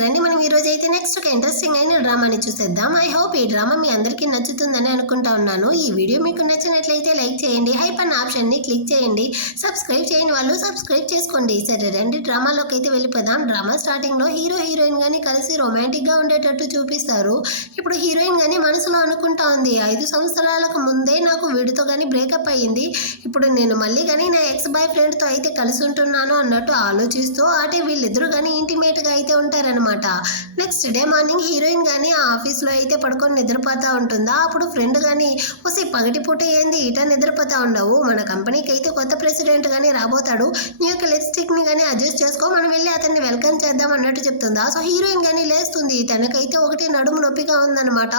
రండి మనం ఈ రోజు అయితే నెక్స్ట్ ఒక ఇంట్రెస్టింగ్ అయిన డ్రామాని చూసేద్దాం. ఐ హోప్ ఈ డ్రామా మీ అందరికీ నచ్చుతుందని అనుకుంటా ఉన్నాను. ఈ వీడియో మీకు నచ్చినట్లయితే లైక్ చేయండి, హైప్ అన్న ఆప్షన్ని క్లిక్ చేయండి, సబ్స్క్రైబ్ చేయని వాళ్ళు సబ్స్క్రైబ్ చేసుకోండి. సరే రండి డ్రామాలోకి అయితే వెళ్ళిపోదాం. డ్రామా స్టార్టింగ్లో హీరో హీరోయిన్ గాని కలిసి రొమాంటిక్గా ఉండేటట్టు చూపిస్తారు. ఇప్పుడు హీరోయిన్ గాని మనసులో అనుకుంటా ఉంది, 5 సంవత్సరాలకు ముందే నాకు వీడితో కానీ బ్రేకప్ అయ్యింది, ఇప్పుడు నేను మళ్ళీ కానీ నా ఎక్స్ బాయ్ ఫ్రెండ్తో అయితే కలిసి ఉంటున్నాను అన్నట్టు ఆలోచిస్తూ అంటే వీళ్ళిద్దరూ కానీ ఇంటిమేట్గా అయితే ఉంటారనమాట. నెక్స్ట్ డే మార్నింగ్ హీరోయిన్ కానీ ఆ ఆఫీస్లో అయితే పడుకొని నిద్రపోతూ ఉంటుందా. అప్పుడు ఫ్రెండ్ కానీ వస్తే పగటిపూట ఏంది ఇట నిద్రపోతూ ఉండవు, మన కంపెనీకి అయితే కొత్త ప్రెసిడెంట్ కానీ రాబోతాడు, నీ యొక్క లిప్స్టిక్ని కానీ అడ్జస్ట్ చేసుకో, మనం వెళ్ళి అతన్ని వెల్కమ్ చేద్దాం అన్నట్టు చెప్తుందా. సో హీరోయిన్ కానీ లేస్తుంది, తనకైతే ఒకటి నడుము నొప్పిగా ఉందన్నమాట.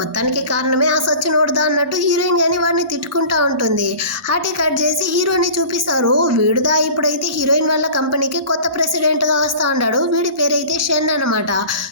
మొత్తానికి కారణమే ఆ సచ్చినోడుదా అన్నట్టు హీరోయిన్ కానీ వాడిని తిట్టుకుంటా ఉంటుంది. హార్టీ కట్ చేసి హీరోని చూపిస్తారు. వీడుదా ఇప్పుడైతే హీరోయిన్ వాళ్ళ కంపెనీకి కొత్త ప్రెసిడెంట్గా వస్తూ ఉన్నాడు. వీడి పేరు అయితే షన్ అనమాట.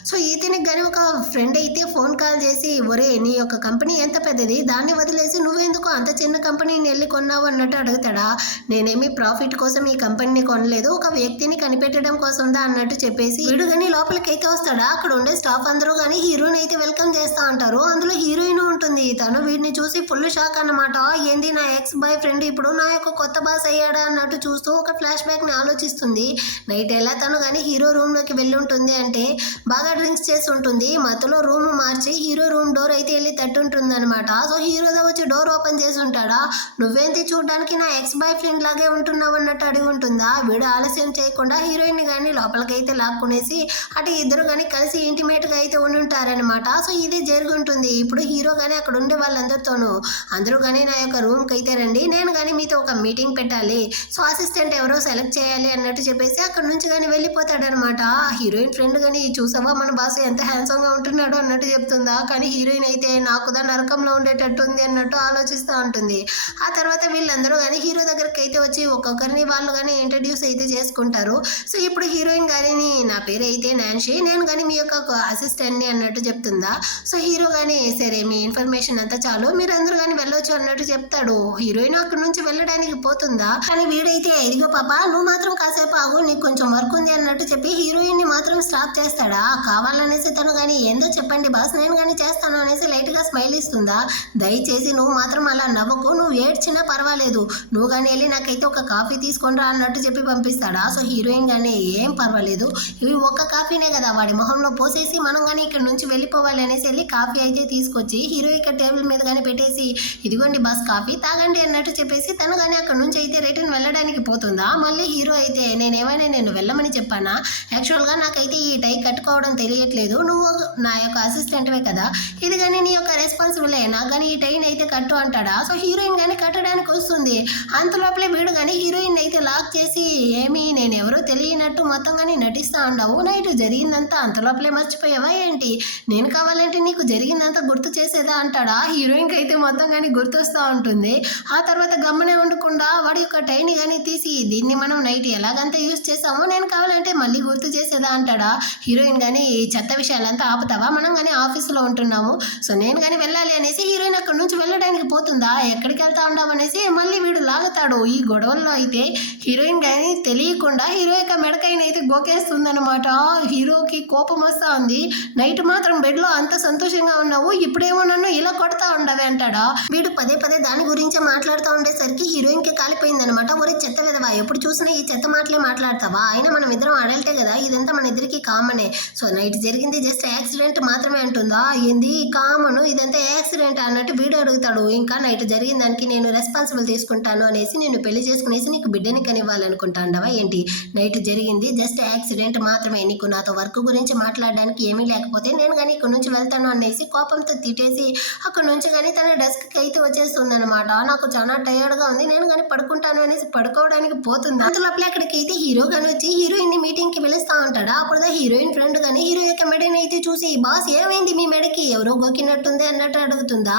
సో ఇతనికి కానీ ఒక ఫ్రెండ్ అయితే ఫోన్ కాల్ చేసి, ఒరే నీ యొక్క కంపెనీ ఎంత పెద్దది, దాన్ని వదిలేసి నువ్వెందుకు అంత చిన్న కంపెనీని వెళ్ళి కొన్నావు అన్నట్టు అడుగుతాడా. నేనేమి ప్రాఫిట్ కోసం ఈ కంపెనీని కొనలేదు, ఒక వ్యక్తిని కనిపెట్టడం కోసం దా అన్నట్టు చెప్పేసి వీడు కానీ లోపలికి అయితే వస్తాడా. అక్కడ ఉండే స్టాఫ్ అందరూ కానీ హీరోని అయితే వెల్కమ్ చేస్తూ ఉంటారు. అందులో హీరోయిన్ ఉంటుంది. తను వీడిని చూసి ఫుల్ షాక్ అనమాట. ఏంది నా ఎక్స్ బాయ్ ఫ్రెండ్ ఇప్పుడు నా యొక్క కొత్త బాస్ అయ్యాడా అన్నట్టు చూస్తూ ఒక ఫ్లాష్ బ్యాక్ని ఆలోచిస్తుంది. నైట్ ఎలా తను కానీ హీరో రూమ్లోకి వెళ్ళి ఉంటుంది అంటే బాగా డ్రింక్స్ చేసి ఉంటుంది. మధ్యలో రూమ్ మార్చి హీరో రూమ్ డోర్ అయితే వెళ్ళి తట్టుంటుంది అనమాట. సో హీరోదా వచ్చి డోర్ ఓపెన్ చేసి ఉంటాడా. నువ్వేంటి చూడడానికి నా ఎక్స్ బాయ్ ఫ్రెండ్ లాగే ఉంటున్నావు అన్నట్టు అడిగి ఉంటుందా. వీడు ఆలస్యం చేయకుండా హీరోయిన్ కానీ లోపలికైతే లాక్కునేసి అటు ఇద్దరు కానీ కలిసి ఇంటిమేట్గా అయితే ఉండుంటారనమాట. సో ఇది జరుగుంటుంది. ఇప్పుడు హీరో కానీ అక్కడ ఉండే వాళ్ళందరితోనూ అందరూ కానీ నా యొక్క రూమ్కి అయితే రండి, నేను కానీ మీతో ఒక మీటింగ్ పెట్టాలి, సో అసిస్టెంట్ ఎవరో సెలెక్ట్ చేయాలి అన్నట్టు చెప్పేసి అక్కడ నుంచి కానీ వెళ్ళిపోతాడనమాట. హీరోయిన్ ఫ్రెండ్ కానీ చూసావా మన బాస్ ఎంత హ్యాండ్సమ్గా ఉంటున్నాడు అన్నట్టు చెప్తుందా. కానీ హీరోయిన్ అయితే నాకుదా నరకంలో ఉండేటట్టు ఉంది అన్నట్టు ఆలోచిస్తూ ఉంటుంది. ఆ తర్వాత వీళ్ళందరూ కానీ హీరో దగ్గరికి అయితే వచ్చి ఒక్కొక్కరిని వాళ్ళు కానీ ఇంట్రడ్యూస్ అయితే చేసుకుంటారు. సో ఇప్పుడు హీరోయిన్ కానీ నా పేరు అయితే నాన్షీ, నేను కానీ మీ యొక్క అసిస్టెంట్ని అన్నట్టు చెప్తుందా. సో హీరో కానీ సరే మీ ఇన్ఫర్మేషన్ అంతా చాలు, మీరందరూ కానీ వెళ్ళొచ్చు అన్నట్టు చెప్తాడు. హీరోయిన్ అక్కడ నుంచి వెళ్ళడానికి పోతుందా. కానీ వీడైతే ఇదిగో పాప నువ్వు మాత్రం కాసేపు ఆగు, నీకు కొంచెం వర్క్ ఉంది అన్నట్టు చెప్పి హీరోయిన్ ని మాత్రం స్టాప్ చేస్తాడా. కావాలనేసి తను కానీ ఏందో చెప్పండి బాస్ నేను కానీ చేస్తాను అనేసి లైట్గా స్మైల్ ఇస్తుందా. దయచేసి నువ్వు మాత్రం అలా నవ్వకు, నువ్వు ఏడ్చినా పర్వాలేదు, నువ్వు కానీ వెళ్ళి నాకైతే ఒక కాఫీ తీసుకొని అన్నట్టు చెప్పి పంపిస్తాడా. సో హీరోయిన్ కానీ ఏం పర్వాలేదు, ఇవి ఒక్క కాఫీనే కదా, వాడి మొహంలో పోసేసి మనం కానీ ఇక్కడ నుంచి వెళ్ళిపోవాలి అనేసి వెళ్ళి కాఫీ అయితే తీసుకొచ్చి హీరో ఇక్కడ టేబుల్ మీద కానీ పెట్టేసి ఇదిగోండి బాస్ కాఫీ తాగండి అన్నట్టు చెప్పేసి తను కానీ అక్కడ నుంచి అయితే రిటర్న్ వెళ్ళడానికి పోతుందా. మళ్ళీ హీరో అయితే నేనేమైనా నేను వెళ్ళమని చెప్పానా, యాక్చువల్గా నాకైతే ఈ టై కట్టుకోవడం తెలియట్లేదు, నువ్వు నా యొక్క అసిస్టెంట్వే కదా, ఇది కానీ నీ యొక్క రెస్పాన్సిబులే, నాకు కానీ ఈ టైని అయితే కట్టు అంటాడా. సో హీరోయిన్ కానీ కట్టడానికి వస్తుంది. అంతలోపలే వీడు కానీ హీరోయిన్ అయితే లాక్ చేసి ఏమి నేను ఎవరో తెలియనట్టు మొత్తం కానీ నటిస్తూ ఉండవు, నైట్ జరిగిందంతా అంతలోపలే మర్చిపోయావా ఏంటి, నేను కావాలంటే నీకు జరిగిందంతా గుర్తు చేసేదా అంటాడా. హీరోయిన్కి అయితే మొత్తం కానీ గుర్తొస్తూ ఉంటుంది. ఆ తర్వాత గమ్మనే ఉండకుండా వాడి యొక్క టైని కానీ తీసి దీన్ని మనం నైట్ ఎలాగంతా యూజ్ చేసామో నేను కావాలంటే మళ్ళీ గుర్తు చేసేదా అంటాడా. హీరోయిన్ కానీ ఈ చెత్త విషయాలంతా ఆపుతావా, మనం కానీ ఆఫీసులో ఉంటున్నాము, సో నేను కానీ వెళ్ళాలి అనేసి హీరోయిన్ అక్కడ నుంచి వెళ్ళడానికి పోతుందా. ఎక్కడికి వెళ్తా ఉండవు అనేసి మళ్ళీ వీడు లాగుతాడు. ఈ గొడవల్లో అయితే హీరోయిన్ కానీ తెలియకుండా హీరో యొక్క మెడకాయని అయితే గోకేస్తుందనమాట. హీరోకి కోపం వస్తూ ఉంది. నైట్ మాత్రం బెడ్లో అంత సంతోషంగా ఉన్నావు, ఇప్పుడేమో నన్ను ఇలా కొడతా ఉండవే అంటాడా. వీడు పదే పదే దాని గురించే మాట్లాడుతూ ఉండేసరికి హీరోయిన్కి కాలిపోయిందనమాట. ఒరే చెత్త విధవా, ఎప్పుడు చూసినా ఈ చెత్త మాటలే మాట్లాడతావా, అయినా మనం ఇద్దరం అడల్టే కదా, ఇదంతా మన ఇద్దరికి కామనే, సో నైట్ జరిగింది జస్ట్ యాక్సిడెంట్ మాత్రమే అంటుందా. ఏంది కామను ఇదంతా యాక్సిడెంట్ అన్నట్టు వీడు అడుగుతాడు. ఇంకా నైట్ జరిగిన దానికి నేను రెస్పాన్సిబుల్ తీసుకుంటాను అనేసి నేను పెళ్లి చేసుకునేసి నీకు బిడ్డని కనివ్వాలనుకుంటాండవా ఏంటి, నైట్ జరిగింది జస్ట్ యాక్సిడెంట్ మాత్రమే, నీకు నాతో వర్క్ గురించి మాట్లాడడానికి ఏమీ లేకపోతే నేను కానీ ఇక్కడ నుంచి వెళ్తాను అనేసి కోపంతో తిట్టేసి అక్కడ నుంచి కానీ తన డెస్క్కి అయితే వచ్చేస్తుంది అనమాట. నాకు చాలా టైర్డ్గా ఉంది, నేను కానీ పడుకుంటాను అనేసి పడుకోవడానికి పోతుంది. అంతలోపల అక్కడికి అయితే హీరో కానీ వచ్చి హీరోయిన్ ని మీటింగ్ కి పిలుస్తా ఉంటాడా. అప్పుడు హీరోయిన్ ఫ్రెండ్ కానీ హీరో యొక్క మెడని అయితే చూసి బాస్ ఏమైంది మీ మెడకి, ఎవరో గోకినట్టుంది అన్నట్టు అడుగుతుందా.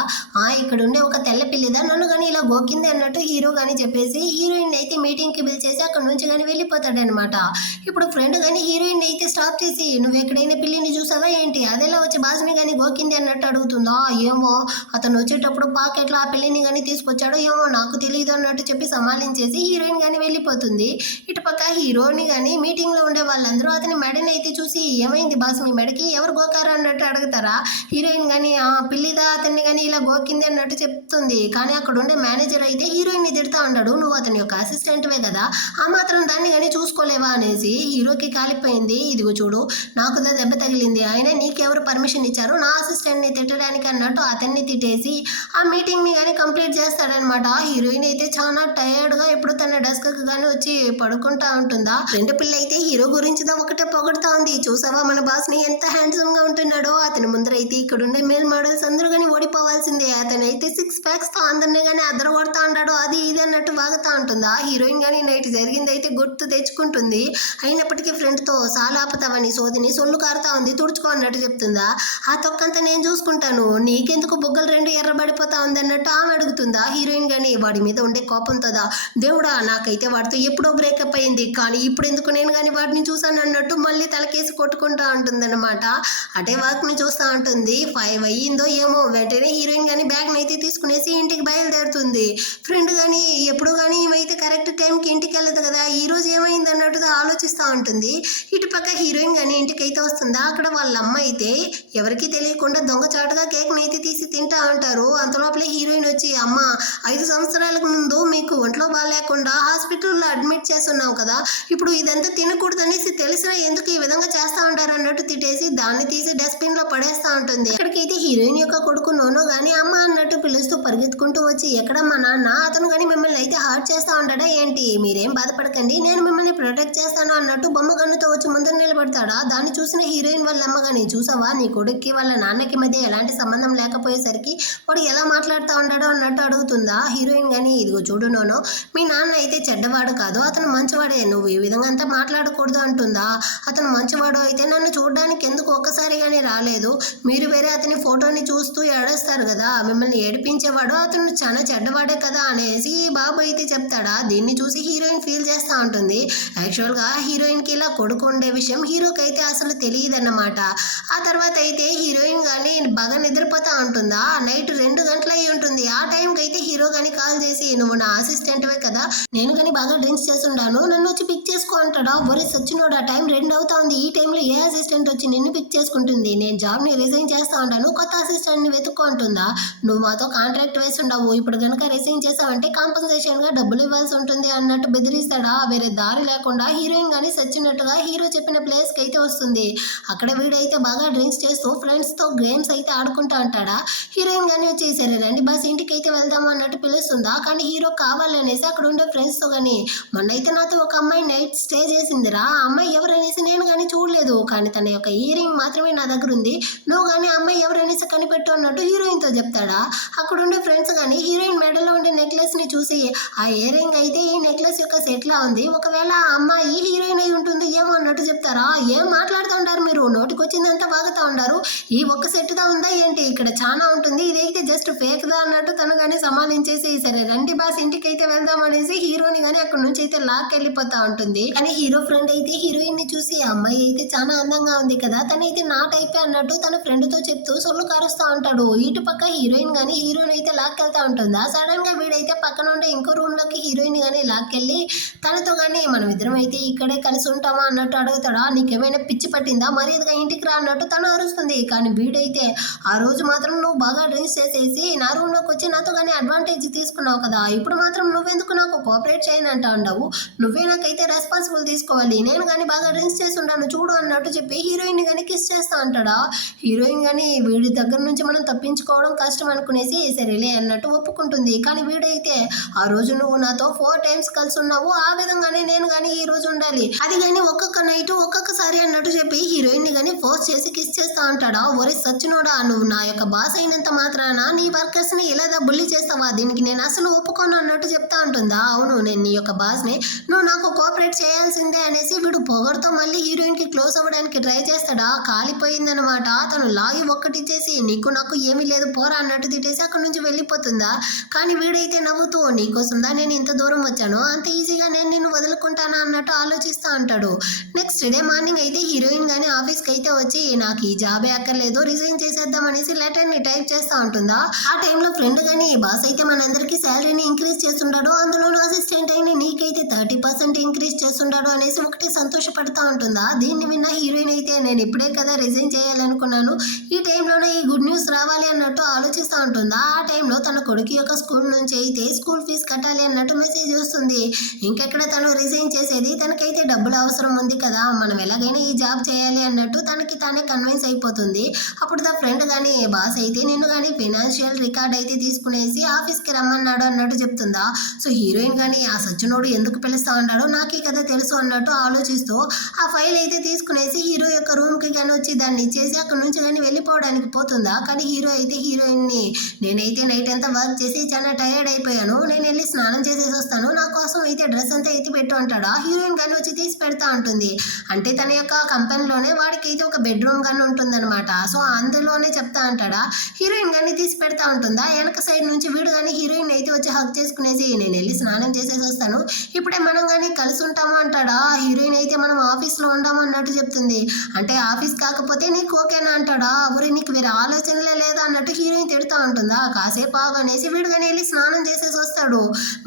ఇక్కడ ఉండే ఒక తెల్ల పిల్లిదా నన్ను కానీ ఇలా గోకింది అన్నట్టు హీరో కానీ చెప్పేసి హీరోయిన్ అయితే మీటింగ్ కి పిలిచేసి అక్కడ నుంచి కానీ వెళ్ళిపోతాడనమాట. ఇప్పుడు ఫ్రెండ్ కానీ హీరోయిన్ అయితే స్టాప్ చేసి నువ్వు ఎక్కడైనా పిల్లిని చూసావా ఏంటి, అదేలా వచ్చి బాస్ని కానీ గోకింది అన్నట్టు అడుగుతుందా. ఏమో అతను వచ్చేటప్పుడు పాకెట్లో ఆ పిల్లిని కానీ తీసుకొచ్చాడో ఏమో నాకు తెలియదు అన్నట్టు చెప్పి సమాలించేసి హీరోయిన్ కానీ వెళ్ళిపోతుంది. ఇటుపక్క హీరోని కానీ మీటింగ్లో ఉండే వాళ్ళందరూ అతని మెడని అయితే చూసి ఏమైంది బాస్ మీ మెడకి ఎవరు గోకారు అన్నట్టు అడుగుతారా. హీరోయిన్ కానీ పిల్లిదా అతన్ని కానీ ఇలా గోకింది అన్నట్టు చెప్తుంది. కానీ అక్కడ ఉండే మేనేజర్ అయితే హీరోయిన్ని తిడతా ఉంటాడు, నువ్వు అతని యొక్క అసిస్టెంట్వే కదా, ఆ మాత్రం దాన్ని కానీ చూసుకోలేవా అనేసి. హీరోకి కాలిపోయింది, ఇదిగో చూడు నాకు దెబ్బ తగిలింది, అయినా నీకెవరు పర్మిషన్ ఇచ్చారు నా అసిస్టెంట్ని తిట్టడానికి అన్నట్టు అతన్ని తిట్టేసి ఆ మీటింగ్ని కానీ కంప్లీట్ చేస్తాడనమాట. హీరోయిన్ అయితే చాలా టైర్డ్గా ఇప్పుడు తన డెస్క్కి కానీ వచ్చి పడుకుంటా ఉంటుందా. రెండు పిల్ల అయితే హీరో గురించి ఒకటే పొగడుతా ఉంది, చూసావా మన బాస్ ని ఎంత హ్యాండ్సమ్ గా ఉంటున్నాడో, అతని ముందరైతే ఇక్కడ ఉండే మేల్ మోడల్స్ అందరూ కానీ ఓడిపోవాల్సిందే, అతనైతే 6 packs తో అందరినీ కానీ అద్దరు కొడతా ఉంటాడు, అది ఇది అన్నట్టు వాగుతా ఉంటుందా. హీరోయిన్ కానీ నైట్ జరిగింది అయితే గుర్తు తెచ్చుకుంటుంది, అయినప్పటికీ ఫ్రెండ్ తో సాలాపుతావని సోదిని సొల్లు కారుతా ఉంది, తుడుచుకో అన్నట్టు చెప్తుందా. ఆ తొక్కంతా నేను చూసుకుంటాను, నీకెందుకు బొగ్గలు రెండు ఎర్రబడిపోతా ఉంది అన్నట్టు ఆమె అడుగుతుందా. హీరోయిన్ కానీ వాడి మీద ఉండే కోపంతోదా, దేవుడా నాకైతే వాడితో ఎప్పుడో బ్రేకప్ అయింది, కానీ ఇప్పుడు ఎందుకు నేను కానీ వాటిని చూసాను అన్నట్టు మళ్ళీ తలకేసి కొట్టుకుంటా ఉంటుందన్నమాట. అటే వర్క్ని చూస్తూ ఉంటుంది. 5 అయ్యిందో ఏమో, వెంటనే హీరోయిన్ కానీ బ్యాగ్ని అయితే తీసుకునేసి ఇంటికి బయలుదేరుతుంది. ఫ్రెండ్ కానీ ఎప్పుడు కానీ ఏమైతే కరెక్ట్ టైంకి ఇంటికి వెళ్ళదు కదా, ఈ రోజు ఏమైంది అన్నట్టుగా ఆలోచిస్తూ ఉంటుంది. ఇటు పక్క హీరోయిన్ కానీ ఇంటికి అయితే వస్తుందా, అక్కడ వాళ్ళ అమ్మ అయితే ఎవరికి తెలియకుండా దొంగచాటుగా కేక్ని అయితే తీసి తింటా ఉంటారు. అంతలోపలే హీరోయిన్ వచ్చి, అమ్మ 5 సంవత్సరాలకు ముందు మీకు ఒంట్లో బాగాలేకుండా హాస్పిటల్లో అడ్మిట్ చేస్తున్నావు కదా, ఇప్పుడు ఇదంతా తినకూడదనేసి తెలిసినా ఎందుకు ఈ విధంగా చేస్తా ఉంటారు అన్నట్టు తిట్టేసి దాన్ని తీసి డస్ట్బిన్ లో పడేస్తా ఉంటుంది. ఇక్కడికైతే హీరోయిన్ యొక్క కొడుకు నోనో గానీ అమ్మ అన్నట్టు పిలుస్తూ పరిగెత్తుకుంటూ వచ్చి, ఎక్కడ మా నాన్న, అతను కానీ మిమ్మల్ని అయితే హర్ట్ చేస్తా ఉంటాడా ఏంటి, మీరేం బాధపడకండి నేను మిమ్మల్ని ప్రొటెక్ట్ చేస్తాను అన్నట్టు బొమ్మ గన్నుతో వచ్చి ముందర నిలబడతాడా. దాన్ని చూసిన హీరోయిన్ వాళ్ళ అమ్మ కానీ, చూసావా నీ కొడుక్కి వాళ్ళ నాన్నకి మధ్య ఎలాంటి సంబంధం లేకపోయేసరికి వాడు ఎలా మాట్లాడుతూ ఉంటాడో అన్నట్టు అడుగుతుందా. హీరోయిన్ కానీ, ఇదిగో చూడు నోనో, మీ నాన్న అయితే చెడ్డవాడు కాదు, అతను మంచివాడే, నువ్వు ఈ విధంగా అంతా మాట్లాడకూడదు అంటుందా. అతను మంచివాడు అయితే నన్ను చూడడానికి ఎందుకు ఒక్కసారిగానే రాలేదు, మీరు వేరే అతని ఫోటోని చూస్తూ ఏడేస్తారు కదా, మిమ్మల్ని ఏడిపించేవాడు అతను చాలా చెడ్డవాడే కదా అనేసి బాబు అయితే చెప్తాడా. దీన్ని చూసి హీరోయిన్ ఫీల్ చేస్తూ ఉంటుంది. యాక్చువల్గా హీరోయిన్కి ఇలా కొడుకు ఉండే విషయం హీరోకి అయితే అసలు తెలియదన్నమాట. ఆ తర్వాత అయితే హీరోయిన్ కానీ బాగా నిద్రపోతూ ఉంటుందా. నైట్ 2 గంటలు అయి ఉంటుంది. ఆ టైంకి అయితే హీరో కానీ కాల్ చేసి, నువ్వు నా అసిస్టెంట్వే కదా, నేను కానీ బాగా డ్రింక్స్ చేస్తుంటాను, నన్ను వచ్చి పిక్ చేసుకో అంటాడా. ఒరే సచ్చినోడు, ఆ టైం 2 అవుతుంది, ఈ టైంలో ఏ అసిస్టెంట్ వచ్చి నిన్ను పిక్ చేసుకుంటుంది, నేను జాబ్ని రిజైన్ చేస్తా ఉంటాను, కొత్త అసిస్టెంట్ని వెతుక్కో అంటుందా. నువ్వు మాతో కాంట్రాక్ట్ వేసి ఉండవు, ఇప్పుడు కనుక రిజైన్ చేసావంటే కాంపన్సేషన్గా డబ్బులు ఇవ్వాల్సి ఉంటుంది అన్నట్టు బెదిరిస్తాడా. వేరే దారి లేకుండా హీరోయిన్ కానీ సచ్చినట్టుగా హీరో చెప్పిన ప్లేస్కి అయితే వస్తుంది. అక్కడ వీడైతే బాగా డ్రింక్స్ చేస్తూ ఫ్రెండ్స్తో గేమ్స్ అయితే ఆడుకుంటా ఉంటాడా. హీరోయిన్ కానీ వచ్చి, సరే రండి బస్ ఇంటికి అయితే వెళ్దాము అన్నట్టు పిలుస్తుందా. కానీ హీరో కావాలనేసి అక్కడ ఉండే ఫ్రెండ్స్తో కానీ, మొన్నైతే నాతో ఒక అమ్మాయి నైట్ స్టే చేసిందిరా, ఆ అమ్మాయి ఎవరనేసి నేను కానీ చూడలేదు, కానీ తన యొక్క ఇయర్ రింగ్ మాత్రమే నా దగ్గర ఉంది, నువ్వు కానీ అమ్మాయి ఎవరనేసి కనిపెట్టు అన్నట్టు హీరోయిన్తో చెప్తాడా. అక్కడ ఉండే ఫ్రెండ్స్ కానీ హీరోయిన్ మెడలో ఉండే నెక్లెస్ని చూసి, ఆ ఇయర్ రింగ్ అయితే ఈ నెక్లెస్ యొక్క సెట్లా ఉంది, ఒకవేళ ఆ అమ్మాయి హీరోయిన్ అయి ఉంటుంది ఏమో అన్నట్టు చెప్తారా. ఏం మాట్లాడుతూ ఉంటారు మీరు, నోటికొచ్చిందంతా వాగుతూ ఉంటారు, ఈ ఒక్క సెట్దా ఉందా ఏంటి, ఇక్కడ చాలా ఉంటుంది, ఇదైతే జస్ట్ ఫేక్దా అన్నట్టు తను కానీ సమాలించేసి, సరే రండి బాస్ ఇంటికి అయితే వెళ్దాం అనేసి హీరోని కానీ అక్కడ నుంచి అయితే లాక్ వెళ్ళిపోతా ఉంటుంది. కానీ హీరో ఫ్రెండ్ అయితే హీరోయిన్ ని చూసి, ఆ అమ్మాయి అయితే చాలా అందంగా ఉంది కదా, తనైతే నా టైపే అన్నట్టు తన ఫ్రెండ్ తో చెప్తూ సొల్లు కారుస్తా ఉంటాడు. ఇటు పక్క హీరోయిన్ కానీ హీరోని అయితే లాక్కెళ్తా ఉంటుందా. సడన్ గా వీడైతే పక్కన ఉండే ఇంకో రూమ్ లోకి హీరోయిన్ కానీ లాక్కెళ్ళి తనతో కానీ, మనం ఇద్దరం అయితే ఇక్కడే కలిసి ఉంటామా అన్నట్టు అడుగుతాడా. నీకేమైనా పిచ్చి పట్టిందా, మరీదుగా ఇంటికి రా అన్నట్టు తను అరుస్తుంది. కానీ వీడైతే, ఆ రోజు మాత్రం నువ్వు బాగా డ్రింక్స్ చేసేసి నా రూమ్ లోకి వచ్చి నాతో కానీ అడ్వాంటేజ్ తీసుకున్నావు కదా, ఇప్పుడు మాత్రం నువ్వెందుకు నాకు కోఆపరేట్ చేయనంటా ఉండవు, నువ్వే నాకైతే రెస్పాన్సిబుల్ తీసుకోవాలి, నేను కానీ బాగా డ్రింక్స్ చేసి ఉంటాను చూడు అన్నట్టు చెప్పి హీరోయిన్ కానీ కిస్ చేస్తా అంటాడా. హీరోయిన్ కానీ వీడి దగ్గర నుంచి మనం తప్పించుకోవడం కష్టం అనుకునేసి సరేలే అన్నట్టు ఒప్పుకుంటుంది. కానీ వీడైతే, ఆ రోజు నువ్వు నాతో 4 times కలిసి ఉన్నావు, ఆ విధంగానే నేను కానీ ఈ రోజు ఉండాలి, అది కానీ ఒక్కొక్క నైట్ ఒక్కొక్కసారి అన్నట్టు చెప్పి హీరోయిన్ ని కానీ ఫోర్స్ చేసి కిస్ చేస్తా అంటాడా. ఒరే సచ్చినోడా, నువ్వు నా యొక్క బాస్ అయినంత మాత్రాన నీ వర్కర్స్ ని ఇలా బుల్లి చేస్తావా, దీనికి నేను అసలు ఒప్పుకోను అన్నట్టు చెప్తా ఉంటుందా. అవును నేను నీ యొక్క బాస్ ని, నువ్వు నాకు కోఆపరేట్ చేయాల్సిందే అనేసి వీడు పొగరుతో మళ్ళీ హీరోయిన్ కి క్లోజ్ అవ్వడానికి ట్రై చేస్తాడా. కాలిపోయిందనమాట. తను లాగి ఒక్కటిచ్చేసి, నీకు నాకు ఏమీ లేదు పోరా అన్నట్టు తిట్టేసి అక్కడి నుంచి వెళ్ళిపోతుందా. కానీ వీడైతే నవ్వుతూ, నీకోసందా నేను ఇంత దూరం వచ్చాను, అంత ఈజీగా నేను నిన్ను వదులుకుంటానా అన్నట్టు ఆలోచిస్తూ ఉంటాడు. నెక్స్ట్ డే మార్నింగ్ అయితే హీరోయిన్ కానీ ఆఫీస్కి అయితే అయితే వచ్చి నాకు ఈ జాబే అక్కర్లేదు రిజైన్ చేసేద్దాం అనేసి లెటర్ ని టైప్ చేస్తా ఉంటుందా. ఆ టైంలో ఫ్రెండ్ గానీ బాస్ అయితే మనందరికి శాలరీని ఇంక్రీజ్ చేస్తుంటాడు, అందులోనూ అసిస్టెంట్ అయిన నీకైతే 30% ఇంక్రీజ్ చేస్తుంటాడు అనేసి ఒకటి సంతోషపడతా ఉంటుందా. దీన్ని విన్న హీరోయిన్ అయితే నేను ఇప్పుడే కదా రిజైన్ చేయాలనుకున్నాను, ఈ టైంలోనే ఈ గుడ్ న్యూస్ రావాలి అన్నట్టు ఆలోచిస్తూ ఉంటుందా. ఆ టైంలో తన కొడుకు యొక్క స్కూల్ నుంచి అయితే స్కూల్ ఫీజు కట్టాలి అన్నట్టు మెసేజ్ వస్తుంది. ఇంకెక్కడ తను రిజైన్ చేసేది, తనకైతే డబ్బులు అవసరం ఉంది కదా, మనం ఎలాగైనా ఈ జాబ్ చేయాలి అన్నట్టు తనకి తానే కన్విన్స్ అయిపోతుంది. అప్పుడు దా ఫ్రెండ్ కానీ బాస్ అయితే నిన్ను కానీ ఫైనాన్షియల్ రికార్డ్ అయితే తీసుకునేసి ఆఫీస్కి రమ్మన్నాడు అన్నట్టు చెప్తుందా. సో హీరోయిన్ కానీ ఆ సచ్చినోడు ఎందుకు పిలుస్తా ఉన్నాడో నాకే కదా తెలుసు అన్నట్టు ఆలోచిస్తూ ఆ ఫైల్ అయితే తీసుకునేసి హీరో యొక్క రూమ్కి కానీ వచ్చి దాన్ని ఇచ్చేసి అక్కడ నుంచి కానీ వెళ్ళిపోవడానికి పోతుందా. కానీ హీరో అయితే హీరోయిన్ని నేనైతే నైట్ అంతా వర్క్ చేసి చాలా టైర్డ్ అయిపోయాను, నేను వెళ్ళి స్నానం చేసేసి వస్తాను, నా కోసం అయితే డ్రెస్ అంతా ఎత్తి పెట్టు అంటాడా. హీరోయిన్ కానీ వచ్చి తీసి పెడతా ఉంటుంది. అంటే తన యొక్క కంపెనీలోనే వాడికి అయితే ఒక బెడ్రూమ్ కానీ ఉంటుందన్నమాట. సో అందులోనే చెప్తా అంటాడా. హీరోయిన్ కానీ తీసి పెడతా ఉంటుందా. వెనక సైడ్ నుంచి వీడు కానీ హీరోయిన్ అయితే వచ్చి హక్ చేసుకునేసి నేను వెళ్ళి స్నానం చేసేసి వస్తాను, ఇప్పుడే మనం కానీ కలిసి ఉంటాము అంటాడా. హీరోయిన్ అయితే మనం ఆఫీస్లో ఉండాము అన్నట్టు చెప్తుంది. అంటే ఆఫీస్ కాకపోతే నీకు ఓకేనా అంటాడా. ఊరి నీకు వేరే ఆలోచనలే లేదా అన్నట్టు హీరోయిన్ తిడుతూ ఉంటుందా. కాసేపు ఆగనేసి వీడు కానీ వెళ్ళి స్నానం చేసేసి వస్తాడు.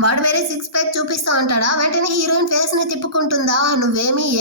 వాడు వేరే 6 ప్యాక్ చూపిస్తా ఉంటాడా. వెంటనే హీరోయిన్ ఫేస్ని తిప్పుకుంటుందా.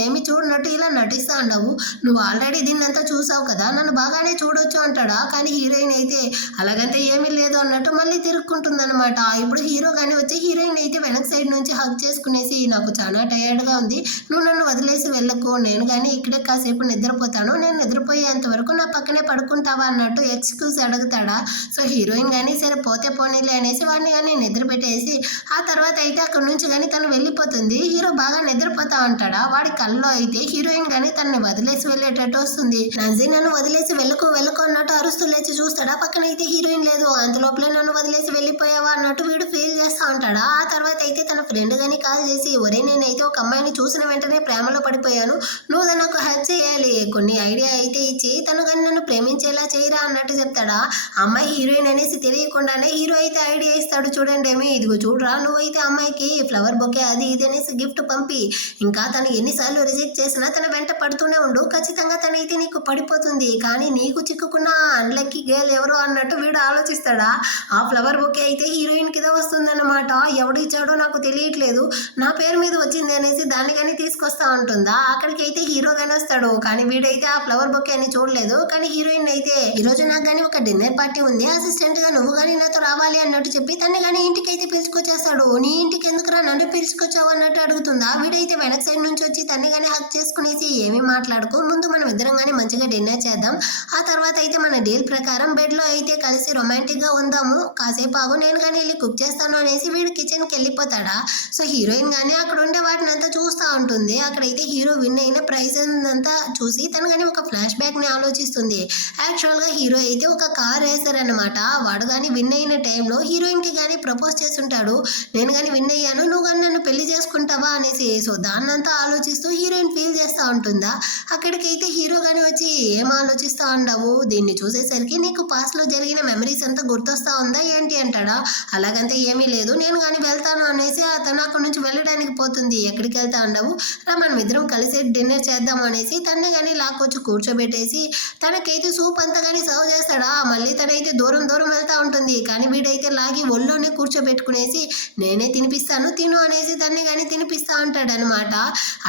ఏమి చూడనట్టు ఇలా నటిస్తా ఉండవు, నువ్వు ఆల్రెడీ దీన్నంతా చూసావు కదా, నన్ను బాగానే చూడొచ్చు అంటాడా. కానీ హీరోయిన్ అయితే అలాగంటే ఏమీ లేదు అన్నట్టు మళ్ళీ తిరుక్కుంటుందన్నమాట. ఇప్పుడు హీరో కానీ వచ్చి హీరోయిన్ అయితే వెనక సైడ్ నుంచి హగ్ చేసుకునేసి నాకు చాలా టైర్డ్గా ఉంది, నువ్వు నన్ను వదిలేసి వెళ్ళకు, నేను కానీ ఇక్కడే కాసేపు నిద్రపోతాను, నేను నిద్రపోయేంత వరకు నా పక్కనే పడుకుంటావా అన్నట్టు ఎక్స్క్యూజ్ అడుగుతాడా. సో హీరోయిన్ కానీ సరే పోతే పోనీలే అనేసి వాడిని కానీ నిద్ర పెట్టేసి ఆ తర్వాత అయితే అక్కడ నుంచి కానీ తను వెళ్ళిపోతుంది. హీరో బాగా నిద్రపోతా ఉంటాడా. వాడి కల్లో అయితే హీరోయిన్ కానీ తనని వదిలేసి వెళ్ళేటట్టు వస్తుంది. నంజీ నన్ను వదిలేసి వెళ్ళకు అన్నట్టు అరుస్తూ లేచి చూస్తాడా. పక్కన అయితే హీరోయిన్ లేదు. అంతలోపలే నన్ను వదిలేసి వెళ్ళిపోయావా అన్నట్టు వీడు ఫీల్ చేస్తా ఉంటాడా. ఆ తర్వాత అయితే తన ఫ్రెండ్ కానీ కాల్ చేసి ఒరే నేనైతే ఒక అమ్మాయిని చూసిన వెంటనే ప్రేమలో పడిపోయాను, నువ్వు తనకు హెల్ప్ చేయాలి, కొన్ని ఐడియా అయితే ఇచ్చి తను కానీ నన్ను ప్రేమించేలా చేయరా అన్నట్టు చెప్తాడా. అమ్మాయి హీరోయిన్ అనేసి తెలియకుండానే హీరో అయితే ఐడియా ఇస్తాడు. చూడండి ఇదిగో చూడరా, నువ్వైతే అమ్మాయికి ఫ్లవర్ బొకే అది ఇది అనేసి గిఫ్ట్ పంపి ఇంకా తను ఎన్నిసార్లు రిజెక్ట్ చేసినా తన వెంట పడుతూనే ఉండు, ఖచ్చితంగా తనైతే నీకు పడిపోతుంది, కానీ నీకు చిక్కుకున్న అన్లక్కీ గర్ల్ ఎవరు అన్నట్టు వీడు ఆలోచిస్తాడా. ఆ ఫ్లవర్ బొకే అయితే హీరోయిన్ కింద వస్తుందన్నమాట. ఎవడు ఇచ్చాడో నాకు తెలియట్లేదు, నా పేరు మీద వచ్చింది అనేసి దాన్ని కానీ తీసుకొస్తా ఉంటుందా. అక్కడికి అయితే హీరో కానీ వస్తాడు. కానీ వీడైతే ఆ ఫ్లవర్ బొకే అని చూడలేదు. కానీ హీరోయిన్ అయితే ఈరోజు నాకు కానీ ఒక డిన్నర్ పార్టీ ఉంది, అసిస్టెంట్ గా నువ్వు కానీ నాతో రావాలి అన్నట్టు చెప్పి తన్ని కానీ ఇంటికి అయితే పిలుచుకొచ్చేస్తాడు. నీ ఇంటికి ఎందుకురా నన్ను పిలుచుకొచ్చావు అన్నట్టు అడుగుతుందా. వీడైతే వెనక సైడ్ నుంచి వచ్చి తన్ని కానీ హక్ చేసుకునేసి ఏమీ మాట్లాడుకో, ముందు మనం ఇద్దరం కానీ మంచిగా డిన్నర్ చేద్దాం, ఆ తర్వాత అయితే మన డీల్ ప్రకారం బెడ్ లో అయితే కలిసి రొమాంటిక్ గా ఉందాము, కాసేపు ఆగు నేను కానీ వెళ్ళి కుక్ చేస్తాను అనేసి వీడు కిచెన్ కి వెళ్ళిపోతాడా. సో హీరోయిన్ కానీ అక్కడ ఉండే వాటిని అంతా చూస్తూ ఉంటుంది. అక్కడైతే హీరో విన్ అయిన ప్రైజ్ అంతా చూసి తను కానీ ఒక ఫ్లాష్ బ్యాక్ ని ఆలోచిస్తుంది. యాక్చువల్ గా హీరో అయితే ఒక కార్ రేసర్ అనమాట. వాడు కానీ విన్ అయిన టైంలో హీరోయిన్ కి కానీ ప్రపోజ్ చేస్తుంటాడు, నేను కానీ విన్ అయ్యాను, నువ్వు కానీ నన్ను పెళ్లి చేసుకుంటావా అనేసి. సో దాన్నంతా ఆలోచిస్తూ హీరోయిన్ ఫీల్ చేస్తూ ఉంటుందా. అక్కడికైతే హీరో కానీ వచ్చి ఏం ఆలోచిస్తూ ఉండవు, దీన్ని చూసేసరికి నీకు పాస్ట్ లో జరిగిన మెమరీస్ అంతా గుర్తొస్తా ఉందా ఏంటి అంటాడా. అలాగంతా ఏమీ లేదు, నేను కానీ వెళ్తాను అనేసి అతను అక్కడి నుంచి వెళ్ళడానికి పోతుంది. ఎక్కడికి వెళ్తా ఉండవు రా మనం ఇద్దరం కలిసి డిన్నర్ చేద్దాం అనేసి తన్నే కానీ లాక్కొచ్చి కూర్చోబెట్టేసి తనకైతే సూప్ అంతా కానీ సర్వ్ చేస్తాడా. మళ్ళీ తనైతే దూరం వెళ్తా ఉంటుంది. కానీ వీడైతే లాగి ఒళ్ళోనే కూర్చోబెట్టుకునేసి నేనే తినిపిస్తాను తిను అనేసి తన్ని కానీ తినిపిస్తా ఉంటాడు అనమాట.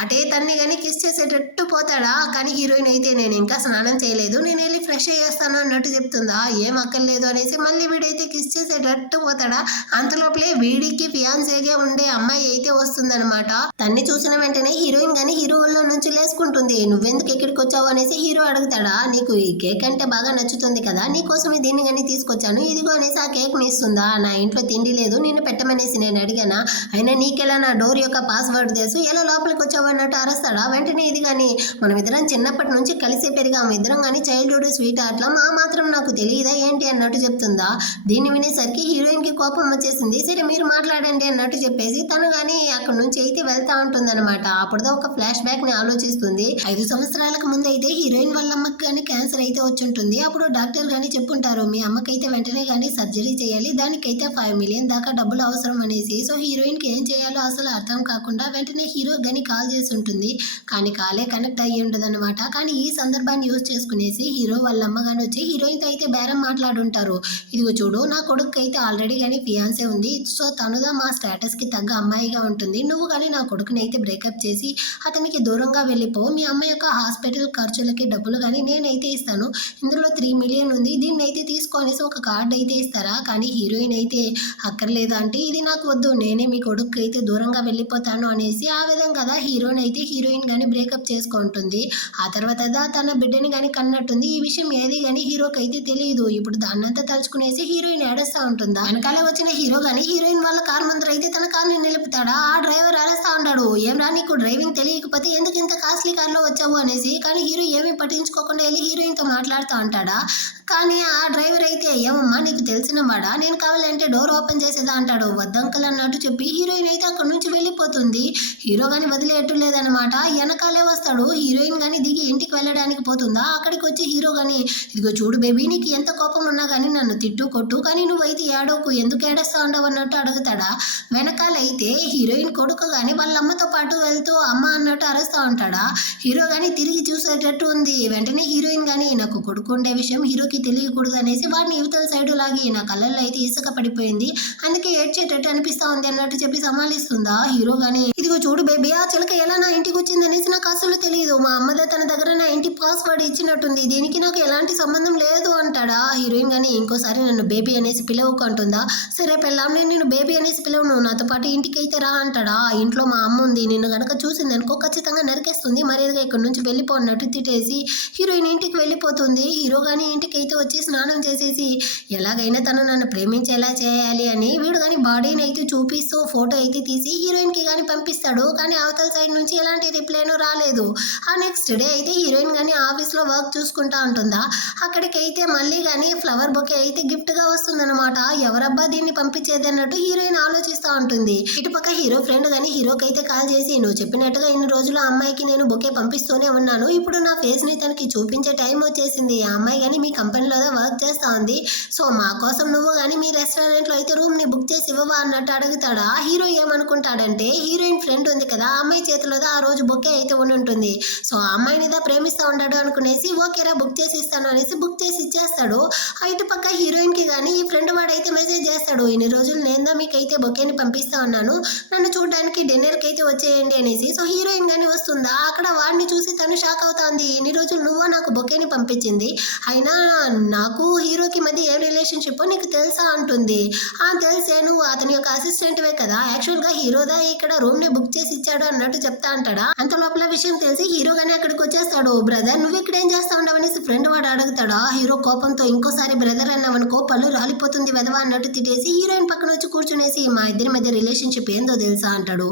అటే తన్ని కానీ కిస్ చేసేటట్టు పోతాడా. కానీ హీరోయిన్ అయితే నేను ఇంకా స్నానం చేయలేదు, నేను వెళ్ళి ఫ్రెష్ అయ్యేస్తాను అన్నట్టు చెప్తుందా. ఏం అక్కర్లేదు అనేసి మళ్ళీ వీడైతే కిస్ చేసేటట్టు పోతాడా. అంతలోపలే వీడికి ఫియాన్సేగా ఉండే అమ్మాయి అయితే వస్తుందన్నమాట. తన్ని చూసిన వెంటనే హీరోయిన్ కానీ హీరో ఒళ్ళో నుంచి లేసుకుంటుంది. నువ్వెందుకు ఎక్కడికి వచ్చావు అనేసి హీరో అడుగుతాడా. నీకు ఈ కేక్ అంటే బాగా నచ్చుతుంది కదా, నీకోసం దీన్ని కానీ తీసుకొచ్చాను, ఇదిగో అనేసి ఆ కేక్ ని ఇస్తుందా. నా ఇంట్లో తిండి లేదు నేను పెట్టమనేసి నేను అడిగానా, అయినా నీకెలా నా డోర్ యొక్క పాస్వర్డ్ తెలుసు, ఎలా లోపలికి వచ్చావు అన్నట్టు అరుస్తాడా. వెంటనే ఇది కానీ మనం ఇద్దరం చిన్నప్పటి నుంచి కలిసి పెరిగాము, ఇద్దరం కానీ చైల్డ్హుడ్ స్వీట్ ఆటలం, ఆ మాత్రం నాకు తెలియదా ఏంటి అన్నట్టు చెప్తుందా. దీన్ని వినేసరికి హీరోయిన్ కి కోపం వచ్చేసింది. సరే మీరు మాట్లాడండి అన్నట్టు చెప్పేసి తను కానీ అక్కడి నుంచి అయితే వెళ్తా ఉంటుందన్నమాట. అప్పుడుదో ఒక ఫ్లాష్ బ్యాక్ ని ఆలోచిస్తుంది. 5 సంవత్సరాలకు ముందు అయితే హీరోయిన్ వాళ్ళ అమ్మకి కానీ క్యాన్సర్ అయితే వచ్చి ఉంటుంది. అప్పుడు డాక్టర్ కానీ చెప్పుంటారు మీ అమ్మకైతే వెంటనే కానీ సర్జరీ చేయాలి, దానికైతే 5 మిలియన్ దాకా డబ్బులు అవసరం అనేసి. సో హీరోయిన్ కి ఏం చేయాలో అసలు అర్థం కాకుండా వెంటనే హీరో కానీ కాల్ చేసి ఉంటుంది. కానీ కాలే కనెక్ట్ అయ్యి ఉండదు అనమాట. కానీ ఈ సందర్భాన్ని యూజ్ చేసుకునేసి హీరో వాళ్ళ అమ్మ కానీ వచ్చి హీరోయిన్తో అయితే బేరం మాట్లాడుంటారు. ఇదిగో చూడు, నా కొడుకు అయితే ఆల్రెడీ కానీ ఫియాన్సే ఉంది. సో తనుదా మా స్టేటస్కి తగ్గ అమ్మాయిగా ఉంటుంది. నువ్వు కానీ నా కొడుకుని అయితే బ్రేకప్ చేసి అతనికి దూరంగా వెళ్ళిపో. మీ అమ్మ యొక్క హాస్పిటల్ ఖర్చులకి డబ్బులు కానీ నేనైతే ఇస్తాను. ఇందులో 3 మిలియన్ ఉంది, దీన్ని అయితే తీసుకొనేసి ఒక కార్డు అయితే ఇస్తారా? కానీ హీరోయిన్ అయితే అక్కర్లేదు అంటే ఇది నాకు వద్దు, నేనే మీ కొడుకు అయితే దూరంగా వెళ్ళిపోతాను అనేసి ఆ విధంగా కదా హీరోయిన్ కానీ బ్రేకప్ చేసుకుంటుంది. ఆ తర్వాత తన బిడ్డని కానీ కన్నట్టుంది. ఈ విషయం ఏది కానీ హీరోకి అయితే తెలియదు. ఇప్పుడు దాన్నంతా తలుచుకునేసి హీరోయిన్ ఏడుస్తూ ఉంటుందా. వెనకాల వచ్చిన హీరో కానీ హీరోయిన్ వాళ్ళ కార్ ముందర అయితే తన కార్ని నిలుపుతాడా. ఆ డ్రైవర్ అరేస్తా ఉంటాడు. ఏం రా, నీకు డ్రైవింగ్ తెలియకపోతే ఎందుకు ఇంత కాస్ట్లీ కార్లో వచ్చావు అనేసి. కానీ హీరో ఏమీ పట్టించుకోకుండా వెళ్ళి హీరోయిన్తో మాట్లాడుతూ ఉంటాడా. కానీ ఆ డ్రైవర్ అయితే ఏమమ్మా నీకు తెలిసిన వాడా, నేను కావాలంటే డోర్ ఓపెన్ చేసేదా అంటాడు. వద్దంకల్ అన్నట్టు చెప్పి హీరోయిన్ అయితే అక్కడ నుంచి వెళ్ళిపోతుంది. హీరో కానీ వదిలేయట్టు లేదనమాట. వెనకాలే వస్తాడు. హీరోయిన్ కానీ దిగి ఇంటికి వెళ్ళడానికి పోతుందా. అక్కడికి వచ్చి హీరో కానీ ఇదిగో చూడు బేబీ, నీకు ఎంత కోపం ఉన్నా కానీ నన్ను తిట్టు కొట్టు, కానీ నువ్వైతే ఏడోకు, ఎందుకు ఏడేస్తా ఉండవు అన్నట్టు అడుగుతాడా. వెనకాలైతే హీరోయిన్ కొడుకు కానీ వాళ్ళ అమ్మతో పాటు వెళ్తూ అమ్మ అన్నట్టు అరుస్తూ ఉంటాడా. హీరో కానీ తిరిగి చూసేటట్టు ఉంది. వెంటనే హీరోయిన్ కానీ నాకు కొడుకు ఉండే విషయం హీరోకి తెలియకూడదు అనేసి వాడిని యువతల సైడు లాగి నా కళ్ళల్లో అయితే ఇసుక పడిపోయింది, అందుకే ఏడ్చేటట్టు అనిపిస్తా ఉంది అన్నట్టు చెప్పి సమాలిస్తుందా. హీరో గానీ ఇదిగో చూడు బేబీ, ఆ చిలక ఎలా నా ఇంటికి వచ్చింది అనేసి నాకు అసలు తెలియదు. మా అమ్మదే తన దగ్గర నా ఇంటి పాస్వర్డ్ ఇచ్చినట్టుంది, దీనికి నాకు ఎలాంటి సంబంధం లేదు అంటాడా. హీరోయిన్ గానీ ఇంకోసారి నన్ను బేబీ అనేసి పిలవకు అంటుందా. సరే పెళ్ళాం, నేను బేబీ అనేసి పిలవను, నాతో పాటు ఇంటికి అయితే రా అంటాడా. ఇంట్లో మా అమ్మ ఉంది, నిన్ను గనక చూసింది అనుకో ఖచ్చితంగా నరికేస్తుంది, మర్యాదగా ఇక్కడ నుంచి వెళ్ళిపోన్నట్టు తిట్టేసి హీరోయిన్ ఇంటికి వెళ్ళిపోతుంది. హీరో గానీ ఇంటికి అయితే వచ్చి స్నానం చేసేసి ఎలాగైనా తను నన్ను ప్రేమించేలా చేయాలి అని వీడు కానీ బాడీని అయితే చూపిస్తూ ఫోటో అయితే తీసి హీరోయిన్కి కానీ పంపిస్తాడు. కానీ అవతల సైడ్ నుంచి ఎలాంటి రిప్లైను రాలేదు. ఆ నెక్స్ట్ డే అయితే హీరోయిన్ కానీ ఆఫీస్లో వర్క్ చూసుకుంటా ఉంటుందా. అక్కడికైతే మళ్ళీ కానీ ఫ్లవర్ బొకే అయితే గిఫ్ట్గా వస్తుందన్నమాట. ఎవరబ్బా దీన్ని పంపించేది అన్నట్టు హీరోయిన్ ఆలోచిస్తూ ఉంటుంది. ఇటుపక్క హీరో ఫ్రెండ్ కానీ హీరోకి అయితే కాల్ చేసి నువ్వు చెప్పినట్టుగా ఇన్ని రోజులు ఆ అమ్మాయికి నేను బొకే పంపిస్తూనే ఉన్నాను, ఇప్పుడు నా ఫేస్ని తనకి చూపించే టైం వచ్చేసింది. ఆ అమ్మాయి కానీ మీ కంపెనీలో వర్క్ చేస్తూ ఉంది, సో మా కోసం నువ్వు కానీ మీ రెస్టారెంట్లో అయితే రూమ్ని బుక్ చేసి ఇవ్వవా అన్నట్టు అడుగుతాడా. హీరో ఏమనుకుంటాడంటే హీరోయిన్ ఫ్రెండ్ ఉంది కదా, ఆ అమ్మాయి చేతిలో ఆ రోజు బొకే అయితే ఉండుంటుంది, సో ఆ అమ్మాయినిదా ప్రేమిస్తూ ఉంటాడు అనుకునేసి ఓకేరా బుక్ చేసి ఇస్తాను అనేసి బుక్ చేసి ఇచ్చేస్తాడు. ఇటు పక్క హీరోయిన్కి కానీ ఈ ఫ్రెండ్ వాడైతే మెసేజ్ చేస్తాడు, ఇన్ని రోజులు నేనుదా మీకైతే బొకేని పంపిస్తా ఉన్నాను, నన్ను చూడడానికి డిన్నర్కి అయితే వచ్చేయండి అనేసి. సో హీరోయిన్ కానీ వస్తుందా. అక్కడ వాడిని చూసి తను షాక్ అవుతుంది. ఇన్ని రోజులు నువ్వు నాకు బొకేని పంపించింది, అయినా నాకు హీరోకి మధ్య ఏం రిలేషన్షిప్ నీకు తెలుసా అంటుంది. తెలిసే, నువ్వు అతని యొక్క అసిస్టెంట్వే కదా, యాక్చువల్గా హీరోదా ఇక్కడ రూమ్ని బుక్ చేసి ఇచ్చాడు అన్నట్టు చెప్తా అంటాడా. అంత లోపల విషయం తెలిసి హీరో గానీ అక్కడికి వచ్చేస్తాడు. బ్రదర్ నువ్వు ఇక్కడ ఏం చేస్తా ఉండవు అనేసి ఫ్రెండ్ వాడు అడుగుతాడా. హీరో కోపంతో ఇంకోసారి బ్రదర్ అన్నావనుకో పళ్ళు రాలిపోతుంది వెదవా అన్నట్టు తిట్టేసి హీరోయిన్ పక్కన వచ్చి కూర్చునేసి మా ఇద్దరి మధ్య రిలేషన్షిప్ ఏందో తెలుసా అంటాడు.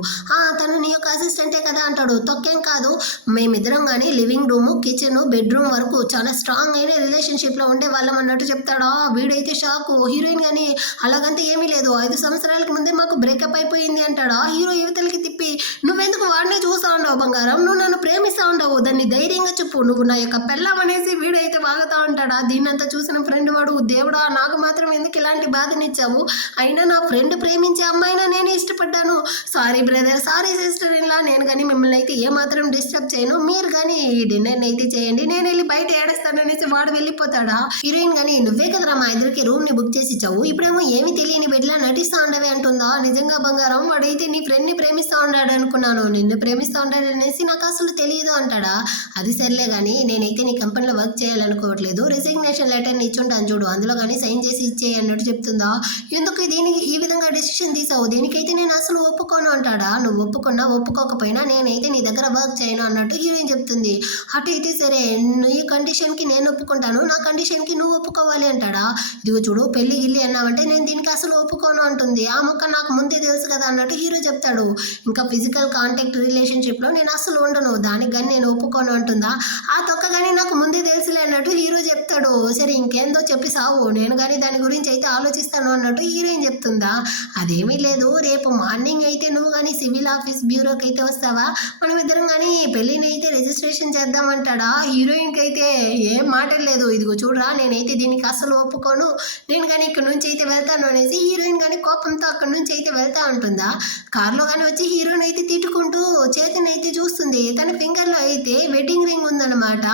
తను నీ యొక్క అసిస్టెంటే కదా అంటాడు. తొక్కేం కాదు, మేమిద్దరం కానీ లివింగ్ రూమ్ కిచెన్ బెడ్రూమ్ వరకు చాలా స్ట్రాంగ్ అయిన రిలేషన్షిప్లో ఉండే వాళ్ళం అన్నట్టు చెప్తాడా. వీడైతే షాకు. హీరోయిన్ కానీ అలాగంతా ఏమీ లేదు, 5 సంవత్సరాలకి ముందే మాకు బ్రేకప్ అయిపోయింది అంటాడా. హీరో యువతలకి తిప్పి నువ్వెందుకు వాడినే చూస్తా ఉండవు బంగారం, నువ్వు నన్ను ప్రేమిస్తా ఉండవు, దాన్ని ధైర్యంగా చెప్పు, నువ్వు నా యొక్క పెళ్ళం అనేసి వీడైతే వాగుతా ఉంటాడా. దీన్నంతా చూసిన ఫ్రెండ్ వాడు దేవుడా నాకు మాత్రం ఎందుకు ఇలాంటి బాధనిచ్చావు, అయినా నా ఫ్రెండ్ ప్రేమించే అమ్మాయినా నేను ఇష్టపడ్డాను, సారీ బ్రదర్ సారీ సిస్టర్, ఇలా నేను కానీ మిమ్మల్ని అయితే ఏమాత్రం డిస్టర్బ్ చేయను, మీరు కానీ ఈ డిన్నర్ని అయితే చేయండి, నేను వెళ్ళి బయట ఏడేస్తాననేసి వాడు వెళ్ళిపోతాడా. హీరోయిన్ కానీ నువ్వే కదరా మా ఇద్దరికి రూమ్ని బుక్ చేసి ఇచ్చావు, ఇప్పుడేమో ఏమి తెలియని బిడ్డలా నటిస్తా ఉండవే అంటుందా. నిజంగా బంగారం వాడైతే నీ ఫ్రెండ్ని ప్రేమిస్తా ఉన్నాడు అనుకున్నాను, నిన్ను ప్రేమిస్తా ఉన్నాడు అనేసి నాకు అసలు తెలియదు అంటాడా. అది సర్లే కానీ నేనైతే నీ కంపెనీలో వర్క్ చేయాలనుకోవట్లేదు, రిజిగ్నేషన్ లెటర్ని ఇచ్చుంటాను చూడు, అందులో కానీ సైన్ చేసి ఇచ్చేయి అన్నట్టు చెప్తుందా. ఎందుకు దీనికి ఈ విధంగా డెసిషన్ తీసావు, దీనికైతే నేను అసలు ఒప్పుకోను అంటాడా. నువ్వు ఒప్పుకున్నా ఒప్పుకోకపోయినా నేనైతే నీ దగ్గర వర్క్ చేయను అన్నట్టు హీరోయిన్ చెప్తుంది. అటు ఇటు సరే నీ కండిషన్కి నేను ఒప్పుకుంటాను, నా కండిషన్కి నువ్వు ఒప్పుకోవాలి అంటాడా. ఇదిగో చూడు పెళ్లి గిల్లి అన్నావంటే నేను దీనికి అసలు ఒప్పుకోను అంటుంది. ఆ మొక్క నాకు ముందే తెలుసు కదా అన్నట్టు హీరో చెప్తాడు. ఇంకా ఫిజికల్ కాంటాక్ట్ రిలేషన్షిప్లో నేను అసలు ఉండను, దానికి కానీ నేను ఒప్పుకోను అంటుందా. ఆ తొక్క కానీ నాకు ముందే తెలుసులే అన్నట్టు హీరో చెప్తాడు. సరే ఇంకేందో చెప్పి సావు, నేను కానీ దాని గురించి అయితే ఆలోచిస్తాను అన్నట్టు హీరోయిన్ చెప్తుందా. అదేమీ లేదు, రేపు మార్నింగ్ అయితే నువ్వు కానీ సివిల్ ఆఫీస్ బ్యూరోకి అయితే వస్తావా, మనం ఇద్దరం కానీ పెళ్ళిని అయితే రిజిస్ట్రేషన్ చేద్దామంటాడా. హీరోయిన్కి అయితే ఏం మాటలేదు. ఇదిగో చూడరా నేనైతే దీనికి అసలు ఒప్పుకోను, నేను కానీ ఇక్కడ నుంచి అయితే వెళ్తాను అనేసి హీరోయిన్ కానీ కోపంతో అక్కడ నుంచి అయితే వెళ్తా ఉంటుందా. కార్లో కానీ వచ్చి హీరోయిన్ అయితే తిట్టుకుంటూ చేతిని అయితే చూస్తుంది. తన ఫింగర్లో టైంలో అయితే వెడ్డింగ్ రింగ్ ఉందన్నమాట.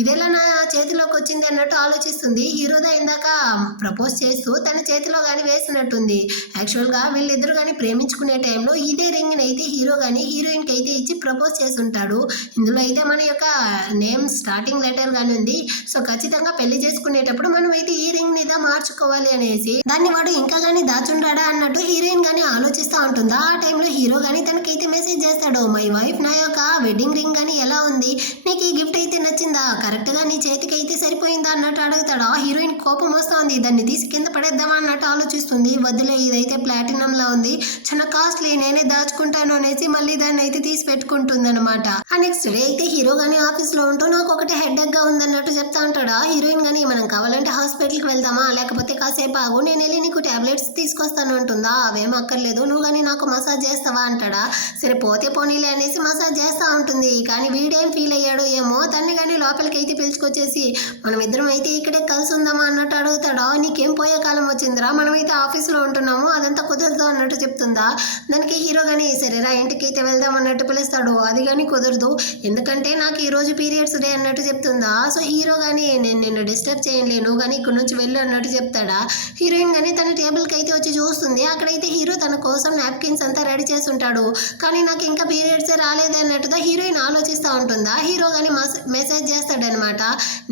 ఇదెలా నా చేతిలోకి వచ్చింది అన్నట్టు ఆలోచిస్తుంది. హీరోదా ఇందాక ప్రపోజ్ చేస్తూ తన చేతిలో కానీ వేసినట్టుంది. యాక్చువల్గా వీళ్ళిద్దరు కానీ ప్రేమించుకునే టైంలో ఇదే రింగ్ని అయితే హీరో కానీ హీరోయిన్కి అయితే ఇచ్చి ప్రపోజ్ చేసి ఉంటాడు. ఇందులో అయితే మన యొక్క నేమ్ స్టార్టింగ్ లెటర్ కానీ ఉంది. సో ఖచ్చితంగా పెళ్లి చేసుకునేటప్పుడు మనం అయితే ఈ రింగ్ నిదా మార్చుకోవాలి అనేసి దాన్ని వాడు ఇంకా కానీ దాచుంటాడా అన్నట్టు హీరోయిన్ కానీ ఆలోచిస్తూ ఉంటుందా. ఆ టైంలో హీరో కానీ తనకైతే మెసేజ్ చేస్తాడు, మై వైఫ్ నా యొక్క వెడ్డింగ్ రింగ్ కానీ ఎలా ఉంది, నీకు ఈ గిఫ్ట్ అయితే నచ్చిందా, కరెక్ట్గా నీ చేతికి అయితే సరిపోయిందా అన్నట్టు అడుగుతాడు. ఆ హీరోయిన్ కోపం వస్తుంది, దాన్ని తీసి కింద పడేద్దామా అన్నట్టు ఆలోచిస్తుంది. వద్దులే ఇదైతే ప్లాటినంలా ఉంది, చాలా కాస్ట్లీ, నేనే దాచుకుంటాను అనేసి మళ్ళీ దాన్ని అయితే తీసి పెట్టుకుంటుంది అనమాట. ఆ నెక్స్ట్ డే అయితే హీరో కానీ ఆఫీస్లో ఉంటూ నాకు ఒకటి హెడ్ఏక్ గా ఉందన్నట్టు చెప్తా ఉంటాడు. ఆ హీరోయిన్ కానీ మనం కావాలంటే హాస్పిటల్కి వెళ్దామా, లేకపోతే కాసేపు ఆగు, నేను వెళ్ళి నీకు టాబ్లెట్స్ తీసుకొస్తాను అంటుందా. అవేం అక్కర్లేదు, నువ్వు కానీ నాకు మసాజ్ చేస్తావా అంటాడా. సరే పోతే పోనీలే అనేసి మసాజ్ చేస్తూ ఉంటుంది. కానీ వీడేం ఫీల్ అయ్యాడు ఏమో, తన్ని కానీ లోపలికి అయితే పిలుచుకొచ్చేసి మనం ఇద్దరం అయితే ఇక్కడే కలిసి ఉందామా అన్నట్టు అడుగుతాడా. నీకేం పోయే కాలం వచ్చిందిరా, మనమైతే ఆఫీస్లో ఉంటున్నాము, అదంతా కుదరదు అన్నట్టు చెప్తుందా. దానికి హీరో కానీ సరేరా ఇంటికి అయితే వెళ్దాం అన్నట్టు పిలుస్తాడు. అది కానీ కుదరదు, ఎందుకంటే నాకు ఈరోజు పీరియడ్స్ డే అన్నట్టు చెప్తుందా. సో హీరో కానీ నేను నిన్ను డిస్టర్బ్ చేయలేను, నువ్వు కానీ ఇక్కడ నుంచి వెళ్ళు అన్నట్టు చెప్తాడా. హీరోయిన్ కానీ తన టేబుల్కి అయితే వచ్చి చూస్తుంది. అక్కడైతే హీరో తన కోసం నాప్కిన్స్ అంతా రెడీ చేసి ఉంటాడు. కానీ నాకు ఇంకా పీరియడ్స్ రాలేదు అన్నట్టుగా హీరోయిన్ ఆలోచిస్తూ ఉంటుందా. హీరో కానీ మెసేజ్ చేస్తాడనమాట,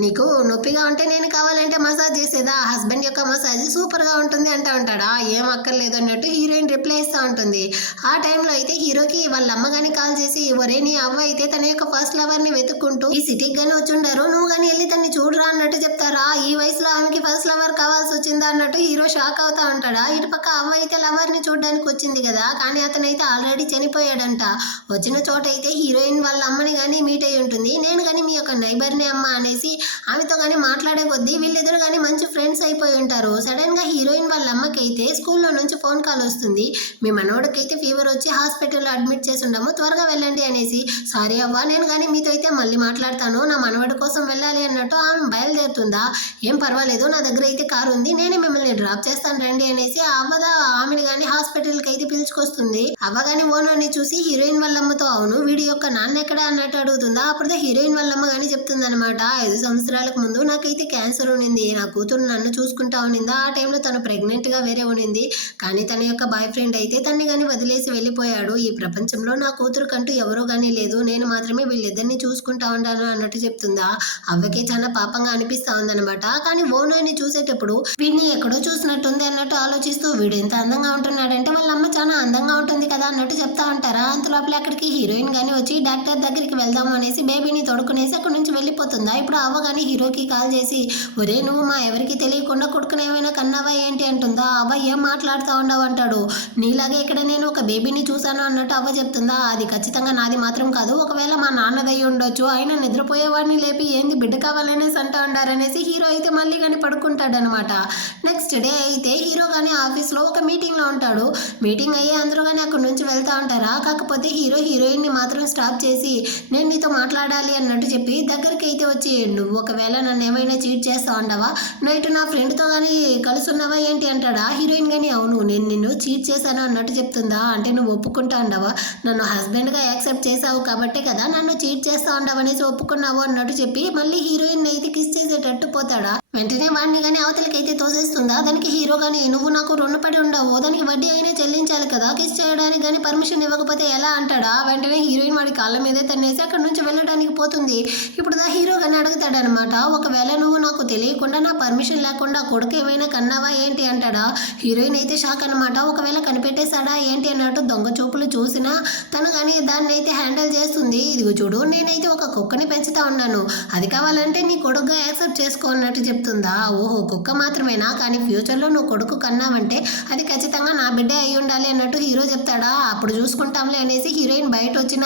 నీకు నొప్పిగా ఉంటే నేను కావాలంటే మసాజ్ చేసేదా, హస్బెండ్ యొక్క మసాజ్ సూపర్గా ఉంటుంది అంటూ ఉంటాడా. ఏం అక్కర్లేదు అన్నట్టు హీరోయిన్ రిప్లై ఇస్తూ ఉంటుంది. ఆ టైంలో అయితే హీరోకి వాళ్ళ అమ్మ కానీ కాల్ చేసి, ఒరే నీ అవ్వ అయితే తన యొక్క ఫస్ట్ లవర్ని వెతుక్కుంటూ ఈ సిటీకి కానీ వచ్చుండారు, నువ్వు కానీ వెళ్ళి తన్ని చూడరా అన్నట్టు చెప్తారా. ఈ వయసులో ఆమెకి ఫస్ట్ లవర్ కావాల్సి వచ్చిందా అన్నట్టు హీరో షాక్ అవుతా ఉంటాడా. ఇటుపక్క అవ్వ అయితే లవర్ని చూడడానికి వచ్చింది కదా, కానీ అతనైతే ఆల్రెడీ చనిపోయాడంట. వచ్చిన చోట అయితే హీరోయిన్ వాళ్ళ అమ్మని కానీ మీట్ అయి ఉంటుంది. నేను కానీ మీ యొక్క నైబర్ని అమ్మ అనేసి ఆమెతో కానీ మాట్లాడే కొద్దీ వీళ్ళిద్దరు కానీ మంచి ఫ్రెండ్స్ అయిపోయి ఉంటారు. సడన్గా హీరోయిన్ వాళ్ళ అమ్మకి అయితే స్కూల్లో నుంచి ఫోన్ కాల్ వస్తుంది, మీ మనోడికైతే ఫీవర్ వచ్చి హాస్పిటల్లో అడ్మిట్ చేసి ఉండము, త్వరగా వెళ్ళండి అనేసి. సారీ అవ్వ, నేను కానీ మీతో అయితే మళ్ళీ మాట్లాడతాను, నా మనవడి కోసం వెళ్ళాలి అన్నట్టు ఆమె బయలుదేరుతుందా. ఏం పర్వాలేదు, నా దగ్గర అయితే కారు ఉంది, నేనే మిమ్మల్ని డ్రాప్ చేస్తాను రండి అనేసి అవ్వదా ఆమెను కానీ హాస్పిటల్కి అయితే పిలుచుకొస్తుంది. అవ్వ కానీ ఓనర్ని చూసి హీరోయిన్ వాళ్ళమ్మతో, అవును వీడి యొక్క నాన్న ఎక్కడ అన్నట్టు అడుగుతుందా. అప్పుడుదా హీరోయిన్ వాళ్ళమ్మ కానీ చెప్తుంది అనమాట, 5 సంవత్సరాలకు ముందు నాకైతే క్యాన్సర్ ఉన్నింది, నా కూతురు నన్ను చూసుకుంటా ఉన్నిందా. ఆ టైంలో తను ప్రెగ్నెంట్గా వేరే ఉన్నింది, కానీ తన యొక్క బాయ్ ఫ్రెండ్ అయితే తన్ని కానీ వదిలేసి వెళ్ళిపోయాడు. ఈ ప్రపంచంలో నా కూతురు కంటూ ఎవరో కానీ లేదు, నేను మాత్రమే వీళ్ళిద్దరిని చూసుకుంటా ఉంటాను అన్నట్టు చెప్తుందా. అవ్వకే చాలా పాపంగా అనిపిస్తా ఉందన్నమాట. కానీ ఓనర్ని చూసేటప్పుడు వీడిని ఎక్కడో చూసినట్టుంది అన్నట్టు ఆలోచిస్తూ, వీడు ఎంత అందంగా ఉంటున్నాడంటే వాళ్ళ అమ్మ చాలా అందంగా ఉంటుంది కదా అన్నట్టు చెప్తా ఉంటారా. అంతలోపల అక్కడికి హీరోయిన్ కానీ వచ్చి డాక్టర్ దగ్గరికి వెళ్దాం అనేసి బేబీని తొడుకునేసి అక్కడి నుంచి వెళ్ళిపోతుందా. ఇప్పుడు అవ్వ కానీ హీరోకి కాల్ చేసి, ఒరే నువ్వు మా ఎవరికి తెలియకుండా కొడుకుని ఏమైనా కన్నావా ఏంటి అంటుందా. అవ్వ ఏం మాట్లాడుతూ ఉండవు అంటాడు. నీలాగే ఇక్కడ నేను ఒక బేబీని చూశాను అన్నట్టు అవ్వ చెప్తుందా. అది ఖచ్చితంగా నాది మాత్రం కాదు, ఒకవేళ మా నాన్నదయ్యి ఉండొచ్చు, ఆయన నిద్రపోయేవాడిని లేపి ఏంది బిడ్డ కావాలనేసి అంటూ ఉండారనేసి హీరో అయితే మళ్ళీ కానీ పడుకుంటాడు అనమాట. నెక్స్ట్ డే అయితే హీరో కానీ ఆఫీస్లో ఒక మీటింగ్లో ఉంటాడు. మీటింగ్ అయ్యి అందరూ కానీ అక్కడి నుంచి వెళ్తూ ఉంటారా. కాకపోతే హీరో హీరోయిన్ని మాత్రం స్టాప్ చేసి, నేను నీతో మాట్లాడాలి అన్నట్టు చెప్పి దగ్గరికి అయితే వచ్చి, నువ్వు ఒకవేళ నన్ను ఏమైనా చీట్ చేస్తా ఉండవా, నైట్ నా ఫ్రెండ్తో కానీ కలిసి ఉన్నావా ఏంటి అంటాడా. హీరోయిన్ కానీ అవును నేను నిన్ను చీట్ చేశాను అన్నట్టు చెప్తుందా. అంటే నువ్వు ఒప్పుకుంటా ఉండవా, నన్ను హస్బెండ్గా యాక్సెప్ట్ చేసావు కాబట్టే కదా నన్ను చీట్ చేస్తా ఉండవు అనేసి ఒప్పుకున్నావు అన్నట్టు చెప్పి మళ్ళీ హీరోయిన్ అయితే కిస్ చేసేటట్టు పోతాడా. వెంటనే వాడిని కానీ అవతలకి అయితే తోసేస్తుందా. దానికి హీరో కానీ, నువ్వు నాకు రుణపడి ఉండవు, దానికి వడ్డీ అయినా చెల్లించాలి కదా, కిస్ చేయడానికి కానీ పర్మిషన్ ఇవ్వకపోతే ఎలా అంటాడా. వెంటనే హీరోయిన్ వాడి కాళ్ళ మీదే తన్నేసి అక్కడి నుంచి వెళ్ళడానికి పోతుంది. ఇప్పుడు దా హీరో కానీ అడుగుతాడనమాట, ఒకవేళ నువ్వు నాకు తెలియకుండా నా పర్మిషన్ లేకుండా కొడుకు ఏమైనా కన్నావా ఏంటి అంటాడా. హీరోయిన్ అయితే షాక్ అనమాట, ఒకవేళ కనిపెట్టేశాడా ఏంటి అన్నట్టు దొంగ చూపులు చూసినా తను కానీ దాన్ని అయితే హ్యాండిల్ చేస్తుంది. ఇదిగో చూడు, నేనైతే ఒక కుక్కని పెంచుతా ఉన్నాను, అది కావాలంటే నీ కొడుకుగా యాక్సెప్ట్ చేసుకో అన్నట్టు చెప్తుందా. ఓహో కుక్క మాత్రమేనా, కానీ ఫ్యూచర్లో నువ్వు కొడుకు కన్నావంటే అది ఖచ్చితంగా నా బిడ్డే అయి ఉండాలి అన్నట్టు హీరో చెప్తాడా. అప్పుడు చూసుకుంటాంలే అనేసి హీరోయిన్ బయట వచ్చిన,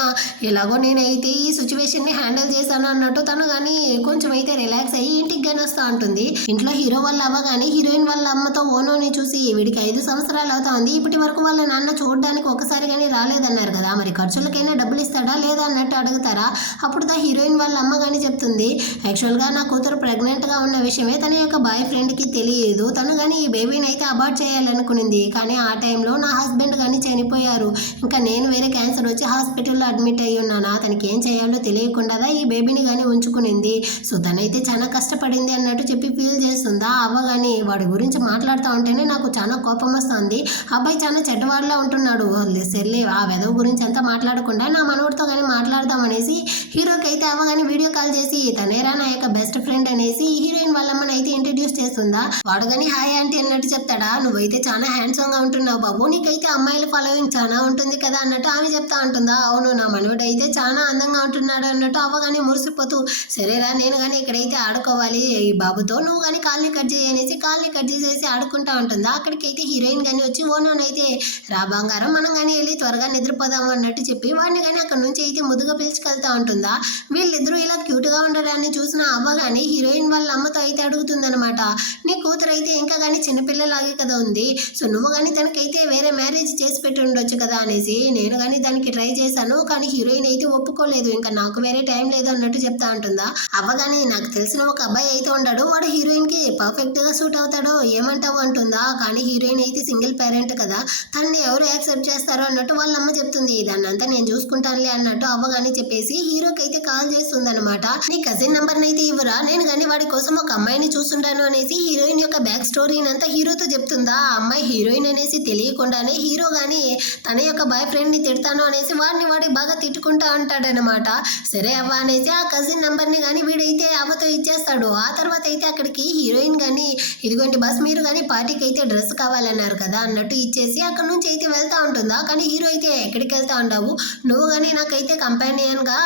ఎలాగో నేనైతే ఈ సిచ్యువేషన్ని హ్యాండిల్ చేశాను అన్నట్టు తను కానీ కొంచెం అయితే రిలాక్స్ అయ్యి ఇంటికి కానీ వస్తూ ఉంటుంది. ఇంట్లో హీరో వాళ్ళ అవ్వ కానీ హీరోయిన్ వాళ్ళ అమ్మతో ఓనోని చూసి, వీడికి 5 సంవత్సరాలు అవుతా ఉంది, ఇప్పటి వరకు వాళ్ళ నాన్న చూడడానికి ఒకసారి కానీ రాలేదన్నారు కదా, మరి ఖర్చులకైనా డబ్బులు ఇస్తాడా లేదా అన్నట్టు అడుగుతారా. అప్పుడు దా హీరోయిన్ వాళ్ళ అమ్మ కానీ చెప్తుంది, యాక్చువల్గా నా కూతురు ప్రెగ్నెంట్గా ఉన్న విషయం విషయమే తన యొక్క బాయ్ ఫ్రెండ్కి తెలియదు. తను కానీ ఈ బేబీని అయితే అబార్ట్ చేయాలనుకునింది. కానీ ఆ టైంలో నా హస్బెండ్ కానీ చనిపోయారు. ఇంకా నేను వేరే క్యాన్సర్ వచ్చి హాస్పిటల్లో అడ్మిట్ అయ్యి ఉన్నానా, తనకి ఏం చేయాలో తెలియకుండా ఈ బేబీని కానీ ఉంచుకునింది. సో తనైతే చాలా కష్టపడింది అన్నట్టు చెప్పి ఫీల్ చేస్తుందా. అవ్వ కానీ వాడి గురించి మాట్లాడుతూ ఉంటేనే నాకు చాలా కోపం వస్తుంది. అబ్బాయి చాలా చెడ్డవాడిలా ఉంటున్నాడు. సర్లే ఆ వెధవ గురించి అంతా మాట్లాడకుండా నా మనవడితో కానీ మాట్లాడదామనేసి హీరోకి అయితే అవ్వ కానీ వీడియో కాల్ చేసి తనేరా నా యొక్క బెస్ట్ ఫ్రెండ్ అనేసి హీరోయిన్ వాళ్ళమ్మని అయితే ఇంట్రడ్యూస్ చేస్తుందా. వాడు కానీ హాయ్ ఆంటీ అన్నట్టు చెప్తాడా. నువ్వైతే చాలా హ్యాండ్సమ్ గా ఉంటున్నావు బాబు, నీకైతే అమ్మాయిల ఫాలోయింగ్ చాలా ఉంటుంది కదా అన్నట్టు ఆమె చెప్తా ఉంటుందా. అవును నా మనవడు అయితే చాలా అందంగా ఉంటున్నాడు అన్నట్టు అవ్వగానే మురిసిపోతూ సరేరా నేను కానీ ఇక్కడైతే ఆడుకోవాలి ఈ బాబుతో, నువ్వు కానీ కాల్ని కట్ చేయనేసి కాల్ని కట్ చేసేసి ఆడుకుంటా ఉంటుందా. అక్కడికైతే హీరోయిన్ కానీ వచ్చి ఓనోనైతే రా బంగారం మనం కానీ వెళ్ళి త్వరగా నిద్రపోదాము అన్నట్టు చెప్పి వాడిని కానీ అక్కడ నుంచి అయితే ముద్దుగా పిలుచుకెళ్తా ఉంటుందా. వీళ్ళిద్దరూ ఇలా క్యూట్ గా ఉండడాన్ని చూసిన అవ్వ కానీ హీరోయిన్ వాళ్ళ అమ్మతో అయితే అడుగుతుందనమాట, నీ కూతురు అయితే ఇంకా కానీ చిన్నపిల్లలాగే కదా ఉంది, సో నువ్వు కానీ తనకైతే వేరే మ్యారేజ్ చేసి పెట్టి ఉండొచ్చు కదా అనేసి. నేను కానీ దానికి ట్రై చేశాను కానీ హీరోయిన్ అయితే ఒప్పుకోలేదు, ఇంకా నాకు వేరే టైం లేదు అన్నట్టు చెప్తా ఉంటుందా. అవ్వగాని నాకు తెలిసిన ఒక అబ్బాయి అయితే ఉంటాడు, వాడు హీరోయిన్ కి పర్ఫెక్ట్ గా సూట్ అవుతాడు ఏమంటావు అంటుందా. కానీ హీరోయిన్ అయితే సింగిల్ పేరెంట్ కదా, తన్ని ఎవరు యాక్సెప్ట్ చేస్తారో అన్నట్టు వాళ్ళ అమ్మ చెప్తుంది. దాన్నంతా నేను చూసుకుంటానులే అన్నట్టు అవ్వగాని చెప్పేసి హీరోకి అయితే కాల్ చేస్తుంది అనమాట. నీ కజిన్ నెంబర్ అయితే ఇవ్వరా, నేను కానీ వాడి కోసం ఒక అమ్మాయిని చూస్తుంటాను అనేసి హీరోయిన్ యొక్క బ్యాక్ స్టోరీని అంతా హీరోతో చెప్తుందా. ఆ అమ్మాయి హీరోయిన్ అనేసి తెలియకుండానే హీరో గాని తన యొక్క బాయ్ ఫ్రెండ్ ని తిడతాను అనేసి వాడి బాగా తిట్టుకుంటా అంటాడనమాట. సరే అవ్వ అనేసి ఆ కజిన్ నెంబర్ ని కానీ వీడైతే అవ్వతో ఇచ్చేస్తాడు. ఆ తర్వాత అయితే అక్కడికి హీరోయిన్ గాని ఇదిగోండి బస్ మీరు కానీ పార్టీకి అయితే డ్రెస్ కావాలన్నారు కదా అన్నట్టు ఇచ్చేసి అక్కడ నుంచి అయితే వెళ్తా ఉంటుందా. కానీ హీరో అయితే ఎక్కడికి వెళ్తా ఉండవు, నువ్వు కానీ నాకైతే కంపానియన్ గా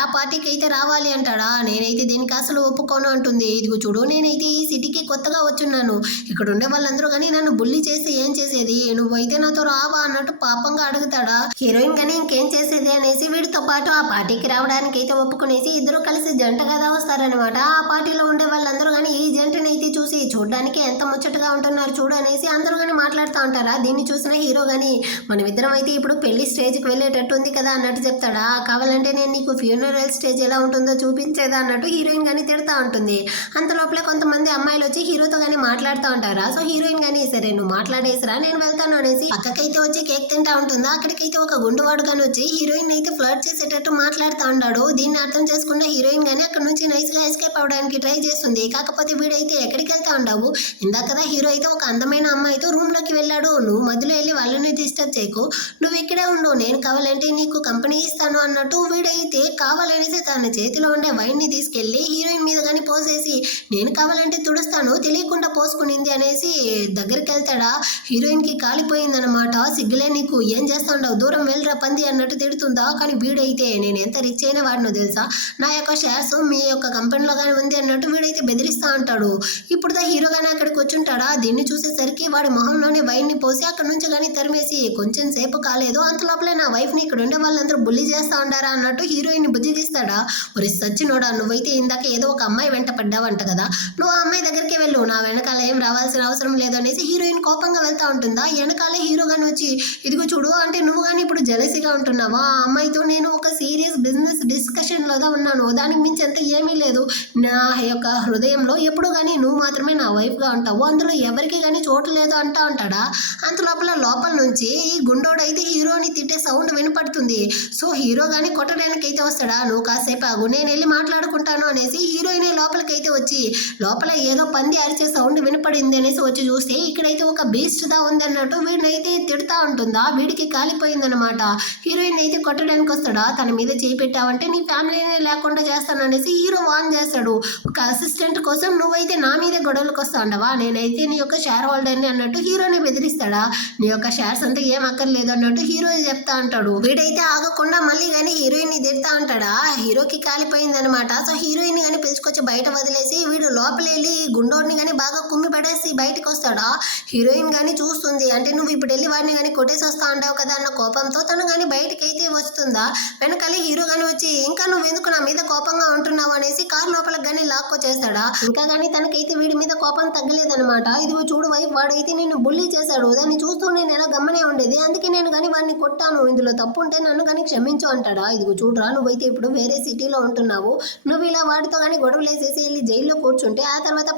ఆ పార్టీకి అయితే రావాలి అంటాడా. నేనైతే దీనికి అసలు ఒప్పుకోను అంటుంది. ఇదిగో చూడు నేనైతే ఈ సిటీకి కొత్తగా వచ్చున్నాను, ఇక్కడ ఉండే వాళ్ళందరూ కానీ నన్ను బుల్లి చేసి ఏం చేసేది, నువ్వైతే నాతో రావా అన్నట్టు పాపంగా అడుగుతాడా. హీరోయిన్ కానీ ఇంకేం చేసేది అనేసి వీడితో పాటు ఆ పార్టీకి రావడానికి అయితే ఒప్పుకునేసి ఇద్దరు కలిసి జంట కదా వస్తారనమాట. ఆ పార్టీలో ఉండే వాళ్ళందరూ కానీ ఈ జంటని అయితే చూసి చూడడానికి ఎంత ముచ్చటగా ఉంటున్నారు చూడు అనేసి అందరూ కానీ మాట్లాడుతూ ఉంటారా. దీన్ని చూసిన హీరో కానీ మనమిద్దరం అయితే ఇప్పుడు పెళ్లి స్టేజ్కి వెళ్ళేటట్టు ఉంది కదా అన్నట్టు చెప్తాడా. కావాలంటే నేను నీకు ఫ్యూనరల్ స్టేజ్ ఎలా ఉంటుందో చూపించేదా అన్నట్టు హీరోయిన్ కానీ తిడతా ఉంటుంది. అంత లోపలే కొంతమంది అమ్మాయిలు వచ్చి హీరోతో కానీ మాట్లాడుతూ ఉంటారా. సో హీరోయిన్ కానీ సరే నువ్వు మాట్లాడేసిరా నేను వెళ్తాను అనేసి పక్కకైతే వచ్చి కేక్ తింటా ఉంటుందా. అక్కడికైతే ఒక గుండువాడు కానీ వచ్చి హీరోయిన్ అయితే ఫ్లర్ట్ చేసేటట్టు మాట్లాడుతూ ఉంటాడు. దీన్ని అర్థం చేసుకున్న హీరోయిన్ కానీ అక్కడ నుంచి నైస్ గా ఎస్కేప్ అవడానికి ట్రై చేస్తుంది. కాకపోతే వీడైతే ఎక్కడికి వెళ్తా ఉండవు, ఇందాక కదా హీరో అయితే ఒక అందమైన అమ్మాయితో రూమ్ లోకి వెళ్ళాడు, నువ్వు మధ్యలో వెళ్ళి వాళ్ళని డిస్టర్బ్ చేయకు, నువ్వు ఇక్కడే ఉండు, నేను కావాలంటే నీకు కంపెనీ ఇస్తాను అన్నట్టు వీడైతే కావాలనేసి తన చేతిలో ఉండే వైన్ ని తీసుకెళ్లి హీరోయిన్ మీద కానీ పోసేసి నేను కావాలంటే తుడుస్తాను తెలియకుండా పోసుకునింది అనేసి దగ్గరికి వెళ్తాడా. హీరోయిన్ కి కాలిపోయిందనమాట. సిగ్గులే నీకు, ఏం చేస్తా ఉండవు, దూరం వెళ్ళరా పంది అన్నట్టు తిడుతుందా. కానీ వీడైతే నేను ఎంత రిచ్ అయినా వాడినో తెలుసా, నా యొక్క షేర్స్ మీ యొక్క కంపెనీలో కానీ ఉంది అన్నట్టు వీడైతే బెదిరిస్తా ఉంటాడు. ఇప్పుడు హీరో గానీ అక్కడికి వచ్చుంటాడా. దీన్ని చూసేసరికి వాడి మొహంలోనే వైన్ ని పోసి అక్కడ నుంచి కానీ తరిమేసి కొంచెం సేపు కాలేదు అంత లోపలే నా వైఫ్ ని ఇక్కడ ఉండే వాళ్ళందరూ బుల్లి చేస్తా ఉండారా అన్నట్టు హీరోయిన్ బుద్ధి తీస్తాడా. ఒరి సచ్చినోడా, నువ్వైతే ఇందాక ఏదో ఒక అమ్మాయి వెంట పడ్డావంట కదా, నువ్వు ఆ అమ్మాయి దగ్గరికి వెళ్ళు, నా వెనకాల ఏం రావాల్సిన అవసరం లేదు అనేసి హీరోయిన్ కోపంగా వెళ్తా ఉంటుందా. వెనకాలే హీరో గాని వచ్చి ఇదిగో చూడు అంటే నువ్వు కానీ ఇప్పుడు జెలసీగా ఉంటున్నావా, ఆ అమ్మాయితో నేను ఒక సీరియస్ బిజినెస్ డిస్కషన్ లోగా ఉన్నాను, దానికి మించి అంత ఏమీ లేదు, నా యొక్క హృదయంలో ఎప్పుడు కానీ నువ్వు మాత్రమే నా వైఫ్ గా ఉంటావు, అందులో ఎవరికి కానీ చోటు లేదు అంటా ఉంటాడా. అంత లోపల నుంచి ఈ గుండోడైతే హీరోని తిట్టే సౌండ్ వినపడుతుంది. సో హీరో గాని కొట్టడానికి అయితే వస్తాడా, నువ్వు కాసేపు ఆగు నేను వెళ్ళి మాట్లాడుకుంటాను అనేసి హీరోయిన్ లోపలికైతే వచ్చి లోపల ఏదో పంది అరిచే సౌండ్ వినపడింది అనేసి వచ్చి చూస్తే ఇక్కడైతే ఒక బీస్ట్ దా ఉంది అన్నట్టు వీడినైతే తిడతా ఉంటుందా. వీడికి కాలిపోయిందనమాట. హీరోయిన్ అయితే కొట్టడానికి వస్తాడా, తన మీద చేయి పెట్టావంటే నీ ఫ్యామిలీనే లేకుండా చేస్తాను అనేసి హీరో వాన్ చేస్తాడు. ఒక అసిస్టెంట్ కోసం నువ్వైతే నా మీద గొడవలకు వస్తా ఉండవా, నేనైతే నీ యొక్క షేర్ హోల్డర్ని అన్నట్టు హీరోని బెదిరిస్తాడా. నీ యొక్క షేర్స్ అంతా ఏం అక్కర్లేదు అన్నట్టు హీరో చెప్తా అంటాడు. వీడైతే ఆగకుండా మళ్ళీ కానీ హీరోయిన్ ని తిడతా ఉంటాడా. హీరోకి కాలిపోయింది అనమాట. సో హీరోయిన్ కానీ పిలుచుకొచ్చి బయట వదిలేసి వీడు లోపల వెళ్ళి గుండోడిని కానీ బాగా కుమ్మి పడేసి బయటకు వస్తాడా. హీరోయిన్ కానీ చూస్తుంది, అంటే నువ్వు ఇప్పుడు వెళ్ళి వాడిని కానీ కొట్టేసి వస్తా అంటావు కదా అన్న కోపంతో తను కానీ బయటకి అయితే వస్తుందా. వెనకాలే హీరో కానీ వచ్చి ఇంకా నువ్వు ఎందుకు నా మీద కోపంగా ఉంటున్నావు అనేసి కారు లోపలికి కానీ లాక్ లాక్కొచ్చేస్తాడా. ఇంకా కానీ తనకైతే వీడి మీద కోపం తగ్గలేదనమాట. ఇదిగో చూడు వైఫ్, వాడైతే నేను బుల్లీ చేశాడు, దాన్ని చూస్తూ నేను ఎలా గమ్మనే ఉండేది, అందుకే నేను కానీ వాడిని కొట్టాను, ఇందులో తప్పు ఉంటే నన్ను కానీ క్షమించు అంటాడా. ఇదిగో చూడరా, నువ్వైతే ఇప్పుడు వేరే సిటీలో ఉంటున్నావు, నువ్వు ఇలా వాడితో కానీ గొడవలు వేసేసి వెళ్ళి జైల్లో కూర్చుంటే ఆ తర్వాత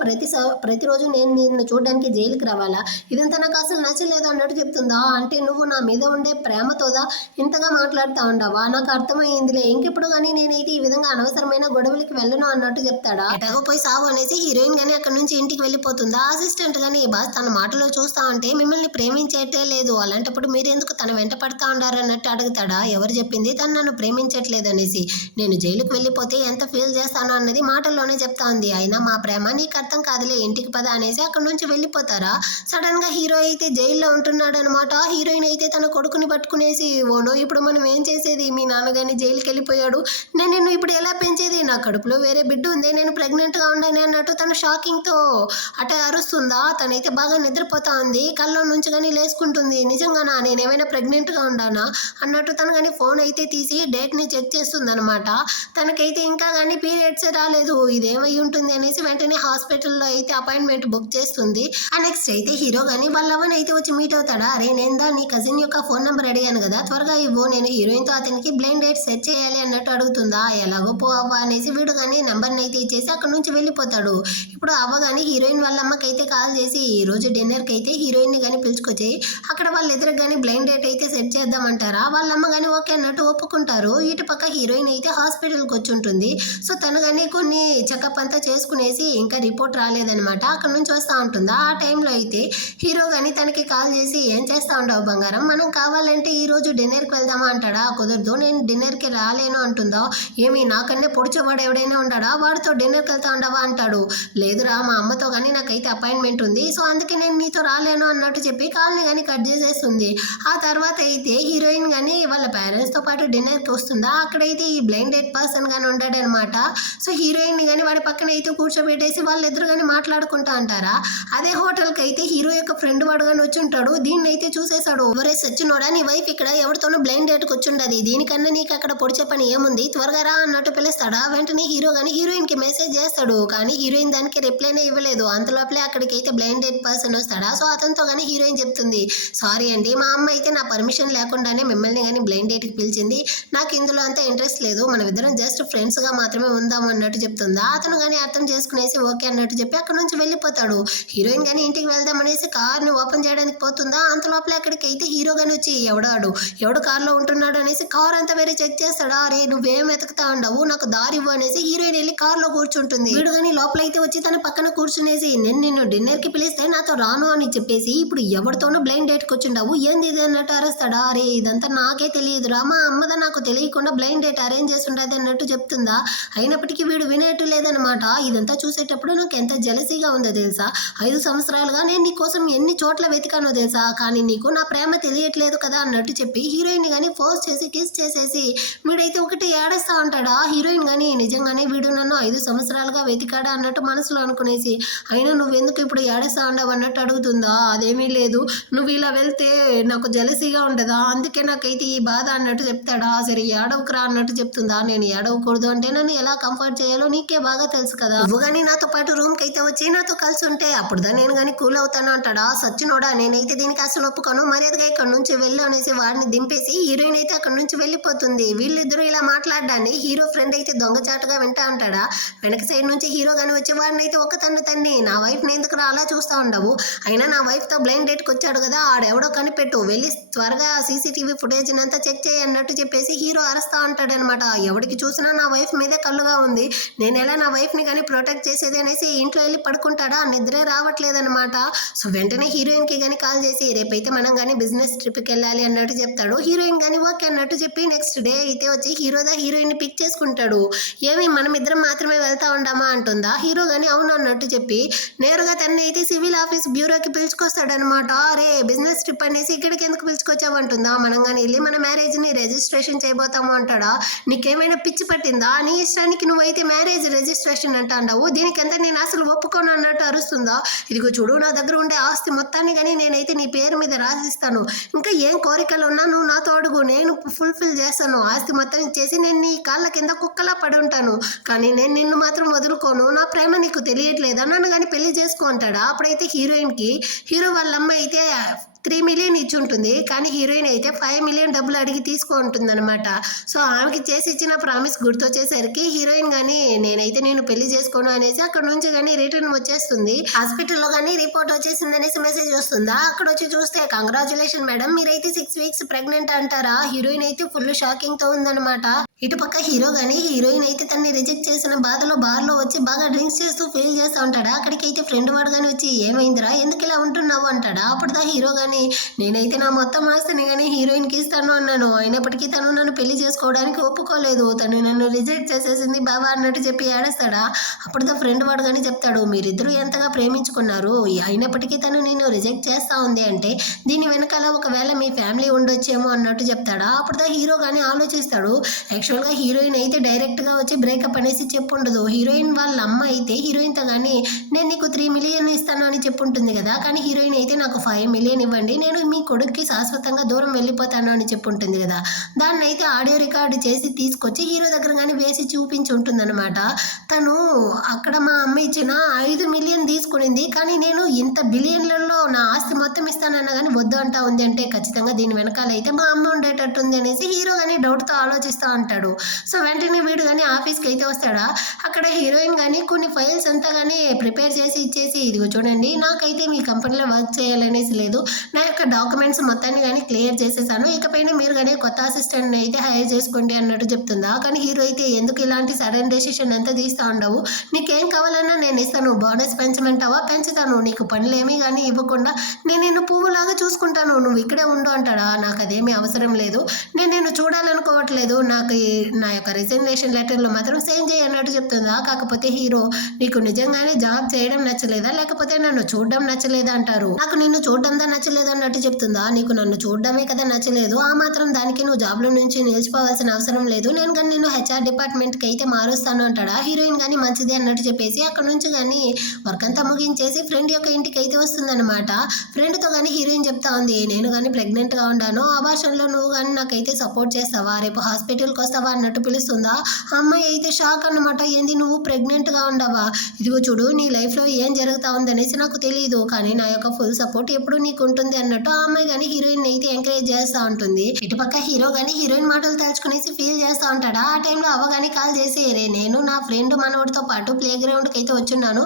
ప్రతిరోజు నేను నిన్ను చూడడానికి జైలుకి రావాలా, ఇదంతా నాకు అసలు నచ్చలేదు అన్నట్టు చెప్తుందా. అంటే నువ్వు నా మీద ఉండే ప్రేమతోదా ఇంతగా మాట్లాడుతూ ఉండవా, నాకు అర్థమైందిలే, ఇంకెప్పుడు కానీ నేనైతే ఈ విధంగా అనవసరమైన గొడవలకి వెళ్ళను అన్నట్టు చెప్తాడా. ఎటాగో పోయి సాగు అనేసి హీరోయిన్ గానీ అక్కడ నుంచి ఇంటికి వెళ్ళిపోతుందా. అసిస్టెంట్ గానీ బాస్ తన మాటలో చూస్తా ఉంటే మిమ్మల్ని ప్రేమించేటే లేదు, అలాంటప్పుడు మీరెందుకు తన వెంట పడతా ఉండారు అన్నట్టు అడుగుతాడా. ఎవరు చెప్పింది తను నన్ను ప్రేమించట్లేదు అనేసి, నేను జైలుకి వెళ్ళిపోతే ఎంత ఫీల్ చేస్తాను అన్నది మాటల్లోనే చెప్తా ఉంది. అయినా మా ప్రేమ నీకు అర్థం కాదులే, ఇంటికి పద అనేసి అక్కడ నుంచి వెళ్ళిపోతారా. సడన్ గా హీరో అయితే జైల్లో ఉంటున్నాడు అనమాట. హీరోయిన్ అయితే తన కొడుకుని పట్టుకునేసి, ఓనో ఇప్పుడు మనం ఏం చేసేది, మీ నాన్నగాని జైలుకి వెళ్ళిపోయాడు, నేను నిన్ను ఇప్పుడు ఎలా పెంచేది, నా కడుపులో వేరే బిడ్డ ఉంది, నేను ప్రెగ్నెంట్ గా ఉన్నాను అన్నట్టు తన షాకింగ్ తో అటే అరుస్తుందా. తనైతే బాగా నిద్రపోతా ఉంది, కల్లో నుంచి కానీ లేసుకుంటుంది. నిజంగానా, నేనేమైనా ప్రెగ్నెంట్ గా ఉండానా అన్నట్టు తను కానీ ఫోన్ అయితే తీసి డేట్ ని చెక్ చేస్తుంది అనమాట. తనకైతే ఇంకా కానీ పీరియడ్స్ రాలేదు, ఇదేమై ఉంటుంది అనేసి వెంటనే హాస్పిటల్లో అయితే అపాయింట్మెంట్ బుక్ చేస్తుంది. ఆ నెక్స్ట్ అయితే హీరో కానీ వాళ్ళ అవ్వని అయితే వచ్చి మీట్ అవుతాడా. అరే నేందా నీ కజిన్ యొక్క ఫోన్ నెంబర్ అడిగాను కదా, త్వరగా ఇవ్వు, నేను హీరోయిన్ తో అతనికి బ్లైండ్ డేట్ సెట్ చేయాలి అన్నట్టు అడుగుతుందా. ఎలాగో పో అవ్వ అనేసి వీడు కానీ నెంబర్ని అయితే ఇచ్చేసి అక్కడ నుంచి వెళ్ళిపోతాడు. ఇప్పుడు అవ్వ కానీ హీరోయిన్ వాళ్ళ అమ్మకి అయితే కాల్ చేసి, ఈ రోజు డిన్నర్కి అయితే హీరోయిన్ ని కానీ పిలుచుకొచ్చి అక్కడ వాళ్ళిద్దరు కానీ బ్లైండ్ డేట్ అయితే సెట్ చేద్దామంటారా. వాళ్ళ అమ్మ కానీ ఓకే అన్నట్టు ఒప్పుకుంటారు. ఇటు పక్క హీరోయిన్ అయితే హాస్పిటల్కి వచ్చి ఉంటుంది. సో తను కానీ కొన్ని చెకప్ అంతా చేసుకునేసి ఇంకా రిపోర్ట్ రాలేదనమాట, అక్కడ నుంచి వస్తూ ఉంటుందా. ఆ టైంలో అయితే హీరో కానీ తనకి కాల్ చేసి, ఏం చేస్తా ఉండవు బంగారం, మనం కావాలంటే ఈ రోజు డిన్నర్కి వెళ్దామా అంటాడా. కుదరదు, నేను డిన్నర్కి రాలేను అంటుందా. ఏమి నాకన్నా పొడిచేవాడు ఎవడైనా ఉంటాడా, వాడితో డిన్నర్కి వెళ్తా ఉండవా అంటాడు. లేదురా మా అమ్మతో కానీ నాకైతే అపాయింట్మెంట్ ఉంది, సో అందుకే నేను నీతో రాలేను అన్నట్టు చెప్పి కాల్ని కానీ కట్ చేసేస్తుంది. ఆ తర్వాత అయితే హీరోయిన్ కానీ వాళ్ళ పేరెంట్స్తో పాటు డిన్నర్కి వస్తుందా. అక్కడైతే ఈ బ్లైండ్ డేట్ పర్సన్ కానీ ఉంటాడనమాట. సో హీరోయిన్ కానీ వాడి పక్కన అయితే కూర్చోబెట్టేసి వాళ్ళిద్దరు కానీ మాట్లాడుకుంటా అంటారా. అదే హోటల్కి అయితే హీరో యొక్క ఫ్రెండ్ వాడు కానీ వచ్చి ఉంటాడు. దీన్ని అయితే చూసేశాడు. ఎవరే సచ్చినోడా, నీ వైఫ్ ఇక్కడ ఎవరితోనో బ్లైండ్ డేట్కి వచ్చి ఉండదు, దీనికన్నా నీకు అక్కడ పొడిచే పని ఏముంది, త్వరగా రా అన్నట్టు పిలుస్తాడా. వెంటనే హీరో కానీ హీరోయిన్ కి మెసేజ్ చేస్తాడు, కానీ హీరోయిన్ దానికి రిప్లైనే ఇవ్వలేదు. అంతలోపలే అక్కడికి అయితే బ్లైండ్ డేట్ పర్సన్ వస్తాడా. సో అతనితో కానీ హీరోయిన్ చెప్తుంది, సారీ అండి మా అమ్మ అయితే నా పర్మిషన్ లేకుండానే మిమ్మల్ని కానీ బ్లైండ్ డేట్కి పిలిచింది, నాకు ఇందులో అంతా ఇంట్రెస్ట్ లేదు, మనం ఇద్దరం జస్ట్ ఫ్రెండ్స్ గా మాత్రమే ఉందాం అన్నట్టు చెప్తుందా. అతను కానీ అర్థం చేసుకునేసి ఓకే అన్నట్టు చెప్పి అక్కడ నుంచి వెళ్ళిపోతాడు. హీరోయిన్ కానీ ఇంటికి వెళ్దాం అనేసి కార్ ని ఓపెన్ చేయడానికి పోతుందా. అంతలోపలే అక్కడికి అయితే హీరో కానీ వచ్చి, ఎవడు కార్లో ఉంటున్నాడు అనేసి కార్ అంతా వేరే చెక్ చేస్తాడా. అరే నువ్వేం వెతుకుతా ఉండవు, నాకు దారి ఇవ్వు అనేసి హీరోయిన్ వెళ్ళి కార్లో కూర్చుంటుంది. వీడు కానీ లోపల అయితే వచ్చి తన పక్కన కూర్చునేసి, నేను నిన్ను డిన్నర్ కి పిలిస్తే నాతో రాను అని చెప్పేసి ఇప్పుడు ఎవరితోనూ బ్లైండ్ డేట్ కి వచ్చిండావు, ఏంది ఇది అన్నట్టు అరుస్తాడా. అరే ఇదంతా నాకే తెలియదురా, మా అమ్మదా నాకు తెలియకుండా బ్లైండ్ డేట్ అరేంజ్ చేసి ఉండదు అన్నట్టు చెప్తుందా. అయినప్పటికీ వీడు వినేట్టు లేదనమాట. ఇదంతా చూసేటప్పుడు నాకు ఎంత జలసీగా ఉందో తెలుసా, 5 సంవత్సరాలుగా నేను నీ కోసం ఎన్ని చోట్ల వెతికానో తెలుసా, కానీ నీకు నా ప్రేమ తెలియట్లేదు కదా అన్నట్టు చెప్పి హీరోయిన్ కానీ ఫోర్స్ చేసి కిస్ చేసేసి వీడైతే ఒకటి ఏడేస్తా ఉంటాడా. హీరోయిన్ కానీ నిజంగానే వీడు నన్ను 5 సంవత్సరాలుగా వెతికాడా అన్నట్టు మనసులో అనుకునేసి, అయినా నువ్వెందుకు ఇప్పుడు ఏడేస్తా ఉండవు అన్నట్టు అడుగుతుందా. అదేమీ లేదు, నువ్వు ఇలా వెళ్తే నాకు జలసీగా ఉండదా, అందుకే నాకైతే ఈ బాధ అన్నట్టు చెప్తాడా. సరే ఏడవకురా అన్నట్టు చెప్తుందా. నేను ఏడవకూడదు అంటే నన్ను ఎలా కంఫర్ట్ చేయాలో నీకే బాగా తెలుసు కదా, నువ్వు కానీ నాతో పాటు రూమ్కి అయితే వచ్చి నాతో కలిసి ఉంటే అప్పుడుదా నేను కానీ కూల్ అవుతాను అంటాడా. సచ్చినోడా, నేనైతే దీనికి అసలు ఒప్పుకోను, మర్యాదగా ఇక్కడ నుంచి వెళ్ళు అనేసి వాడిని దింపేసి హీరోయిన్ అయితే అక్కడ నుంచి వెళ్ళిపోతుంది. వీళ్ళిద్దరూ ఇలా మాట్లాడడాన్ని హీరో ఫ్రెండ్ అయితే దొంగచాటుగా వింటా ఉంటాడా. వెనక సైడ్ నుంచి హీరో కానీ వచ్చి వాడిని అయితే ఒక తన్ని నా వైఫ్ ని ఎందుకు అలా చూస్తా ఉండవు, అయినా నా వైఫ్ తో బ్లైండ్ డేట్కి వచ్చాడు కదా, ఆడెవడో కనిపెట్టు, వెళ్ళి త్వరగా సీసీటీవీ ఫుటేజ్ అంతా చెక్ చేయి అన్నట్టు చెప్పేసి హీరో అరుస్తా ఉంటాడనమాట. ఎవరికి చూసినా నా వైఫ్ మీదే కళ్ళుగా ఉంది, నేను ఎలా నా వైఫ్ ని కానీ ప్రొటెక్ట్ చేసేది అనేసి ఇంట్లో వెళ్ళి పడుకుంటాడా. నిద్రే రావట్లేదనమాట. సో వెంటనే హీరోయిన్ కి కానీ కాల్ చేసి, రేపైతే మనం కానీ బిజినెస్ ట్రిప్కి వెళ్ళాలి అన్నట్టు చెప్తాడు. హీరోయిన్ కానీ ఓకే అన్నట్టు చెప్పి నెక్స్ట్ డే అయితే వచ్చి హీరోయిన్ ని పిక్ చేసుకుంటాడు. ఏమి మనం ఇద్దరం మాత్రమే వెళ్తా ఉండామా అంటుందా. హీరో కానీ అవును అన్నట్టు చెప్పి నేరుగా తన్ని అయితే సివిల్ ఆఫీస్ బ్యూరోకి పిలుచుకొస్తాడనమాట. అరే బిజినెస్ ట్రిప్ అనేసి ఇక్కడికి ఎందుకు పిలుచుకొచ్చావు అంటుందా. మనం కానీ వెళ్ళి మన మ్యారేజ్ ని రిజిస్ట్రేషన్ చేయబోతాము అంటాడా. నీకేమైనా పిచ్చి పట్టిందా, నీ ఇష్టానికి నువ్వైతే మ్యారేజ్ రిజిస్ట్రేషన్ అంటావు, దీనికంతా నేను అసలు ఒప్పుకోను అన్నట్టు అరుస్తుందా. ఇదిగో చూడు, నా దగ్గర ఉండే ఆస్తి మొత్తాన్ని కానీ నేనైతే నీ పేరు మీద రాసిస్తాను, ఇంకా ఏం కోరికలు ఉన్నా నువ్వు నాతో అడుగు, నేను ఫుల్ఫిల్ చేస్తాను, ఆస్తి మొత్తం ఇచ్చేసి నేను నీ కాళ్ళ కింద కుక్కలా పడి ఉంటాను, కానీ నేను నిన్ను మాత్రం మాత్రం వదులుకోను, నా ప్రేమ నీకు తెలియట్లేదా, నన్ను కానీ పెళ్లి చేసుకో అంటాడా. అప్పుడైతే హీరోయిన్కి హీరో వాళ్ళ అమ్మ అయితే 3 మిలియన్ ఇచ్చి ఉంటుంది, కానీ హీరోయిన్ అయితే 5 మిలియన్ డబ్బులు అడిగి తీసుకో ఉంటుంది అనమాట. సో ఆమెకి చేసి ఇచ్చిన ప్రామిస్ గుర్తొచ్చేసరికి హీరోయిన్ కానీ నేనైతే నేను పెళ్లి చేసుకోను అనేసి అక్కడ నుంచి కానీ రిటర్న్ వచ్చేస్తుంది. హాస్పిటల్లో కానీ రిపోర్ట్ వచ్చేసింది అనేసి మెసేజ్ వస్తుందా. అక్కడ వచ్చి చూస్తే కంగ్రాచులేషన్ మేడం, మీరైతే 6 వీక్స్ ప్రెగ్నెంట్ అంటారా. హీరోయిన్ అయితే ఫుల్ షాకింగ్ తో ఉందన్నమాట. ఇటుపక్క హీరో గానీ హీరోయిన్ అయితే తన్ని రిజెక్ట్ చేసిన బాధలో బార్లో వచ్చి బాగా డ్రింక్స్ చేస్తూ ఫీల్ చేస్తూ ఉంటాడా. అక్కడికైతే ఫ్రెండ్ వాడు కానీ వచ్చి ఏమైందిరా, ఎందుకు ఇలా ఉంటున్నావు అంటాడా. అప్పుడు హీరో గానీ నేనైతే నా మొత్తం ఆస్తిని కానీ హీరోయిన్కి ఇస్తాను అన్నాను, అయినప్పటికీ తను నన్ను పెళ్లి చేసుకోవడానికి ఒప్పుకోలేదు, తను నన్ను రిజెక్ట్ చేసేసింది బాబా అన్నట్టు చెప్పి ఏడేస్తాడా. అప్పుడు ఫ్రెండ్ వాడు కానీ చెప్తాడు, మీరిద్దరూ ఎంతగా ప్రేమించుకున్నారు, అయినప్పటికీ తను నేను రిజెక్ట్ చేస్తా ఉంది అంటే దీని వెనకాల ఒకవేళ మీ ఫ్యామిలీ ఉండొచ్చేమో అన్నట్టు చెప్తాడా. అప్పుడు హీరో కానీ ఆలోచిస్తాడు. యాక్చువల్గా హీరోయిన్ అయితే డైరెక్ట్గా వచ్చి బ్రేకప్ అనేసి చెప్పుండదు. హీరోయిన్ వాళ్ళ అమ్మ అయితే హీరోయిన్తో కానీ నేను నీకు 3 మిలియన్ ఇస్తాను అని చెప్పుంటుంది కదా, కానీ హీరోయిన్ అయితే నాకు 5 మిలియన్ ఇవ్వండి, నేను మీ కొడుక్కి శాశ్వతంగా దూరం వెళ్ళిపోతాను అని చెప్పుంటుంది కదా. దాన్ని అయితే ఆడియో రికార్డు చేసి తీసుకొచ్చి హీరో దగ్గర కానీ వేసి చూపించి ఉంటుందన్నమాట. తను అక్కడ మా అమ్మ ఇచ్చిన 5 మిలియన్ తీసుకునింది, కానీ నేను ఇంత బిలియన్లలో నా ఆస్తి మొత్తం ఇస్తానన్నా కానీ వద్దు అంటా ఉంది అంటే ఖచ్చితంగా దీని వెనకాల అయితే మా అమ్మ ఉండేటట్టుంది అనేసి హీరో కానీ డౌట్తో ఆలోచిస్తూ ఉంటాడు. సో వెంటనే వీడు కానీ ఆఫీస్కి అయితే వస్తాడా. అక్కడ హీరోయిన్ కానీ కొన్ని ఫైల్స్ అంతా కానీ ప్రిపేర్ చేసి ఇచ్చేసి ఇదిగో చూడండి, నాకైతే మీ కంపెనీలో వర్క్ చేయాలనేసి లేదు, నా యొక్క డాక్యుమెంట్స్ మొత్తాన్ని కానీ క్లియర్ చేసేసాను, ఇకపైన మీరు కానీ కొత్త అసిస్టెంట్ని అయితే హైర్ చేసుకోండి అన్నట్టు చెప్తుందా. కానీ హీరో అయితే ఎందుకు ఇలాంటి సడన్ డెసిషన్ అంతా తీస్తూ ఉండవు, నీకేం కావాలన్నా నేను ఇస్తాను, బోనస్ పెంచమంటావా పెంచుతాను, నీకు పనులేమీ కానీ ఇవ్వకుండా నేను నిన్ను పువ్వులాగా చూసుకుంటాను, నువ్వు ఇక్కడే ఉండు అంటాడా. నాకు అదేమీ అవసరం లేదు, నేను నిన్ను చూడాలనుకోవట్లేదు, నాకు నా యొక్క రిజర్వేషన్ లెటర్లో మాత్రం సేమ్ చేయి అన్నట్టు చెప్తుందా. కాకపోతే హీరో నీకు నిజంగానే జాబ్ చేయడం నచ్చలేదా లేకపోతే నన్ను చూడడం నచ్చలేదా అంటారు. నాకు నిన్ను చూడడందా నచ్చలేదు అన్నట్టు చెప్తుందా. నీకు నన్ను చూడడమే కదా నచ్చలేదు, ఆ మాత్రం దానికి నువ్వు జాబ్లో నుంచి నిలిచిపోవాల్సిన అవసరం లేదు, నేను కానీ నిన్ను HR డిపార్ట్మెంట్కి అయితే మారుస్తాను అంటాడా. హీరోయిన్ కానీ మంచిది అన్నట్టు చెప్పేసి అక్కడ నుంచి కానీ వర్క్ అంతా ముగించేసి ఫ్రెండ్ యొక్క ఇంటికి అయితే వస్తుందన్నమాట. ఫ్రెండ్తో కానీ హీరోయిన్ చెప్తా ఉంది, నేను కానీ ప్రెగ్నెంట్గా ఉన్నాను, అబార్షన్లో నువ్వు కానీ నాకైతే సపోర్ట్ చేస్తావా, రేపు హాస్పిటల్కి వస్తావా అన్నట్టు పిలుస్తుందా. అమ్మాయి అయితే షాక్ అన్నమాట, ఏంది నువ్వు ప్రెగ్నెంట్గా ఉండవా, ఇదిగో చూడు నీ లైఫ్లో ఏం జరుగుతా ఉందనేసి నాకు తెలియదు, కానీ నా యొక్క ఫుల్ సపోర్ట్ ఎప్పుడు నీకు ఉంటుంది అన్నట్టు ఆ అమ్మాయి కానీ హీరోయిన్ అయితే ఎంకరేజ్ చేస్తూ ఉంటుంది. ఇటుపక్క హీరో కానీ హీరోయిన్ మాటలు తలుచుకునేసి ఫీల్ చేస్తూ ఉంటాడా. ఆ టైంలో అవ్వ కానీ కాల్ చేసి నేను నా ఫ్రెండ్ మనోడితో పాటు ప్లే గ్రౌండ్కి అయితే వచ్చున్నాను,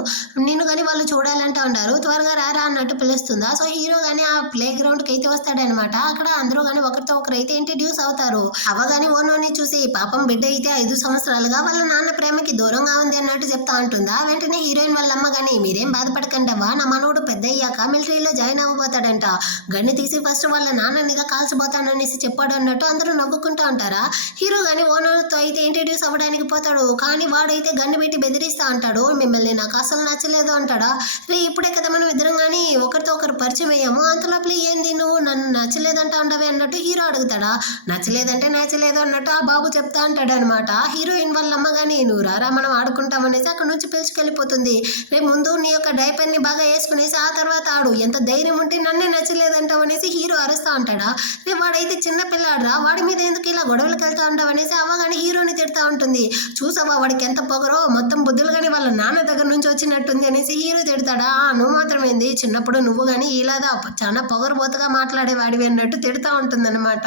నిన్ను కానీ వాళ్ళు చూడాలంటా ఉన్నారు, త్వరగా రారా అన్నట్టు పిలుస్తుందా. సో హీరో కానీ ఆ ప్లే గ్రౌండ్కి అయితే వస్తాడనమాట. అక్కడ అందరూ కానీ ఒకరితో ఒకరు అయితే ఇంట్రడ్యూస్ అవుతారు. అవ్వ కానీ ఓనోని చూసి పాపం బిడ్డ అయితే 5 సంవత్సరాలుగా వాళ్ళ నాన్న ప్రేమకి దూరంగా ఉంది అన్నట్టు చెప్తా ఉంటుందా. వెంటనే హీరోయిన్ వాళ్ళ అమ్మ కానీ మీరేం బాధపడకండవా, నా మనోడు పెద్ద అయ్యాక మిలిటరీలో జాయిన్ అవ్వబోతాడంట, గన్ను తీసి ఫస్ట్ వాళ్ళ నాన్ననిగా కాల్చిపోతాననేసి చెప్పాడు అన్నట్టు అందరూ నవ్వుకుంటూ ఉంటారా. హీరో కానీ ఓనర్తో అయితే ఇంట్రడ్యూస్ అవ్వడానికి పోతాడు, కానీ వాడైతే గన్ను పెట్టి బెదిరిస్తా అంటాడు, మిమ్మల్ని నాకు అసలు నచ్చలేదు అంటాడా. రే ఇప్పుడే కదా మనం ఇద్దరం కానీ ఒకరితో ఒకరు పరిచయం అయ్యాము, అంతలోపల ఏంది నువ్వు నన్ను నచ్చలేదంటా ఉండవే అన్నట్టు హీరో అడుగుతాడా. నచ్చలేదంటే నచ్చలేదు అన్నట్టు ఆ బాబు చెప్తా అంటాడు అనమాట. హీరోయిన్ వాళ్ళ అమ్మ కానీ నువ్వు రారా మనం ఆడుకుంటామనేసి అక్కడ నుంచి పిలుచుకెళ్ళిపోతుంది. రేపు ముందు నీ యొక్క డైపర్ని బాగా వేసుకునేసి ఆ తర్వాత ఆడు, ఎంత ధైర్యం ఉంటే నన్నే నచ్చలేదంటావు అనేసి హీరో అరుస్తా ఉంటాడా. రేపు వాడైతే చిన్న పిల్లాడరా, వాడి మీద ఎందుకు ఇలా గొడవలకు వెళ్తా ఉంటావు అనేసి అవ్వ కానీ హీరోని తిడతా ఉంటుంది. చూసావా వాడికి ఎంత పొగరో, మొత్తం బుద్ధులు కానీ వాళ్ళ నాన్న దగ్గర నుంచి వచ్చినట్టుంది అనేసి హీరో తిడతాడా. నువ్వు మాత్రమేంది చిన్నప్పుడు నువ్వు కానీ ఇలాదా చాలా పొగరుబోతుగా మాట్లాడేవాడివి అన్నట్టు తిడతా ఉంటుంది అనమాట.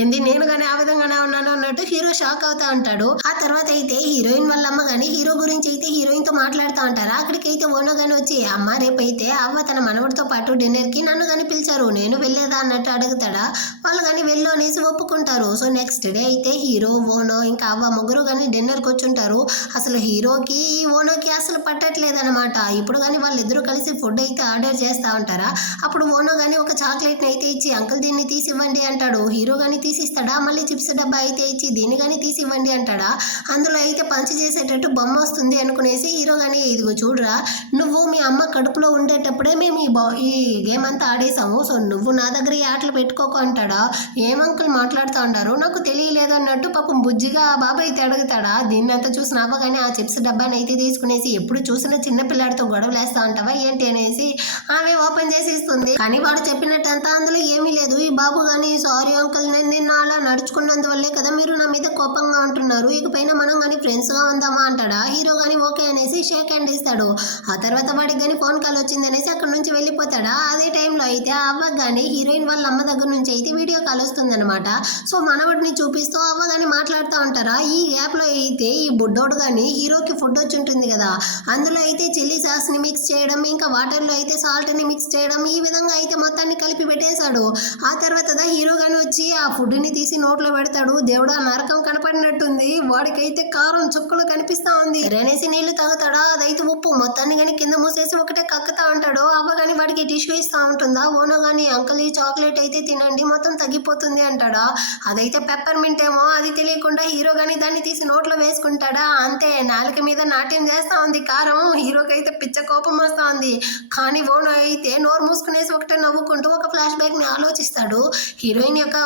ఏంది నేను కానీ ఆ విధంగానే ఉన్నాను అన్నట్టు హీరో షాక్ అవుతా ఉంటాడు. ఆ తర్వాత అయితే హీరోయిన్ వాళ్ళ అమ్మ కానీ హీరో గురించి అయితే హీరోయిన్ తో మాట్లాడుతూ ఉంటారు. అక్కడికైతే ఓనో కానీ వచ్చి అమ్మ రేపైతే అవ్వ తన మనవడితో పాటు డిన్నర్ కి నన్ను కానీ పిలిచారు, నేను వెళ్ళేదా అన్నట్టు అడుగుతాడా. వాళ్ళు కానీ వెళ్ళు అనేసి ఒప్పుకుంటారు. సో నెక్స్ట్ డే అయితే హీరో ఓనో ఇంకా అవ్వ ముగ్గురు కానీ డిన్నర్కి వచ్చుంటారు. అసలు హీరోకి ఓనోకి అసలు పట్టట్లేదన్నమాట. ఇప్పుడు కానీ వాళ్ళిద్దరూ కలిసి ఫుడ్ అయితే ఆర్డర్ చేస్తూ ఉంటారా. అప్పుడు ఓనో కానీ ఒక చాక్లెట్ని అయితే ఇచ్చి అంకుల్ దీన్ని తీసి ఇవ్వండి అంటాడు. హీరో కానీ తీసిస్తాడా. మళ్ళీ చిప్స్ డబ్బా అయితే ఇచ్చి దీన్ని కానీ తీసి ఇవ్వండి అంటాడా. అందులో అయితే పంచి చేసేటట్టు బొమ్మ వస్తుంది అనుకునేసి హీరో కానీ ఇదిగో చూడరా, నువ్వు మీ అమ్మ కడుపులో ఉండేటప్పుడే మేము ఈ గేమ్ అంతా ఆడేసాము, సో నువ్వు నా దగ్గర ఈ ఆటలు పెట్టుకోకు అంటాడా. ఏం అంకుల్ మాట్లాడుతూ ఉంటారు, నాకు తెలియలేదు అన్నట్టు పాపం బుజ్జిగా ఆ బాబా అయితే అడుగుతాడా. దీన్ని అంతా చూసిన అవ్వ కానీ ఆ చిప్స్ డబ్బాని అయితే తీసుకునేసి ఎప్పుడు చూసినా చిన్న పిల్లాడితో గొడవలు వేస్తా ఉంటావా ఏంటి అనేసి ఆమె ఓపెన్ చేసి ఇస్తుంది. కానీ వాడు చెప్పినట్టంతా అందులో ఏమీ లేదు. ఈ బాబు కానీ సారీ అంకుల్, నేను నిన్న అలా నడుచుకున్నందువల్లే కదా మీరు నా మీద కోపంగా ఉంటున్నారు, ఇకపైన మనం కానీ ఫ్రెండ్స్గా ఉందామా అంటాడా. హీరో కానీ ఓకే అనేసి షేక్ హ్యాండ్ ఇస్తాడు. ఆ తర్వాత వాడికి కానీ ఫోన్ కాల్ వచ్చింది అనేసి అక్కడ నుంచి వెళ్ళిపోతాడా. అదే టైంలో అయితే అవ్వకు కానీ హీరోయిన్ వాళ్ళ అమ్మ దగ్గర నుంచి అయితే వీడియో కాల్ వస్తుందన్నమాట. సో మనవడిని చూపిస్తూ అవ్వ కానీ మాట్లాడుతూ ఉంటారా. ఈ గ్యాప్లో అయితే ఈ బుడ్డోడు కానీ హీరోకి ఫుడ్ వచ్చి ఉంటుంది కదా, అందులో అయితే చిల్లీ సాస్ని మిక్స్ చేయడం, ఇంకా వాటర్లో అయితే సాల్ట్ని మిక్స్ చేయడం, ఈ విధంగా అయితే మొత్తాన్ని కలిపి పెట్టేశాడు. ఆ తర్వాత హీరో కానీ వచ్చి ఆ ఫుడ్ని తీసి నోట్లో పెడతాడు. దేవుడు ఆ నరకం కనపడినట్టుంది, వాడికైతే కారం చుక్కలు కనిపిస్తా ఉంది. అనేసి నీళ్లు తాగుతాడా, అదైతే ఉప్పు మొత్తాన్ని కానీ కింద మూసేసి ఒకటే కక్కుతా ఉంటాడు. అవ్వ కానీ వాడికి టిష్యూ ఇస్తా ఉంటుందా. ఓనో కానీ అంకల్ ఈ చాక్లెట్ అయితే తినండి మొత్తం తగ్గిపోతుంది అంటాడా. అదైతే పెప్పర్మింట్ ఏమో, అది తెలియకుండా హీరో కానీ దాన్ని తీసి నోట్లో వేసుకుంటాడా. అంతే నాలుక మీద నాట్యం చేస్తా ఉంది కారం. హీరోకి అయితే పిచ్చ కోపం వస్తా ఉంది. కానీ ఓనో అయితే నోరు మూసుకునేసి ఒకటే నవ్వుకుంటూ ఒక ఫ్లాష్ బ్యాక్ ని ఆలోచిస్తాడు. హీరోయిన్ యొక్క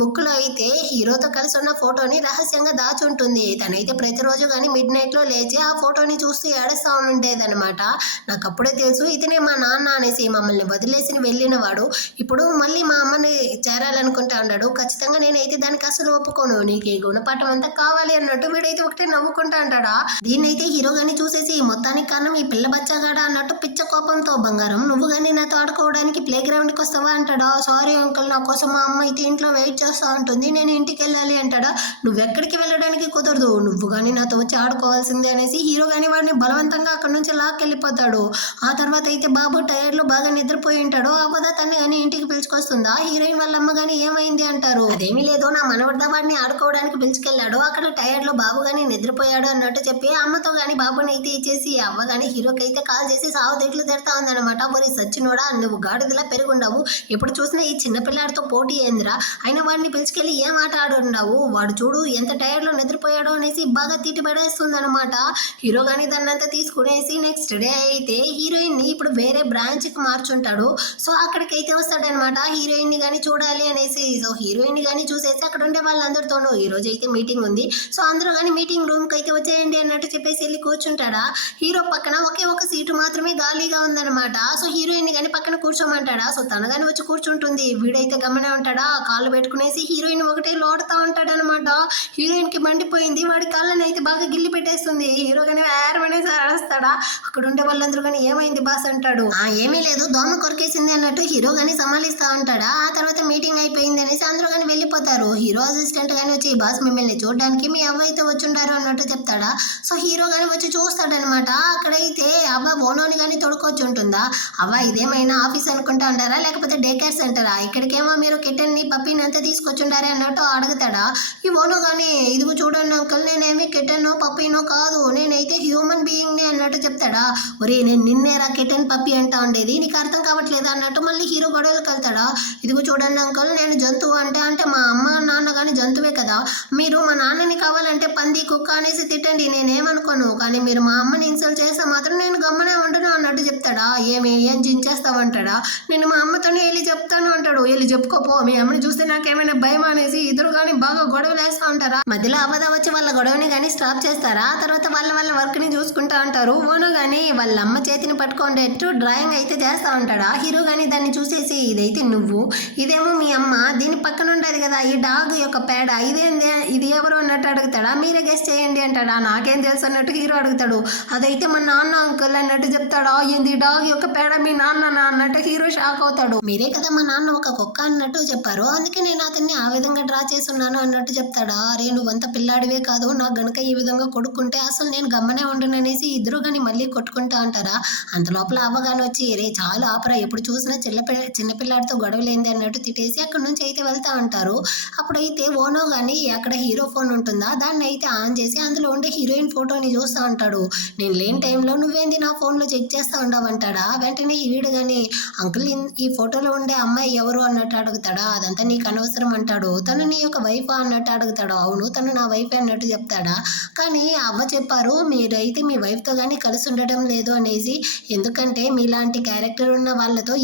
బుక్ లో అయితే హీరోతో కలిసి ఉన్న ఫోటోని రహస్యంగా దాచి ఉంటుంది. తనైతే ప్రతిరోజు కానీ మిడ్ నైట్ లో లేచి ఆ ఫోటోని చూస్తూ ఏడుస్తా ఉండేదన్నమాట. నాకు అప్పుడే తెలుసు ఇతనే మా నాన్న అనేసి. మమ్మల్ని వదిలేసి వెళ్ళిన వాడు ఇప్పుడు మళ్ళీ మా అమ్మని చేరాలనుకుంటా ఉన్నాడు. ఖచ్చితంగా నేనైతే దానికి అసలు ఒప్పుకోను, నీకు ఈ గుణపాఠం అంతా కావాలి అన్నట్టు వీడైతే ఒకటే నవ్వుకుంటా అంటాడా. దీన్నైతే హీరో గాని చూసేసి మొత్తానికి కారణం ఈ పిల్ల బచ్చాగాడా అన్నట్టు పిచ్చ కోపంతో, బంగారం నువ్వు కానీ నాతో ఆడుకోవడానికి ప్లే గ్రౌండ్కి వస్తావా అంటాడా. సారీ అంకుల్, నా కోసం మా అమ్మ అయితే ఇంట్లో వెయిట్ చేస్తూ ఉంటుంది, నేను ఇంటికి వెళ్ళాలి అంటాడా. నువ్వెక్కడికి వెళ్ళడానికి కుదరదు, నువ్వు కానీ నాతో వచ్చి ఆడుకోవాల్సిందే అనేసి హీరో కానీ వాడిని బలవంతంగా అక్కడ నుంచి లాక్కెళ్ళిపోతాడు. ఆ తర్వాత అయితే బాబు టైర్లో బాగా నిద్రపోయి ఉంటాడు. అవ్వదా తన్ని కానీ ఇంటికి పిలుచుకొస్తుందా. హీరోయిన్ వాళ్ళ అమ్మ కానీ ఏమైంది అంటారు. అదేమీ లేదు, నా మనవడ్డ వాడిని ఆడుకోవడానికి పిలుచుకెళ్ళాడు, అక్కడ టైర్లో బాబు కానీ నిద్రపోయాడు అన్నట్టు చెప్పి అమ్మతో కానీ బాబుని అయితే ఇచ్చేసి అవ్వ కానీ హీరోకి అయితే కాల్ చేసి సావు తిట్లు తిడతా ఉందన్నమాట. మరి సచ్చినోడా, నువ్వు గాడిదలా పెరుగుండవు, ఎప్పుడు చూసినా ఈ చిన్నపిల్లాడితో పోటీ ఏందిరా, అయినా వాడిని పిలుచుకెళ్ళి ఏం ఆట ఆడుండవు, వాడు చూడు ఎంత టైర్లో నిద్రపోయాడో అనేసి బాగా తీటి పడేస్తుంది అనమాట. హీరో కానీ దాన్నంతా తీసుకునేసి నెక్స్ట్ డే అయితే హీరోయిన్ ని ఇప్పుడు వేరే బ్రాంచ్ కి మార్చుంటాడు. సో అక్కడికైతే వస్తాడనమాట హీరోయిన్ ని కానీ చూడాలి అనేసి. సో హీరోయిన్ ని కానీ చూసేసి అక్కడ ఉండే వాళ్ళందరితోనూ ఈ రోజు అయితే మీటింగ్ ఉంది, సో అందరూ కానీ మీటింగ్ రూమ్ కి అయితే వచ్చేయండి అన్నట్టు చెప్పేసి వెళ్ళి కూర్చుంటాడా. హీరో పక్కన ఒకే ఒక సీటు మాత్రమే ఖాళీగా ఉందన్నమాట. సో హీరోయిన్ ని కానీ పక్కన కూర్చోమంటాడా. సో తన కానీ వచ్చి కూర్చుంటుంది. వీడైతే గమనే ఉంటాడా, కాళ్ళు పెట్టుకునేసి హీరోయిన్ ఒకటే లోడుతా ఉంటాడనమాట. హీరోయిన్ కి మండిపోయింది, వాడి కాళ్ళని అయితే బాగా గిల్లి పెట్టేస్తుంది. హీరో కానీ వేరమనేసి అరుస్తాడా. అక్కడ ఉండే వాళ్ళందరూ కానీ ఏమైంది బాస్ అంటాడు. ఏమీ లేదు, దోమ కొరికేసింది అన్నట్టు హీరో కానీ సమాలిస్తా ఉంటాడా. ఆ తర్వాత మీటింగ్ అయిపోయింది అనేసి అందరూ కానీ వెళ్ళిపోతారు. హీరో అసిస్టెంట్ కానీ వచ్చి బాస్ మిమ్మల్ని చూడడానికి మీ అవ్వ అయితే వచ్చుంటారు అన్నట్టు చెప్తాడా. సో హీరో కానీ వచ్చి చూస్తాడనమాట. అక్కడైతే అవ్వ ఓనోని కానీ తొడుకొచ్చి ఉంటుందా. అవ్వ ఇదేమైనా ఆఫీస్ అనుకుంటా ఉంటారా లేకపోతే డే కేర్ సెంటరా, ఇక్కడికేమో మీరు కిటన్ ని పప్పిని అంతా తీసుకొచ్చుంటారే అన్నట్టు అడుగుతాడా. ఈ ఓనో కానీ ఇదిగో చూడండి అంకుల్, నేనేమి కిటనో పప్పినో కాదు, నేనైతే హ్యూమన్ బీయింగ్ ని అన్నట్టు చెప్తాడా. ఒరే నేను నిన్నేరా కిటన్ పప్పి అంటా ఉండేది, నీకు అర్థం కావట్లేదు అన్నట్టు మళ్ళీ హీరో గొడవలకు వెళ్తాడా. ఇదిగో చూడండి అంకుల్, నేను జంతువు అంటే మా అమ్మ నాన్న కానీ జంతువే కదా, మీరు మా నాన్నని కావాలంటే పంది కుక్క అనేసి తిట్టండి, నేనేమనుకోను, కానీ మీరు మా అమ్మని ఇన్సల్ట్ చేస్తే మాత్రం నేను గమ్మనే ఉండను అన్నట్టు చెప్తాడా. ఏం జించేస్తావంటాడా. నేను మా అమ్మతోనే వెళ్ళి చెప్తాను అంటాడు. వెళ్ళి చెప్పుకోపో, మీ అమ్మని చూస్తే నాకేమైనా భయం అనేసి ఇద్దరు కానీ బాగా గొడవలు వేస్తూ ఉంటారా. మధ్యలో అవ్వదా వచ్చి వాళ్ళ గొడవని కానీ స్టాప్ చేస్తారా. ఆ తర్వాత వాళ్ళ వర్క్ ని చూసుకుంటా ఉంటారు. ఓనో కానీ వాళ్ళ అమ్మ చేతిని పట్టుకునేట్టు డ్రాయింగ్ అయితే చేస్తా ఉంటాడా. హీరో కానీ దాన్ని చూసేసి ఇదైతే నువ్వు, ఇదేమో మీ అమ్మ, దీని పక్కన ఉంటుంది కదా ఈ డాగ్ యొక్క పేడ, ఇది ఎవరు అన్నట్టు అడుగుతాడా. మీరే గెస్ చేయండి అంటాడా. నాకేం తెలుసు అన్నట్టు హీరో అడుగుతాడు. అదైతే మా నాన్న అంకుల్ అన్నట్టు చెప్తాడా. ఏంది డాగ్ యొక్క పేడ మీ నాన్న అన్నట్టు హీరో షాక్ అవుతాడు. మీరే కదా మా నాన్న ఒక కుక్క అన్నట్టు చెప్పారు, అందుకే నేను అతన్ని ఆ విధంగా డ్రా చేస్తున్నాను అన్నట్టు చెప్తాడా. అరే నువ్వంత పిల్లాడివే కాదు, నాకు గనుక ఈ విధంగా కొడుకుంటే అసలు నేను గమ్మనే ఉండననేసి ఇద్దరు కానీ మళ్ళీ కొట్టుకుంటా అంటారా. అంత లోపల అవ్వగాని వచ్చి రే చాలు ఆపరా, ఎప్పుడు చూసినా చిన్నపిల్లాడితో గొడవలేంది అన్నట్టు తిట్టేసి అక్కడ నుంచి అయితే వెళ్తా ఉంటారు. అప్పుడైతే ఓనో కానీ అక్కడ హీరో ఫోన్ ఉంటుందా, దాన్ని అయితే ఆన్ చేసి అందులో ఉండే హీరోయిన్ ఫోటోని చూస్తూ ఉంటాడు. నేను లేని టైంలో నువ్వేంది నా ఫోన్లో చెక్ చేస్తూ ఉండవంటాడా. వెంటనే వీడు కానీ అంకుల్ ఈ ఫోటోలో ఉండే అమ్మాయి ఎవరు అన్నట్టు అడుగుతాడా. అదంతా నీకు అనవసరం అంటాడు. తను నీ యొక్క వైఫ్ అన్నట్టు అడుగుతాడు. అవును తను నా వైఫ్ అన్నట్టు చెప్తాడా. కానీ అవ్వ చెప్పారు మీరైతే మీ వైఫ్తో కానీ కలిసి ఉండటం లేదు అనేసి. ఎందుకంటే మీలాంటి క్యారెక్టర్ ఉన్న వాళ్ళతో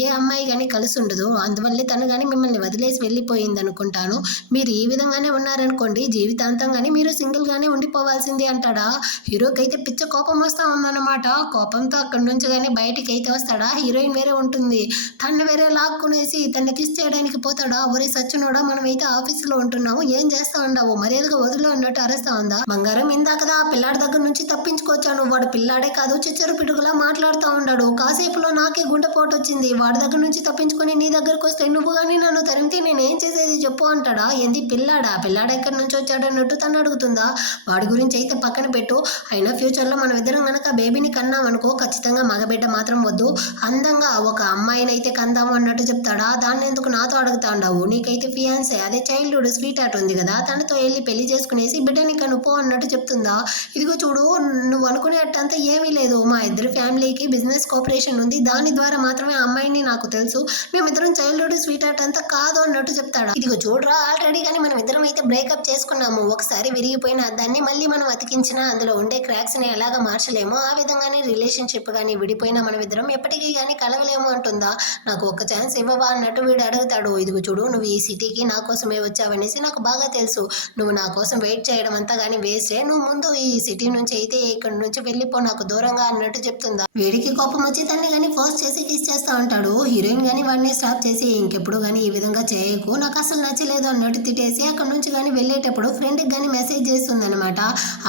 ఏ అమ్మాయి కానీ కలిసి ఉండదు. అందువల్లే తను కానీ మిమ్మల్ని వదిలేసి వెళ్ళిపోయింది అనుకుంటాను. మీరు ఈ విధంగానే ఉన్నారనుకోండి, జీవితాంతం కానీ మీరు సింగిల్గానే ఉండిపోవాల్సింది అంటాడా. హీరోకి అయితే పిచ్చ కోపం వస్తూ ఉందన్నమాట. కోపంతో అక్కడి నుంచి కానీ బయటికి అయితే వస్తాడా. హీరోయిన్ వేరే ఉంటుంది, తను వేరే లాక్కునేసి తనని కిస్ చేయడానికి పోతాడా. ఒరే సచ్చినోడా, మనమైతే ఆఫీసులో ఉంటున్నాము, ఏం చేస్తా ఉండవు, మర్యాదగా వదిలి అన్నట్టు అరుస్తా ఉందా. బంగారం, ఇందాకదా ఆ పిల్లాడి దగ్గర నుంచి తప్పించుకొచ్చాను. వాడు పిల్లాడే కాదు, చిచ్చరు పిడుగులా మాట్లాడుతూ ఉన్నాడు. కాసేపులో నాకే గుండెపోటు వచ్చింది. వాడి దగ్గర నుంచి తప్పించుకొని నీ దగ్గరకు వస్తే నువ్వు కానీ నన్ను తరిమితే నేనేం చేసేది చెప్పు అంటాడా. ఏంది పిల్లాడా ఎక్కడి నుంచి వచ్చాడు అన్నట్టు తను అడుగుతుందా. వాడి గురించి అయితే పక్కన పెట్టు. అయినా ఫ్యూచర్లో మనం ఇద్దరం కనుక బేబీని కన్నాం అనుకో, ఖచ్చితంగా మగబిడ్డ మాత్రం వద్దు, అందంగా ఒక అమ్మాయిని అయితే కందాము అన్నట్టు చెప్తాడా. దాన్ని ఎందుకు నాతో అడుగుతా ఉండవు, నీకైతే ఫియాన్సే అదే చైల్డ్హుడ్ స్వీట్ హార్ట్ ఉంది కదా, తనతో వెళ్ళి పెళ్లి చేసుకునేసి బిడ్డని కనుపో అన్నట్టు చెప్తుందా. ఇదిగో చూడు, నువ్వు అనుకునేటంతా ఏమీ లేదు. మా ఇద్దరు ఫ్యామిలీకి బిజినెస్ కోఆపరేషన్ ఉంది, దాని ద్వారా మాత్రమే ఆ అమ్మాయిని నాకు తెలుసు, మేమిద్దరం చైల్డ్హుడ్ స్వీట్ హార్ట్ అంతా కాదు అన్నట్టు చెప్తాడా. ఇదిగో చూడరా, ఆల్రెడీ కానీ మనం ఇద్దరం అయితే బ్రేకప్ చేసుకున్నాము. ఒకసారి విరిగిపోయిన దాన్ని మళ్ళీ మనం అతికించినా అందులో ఉండే క్రాక్స్ని ఎలాగ మార్చలేమో, ఆ విధంగానే రిలేషన్షిప్ కానీ విడిపోయినా మనం ఇద్దరం ఎప్పటికీ కానీ కలవలేము అంటుందా. నాకు ఒక ఛాన్స్ ఇవ్వవా అన్నట్టు వీడు అడుగుతాడు. ఇదిగో చూడు, నువ్వు ఈ సిటీకి నా కోసమే వచ్చావనేసి నాకు బాగా తెలుసు. నువ్వు నా కోసం వెయిట్ చేయడం అంతా కానీ వేస్టే. నువ్వు ముందు ఈ సిటీ నుంచి అయితే ఇక్కడి నుంచి వెళ్ళిపో నాకు దూరంగా అన్నట్టు చెప్తుందా. వీడికి కోపం వచ్చి తన్ని కానీ ఫోర్స్ చేసి కిస్ చేస్తూ ఉంటాడు. హీరోయిన్ కానీ వాడిని స్టాప్ చేసి ఇంకెప్పుడు కానీ ఈ విధంగా చేయకు, నాకు అసలు నచ్చలేదు అన్నట్టు తిట్టేసి అక్కడ నుంచి కానీ వెళ్ళేటప్పుడు ఫ్రెండ్కి కానీ మెసేజ్ చేస్తుంది అనమాట.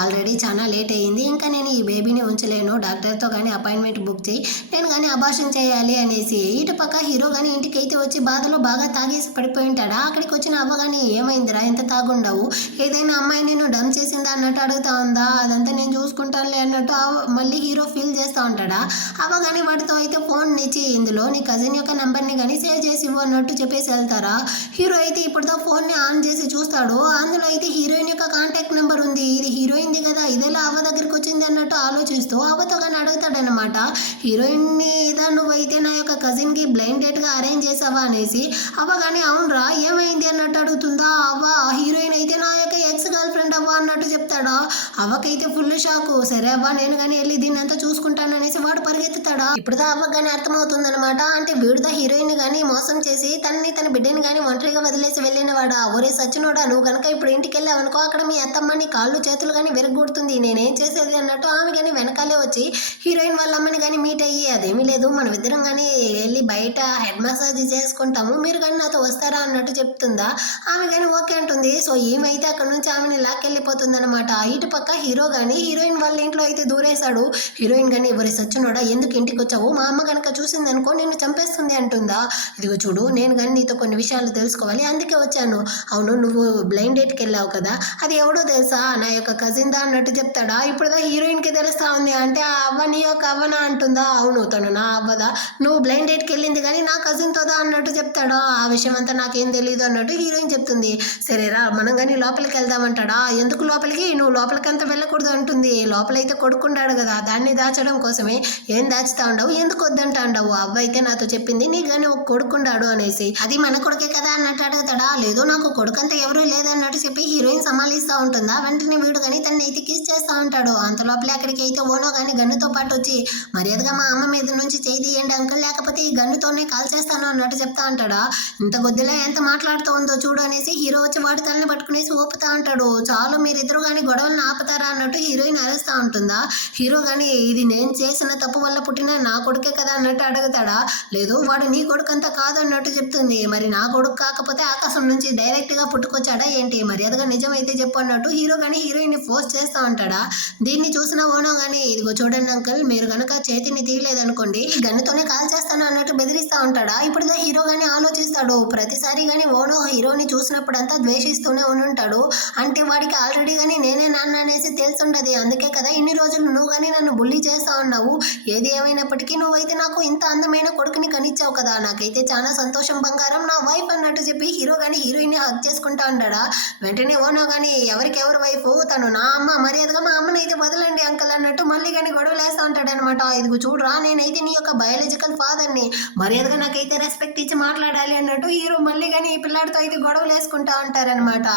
ఆల్రెడీ చాలా లేట్ అయ్యింది, ఇంకా నేను ఈ బేబీని ఉంచలేను, డాక్టర్తో కానీ అపాయింట్మెంట్ బుక్ చేయి, నేను కానీ అబార్షన్ చేయాలి అనేసి. ఇటు పక్క హీరో కానీ ఇంటికి అయితే వచ్చి బాధలో బాగా తాగేసి పడిపోయి ఉంటాడా. అక్కడికి వచ్చిన అవ్వ కానీ ఏమైందిరా ఎంత తాగుండవు, ఏదైనా అమ్మాయి నేను డమ్ చేసిందా అన్నట్టు అడుగుతా ఉందా. అదంతా నేను చూసుకుంటానులే అన్నట్టు మళ్ళీ హీరో ఫీల్ చేస్తూ ఉంటాడా. అవ్వ కానీ వాడితో అయితే ఫోన్ ఇచ్చి ఇందులో నీ కజిన్ యొక్క నెంబర్ని కానీ సేవ్ చేసి ఇవ్వు అన్నట్టు చెప్పేసి వెళ్తారా. హీరో అయితే ఇప్పుడుతో ఫోన్ని ఆన్ చేసి చూస్తాడు. అందులో అయితే హీరోయిన్ యొక్క కాంటాక్ట్ నెంబర్ ఉంది. ఇది హీరోయిన్ది కదా, ఇదేలా అవ్వ దగ్గరికి వచ్చింది అన్నట్టు ఆలోచిస్తూ అవ్వతో కానీ అడుగుతాడనమాట. హీరోయిన్ని ఇదా నువ్వైతే నా యొక్క కజిన్కి బ్లైండ్ డేట్గా అరేంజ్ చేసావా అనేసి. అవ్వ కానీ అవునరా ఏమైంది అన్నట్టు అడుగుతుందా. అవ్వ హీరోయిన్ అయితే నా యొక్క ఎక్స్ గర్ల్ ఫ్రెండ్ అవ్వ అన్నట్టు చెప్తాడా. అవ్వకైతే ఫుల్ షాకు. సరే అవ్వ, నేను కానీ వెళ్ళి దీన్ని అంతా చూసుకుంటాను అనేసి వాడు పరిగెత్తుతాడా. ఇప్పుడుదా అవ్వకు కానీ అర్థమవుతుందనమాట. అంటే వీడుదా హీరోయిన్ కానీ మోసం చేసి తన బిడ్డని కానీ ఒంటరిగా వదిలేసి వెళ్ళినవాడా. ఒరే సచ్చినోడా, నువ్వు కనుక ఇప్పుడు ఇంటికి వెళ్ళావు అనుకో, అక్కడ మీ అత్తమ్మని కాళ్ళు చేతులు కానీ విరగొడుతుంది, నేనేం చేసేది అన్నట్టు ఆమె కానీ వెనకాలే వచ్చి హీరోయిన్ వాళ్ళ అమ్మని కానీ మీట్ అయ్యి, అదేమీ లేదు మనం ఇద్దరం కానీ వెళ్ళి బయట హెడ్ మసాజ్ చేసుకుంటాము, మీరు కానీ నాతో వస్తారా అన్నట్టు చెప్తుందా. ఆమె కానీ ఓకే అంటుంది. సో ఏమైతే అక్కడ నుంచి ఆమెని లాక్కెళ్ళిపోతుంది అనమాట. ఇటు పక్క హీరో కానీ హీరోయిన్ వాళ్ళ ఇంట్లో అయితే దూరేశాడు. హీరోయిన్ కానీ ఎవరి సచ్చినోడా ఎందుకు ఇంటికి వచ్చావు, మా అమ్మ కనుక చూసింది అనుకో నిన్ను చంపేస్తుంది అంటుందా. ఇదిగో చూడు, నేను కానీ నీతో కొన్ని విషయాలు తెలుసుకోవాలి, అందుకే వచ్చాను. అవును, నువ్వు బ్లైండ్ డేట్కి వెళ్ళావు కదా, అది ఎవడో తెలుసా, నా యొక్క కజిన్ దా అన్నట్టు చెప్తాడా. ఇప్పుడుదా హీరోయిన్కి తెలుస్తా ఉంది. అంటే ఆ అవ్వ నీ యొక్క అవ్వనా అంటుందా. అవును, తను నా అవ్వదా, నువ్వు బ్లైండ్ డేట్కి వెళ్ళింది కానీ నా కజిన్తోదా అన్నట్టు చెప్తాడా. ఆ విషయం అంతా నాకేం తెలియదు అన్నట్టు హీరోయిన్ చెప్తుంది. సరేరా మనం కానీ లోపలికి వెళ్దామంటాడా. ఎందుకు లోపలికి, నువ్వు లోపలికంతా వెళ్ళకూడదు అంటుంది. లోపలైతే కొడుకుంటాడు కదా, దాన్ని దాచడం కోసమే. ఏం దాచుతా ఉండవు, ఎందుకు వద్దంటా ఉండవు, అవ్వ అయితే నాతో చెప్పింది నీకు కానీ ఒక కొడుకుండాడు అనేసి. అది మన కొడుకే కదా అన్నట్టు అడుగుతాడా. లేదు నాకు కొడుకంతా ఎవరూ లేదన్నట్టు చెప్పి హీరోయిన్ సమాలిస్తూ ఉంటుందా. వెంటనే వీడు కానీ తన్ని అయితే కిస్ చేస్తూ ఉంటాడు. అంత లోపలే అక్కడికి అయితే ఓనో కానీ గన్నుతో పాటు వచ్చి మర్యాదగా మా అమ్మ మీద నుంచి చేయి తీయండి అంకుల్, లేకపోతే ఈ గన్నుతోనే కాల్ చేస్తాను అన్నట్టు చెప్తా ఉంటాడా. ఇంత గొద్దులా ఎంత మాట్లాడుతూ ఉందో చూడు అనేసి హీరో వచ్చి వాడి తలని పట్టుకునేసి ఊపుతా ఉంటాడు. చాలు మీరిద్దరు కానీ గొడవలను ఆపుతారా అన్నట్టు హీరోయిన్ అరుస్తూ ఉంటుందా. హీరో కానీ ఇది నేను చేసిన తప్పు వల్ల పుట్టిన నా కొడుకే కదా అన్నట్టు అడుగుతాడా. లేదు వాడు నీ కొడుకు అంతా కాదు అన్నట్టు చెప్తుంది. మరి నా కొడుకు కాకపోతే ఆకాశం నుంచి డైరెక్ట్గా పుట్టుకొచ్చాడా ఏంటి, మర్యాదగా నిజమైతే చెప్పు అన్నట్టు హీరో కానీ హీరోయిన్ని ఫోర్స్ చేస్తూ ఉంటాడా. దీన్ని చూసిన ఓనో కానీ ఇదిగో చూడండి అంకుల్, మీరు కనుక చేతిని తీయలేదనుకోండి ఈ గన్నుతోనే కాల్ చేస్తాను అన్నట్టు బెదిరిస్తూ ఉంటాడా. ఇప్పుడు హీరో కానీ ఆలోచిస్తాడు. ప్రతిసారి కానీ ఓనో హీరోని చూసినప్పుడంతా ద్వేషిస్తూనే ఉంటాడు. అంటే వాడికి ఆల్రెడీ కానీ నేనే నాన్న అనేసి తెలుసుండదు. అందుకే కదా ఇన్ని రోజులు నువ్వు కానీ నన్ను బుల్లి చేస్తా ఉన్నావు. ఏది ఏమైనప్పటికీ నువ్వైతే నాకు ఇంత అందమైన కొడుకుని కనిచ్చావు కదా, నాకైతే చాలా సంతోషం బంగారం, నా వైఫ్ అన్నట్టు చెప్పి హీరో కానీ హీరోయిన్ హక్ చేసుకుంటా ఉంటాడా. వెంటనే ఓనో కానీ ఎవరికెవరు వైఫ్, తను నా అమ్మ, మర్యాదగా మా అమ్మని అయితే వదలండి అంకల్ అన్నట్టు మళ్ళీ కానీ గొడవలు వేస్తూ ఉంటాడు అనమాట. ఇదిగో చూడరా, నేనైతే నీ యొక్క బయాలజికల్ ఫాదర్ని, మర్యాదగా నాకైతే రెస్పెక్ట్ ఇచ్చి మాట్లాడాలి అన్నట్టు హీరో మళ్ళీ కానీ ఈ పిల్లాడితో అయితే గొడవలు వేసుకుంటా ఉంటారనమాట.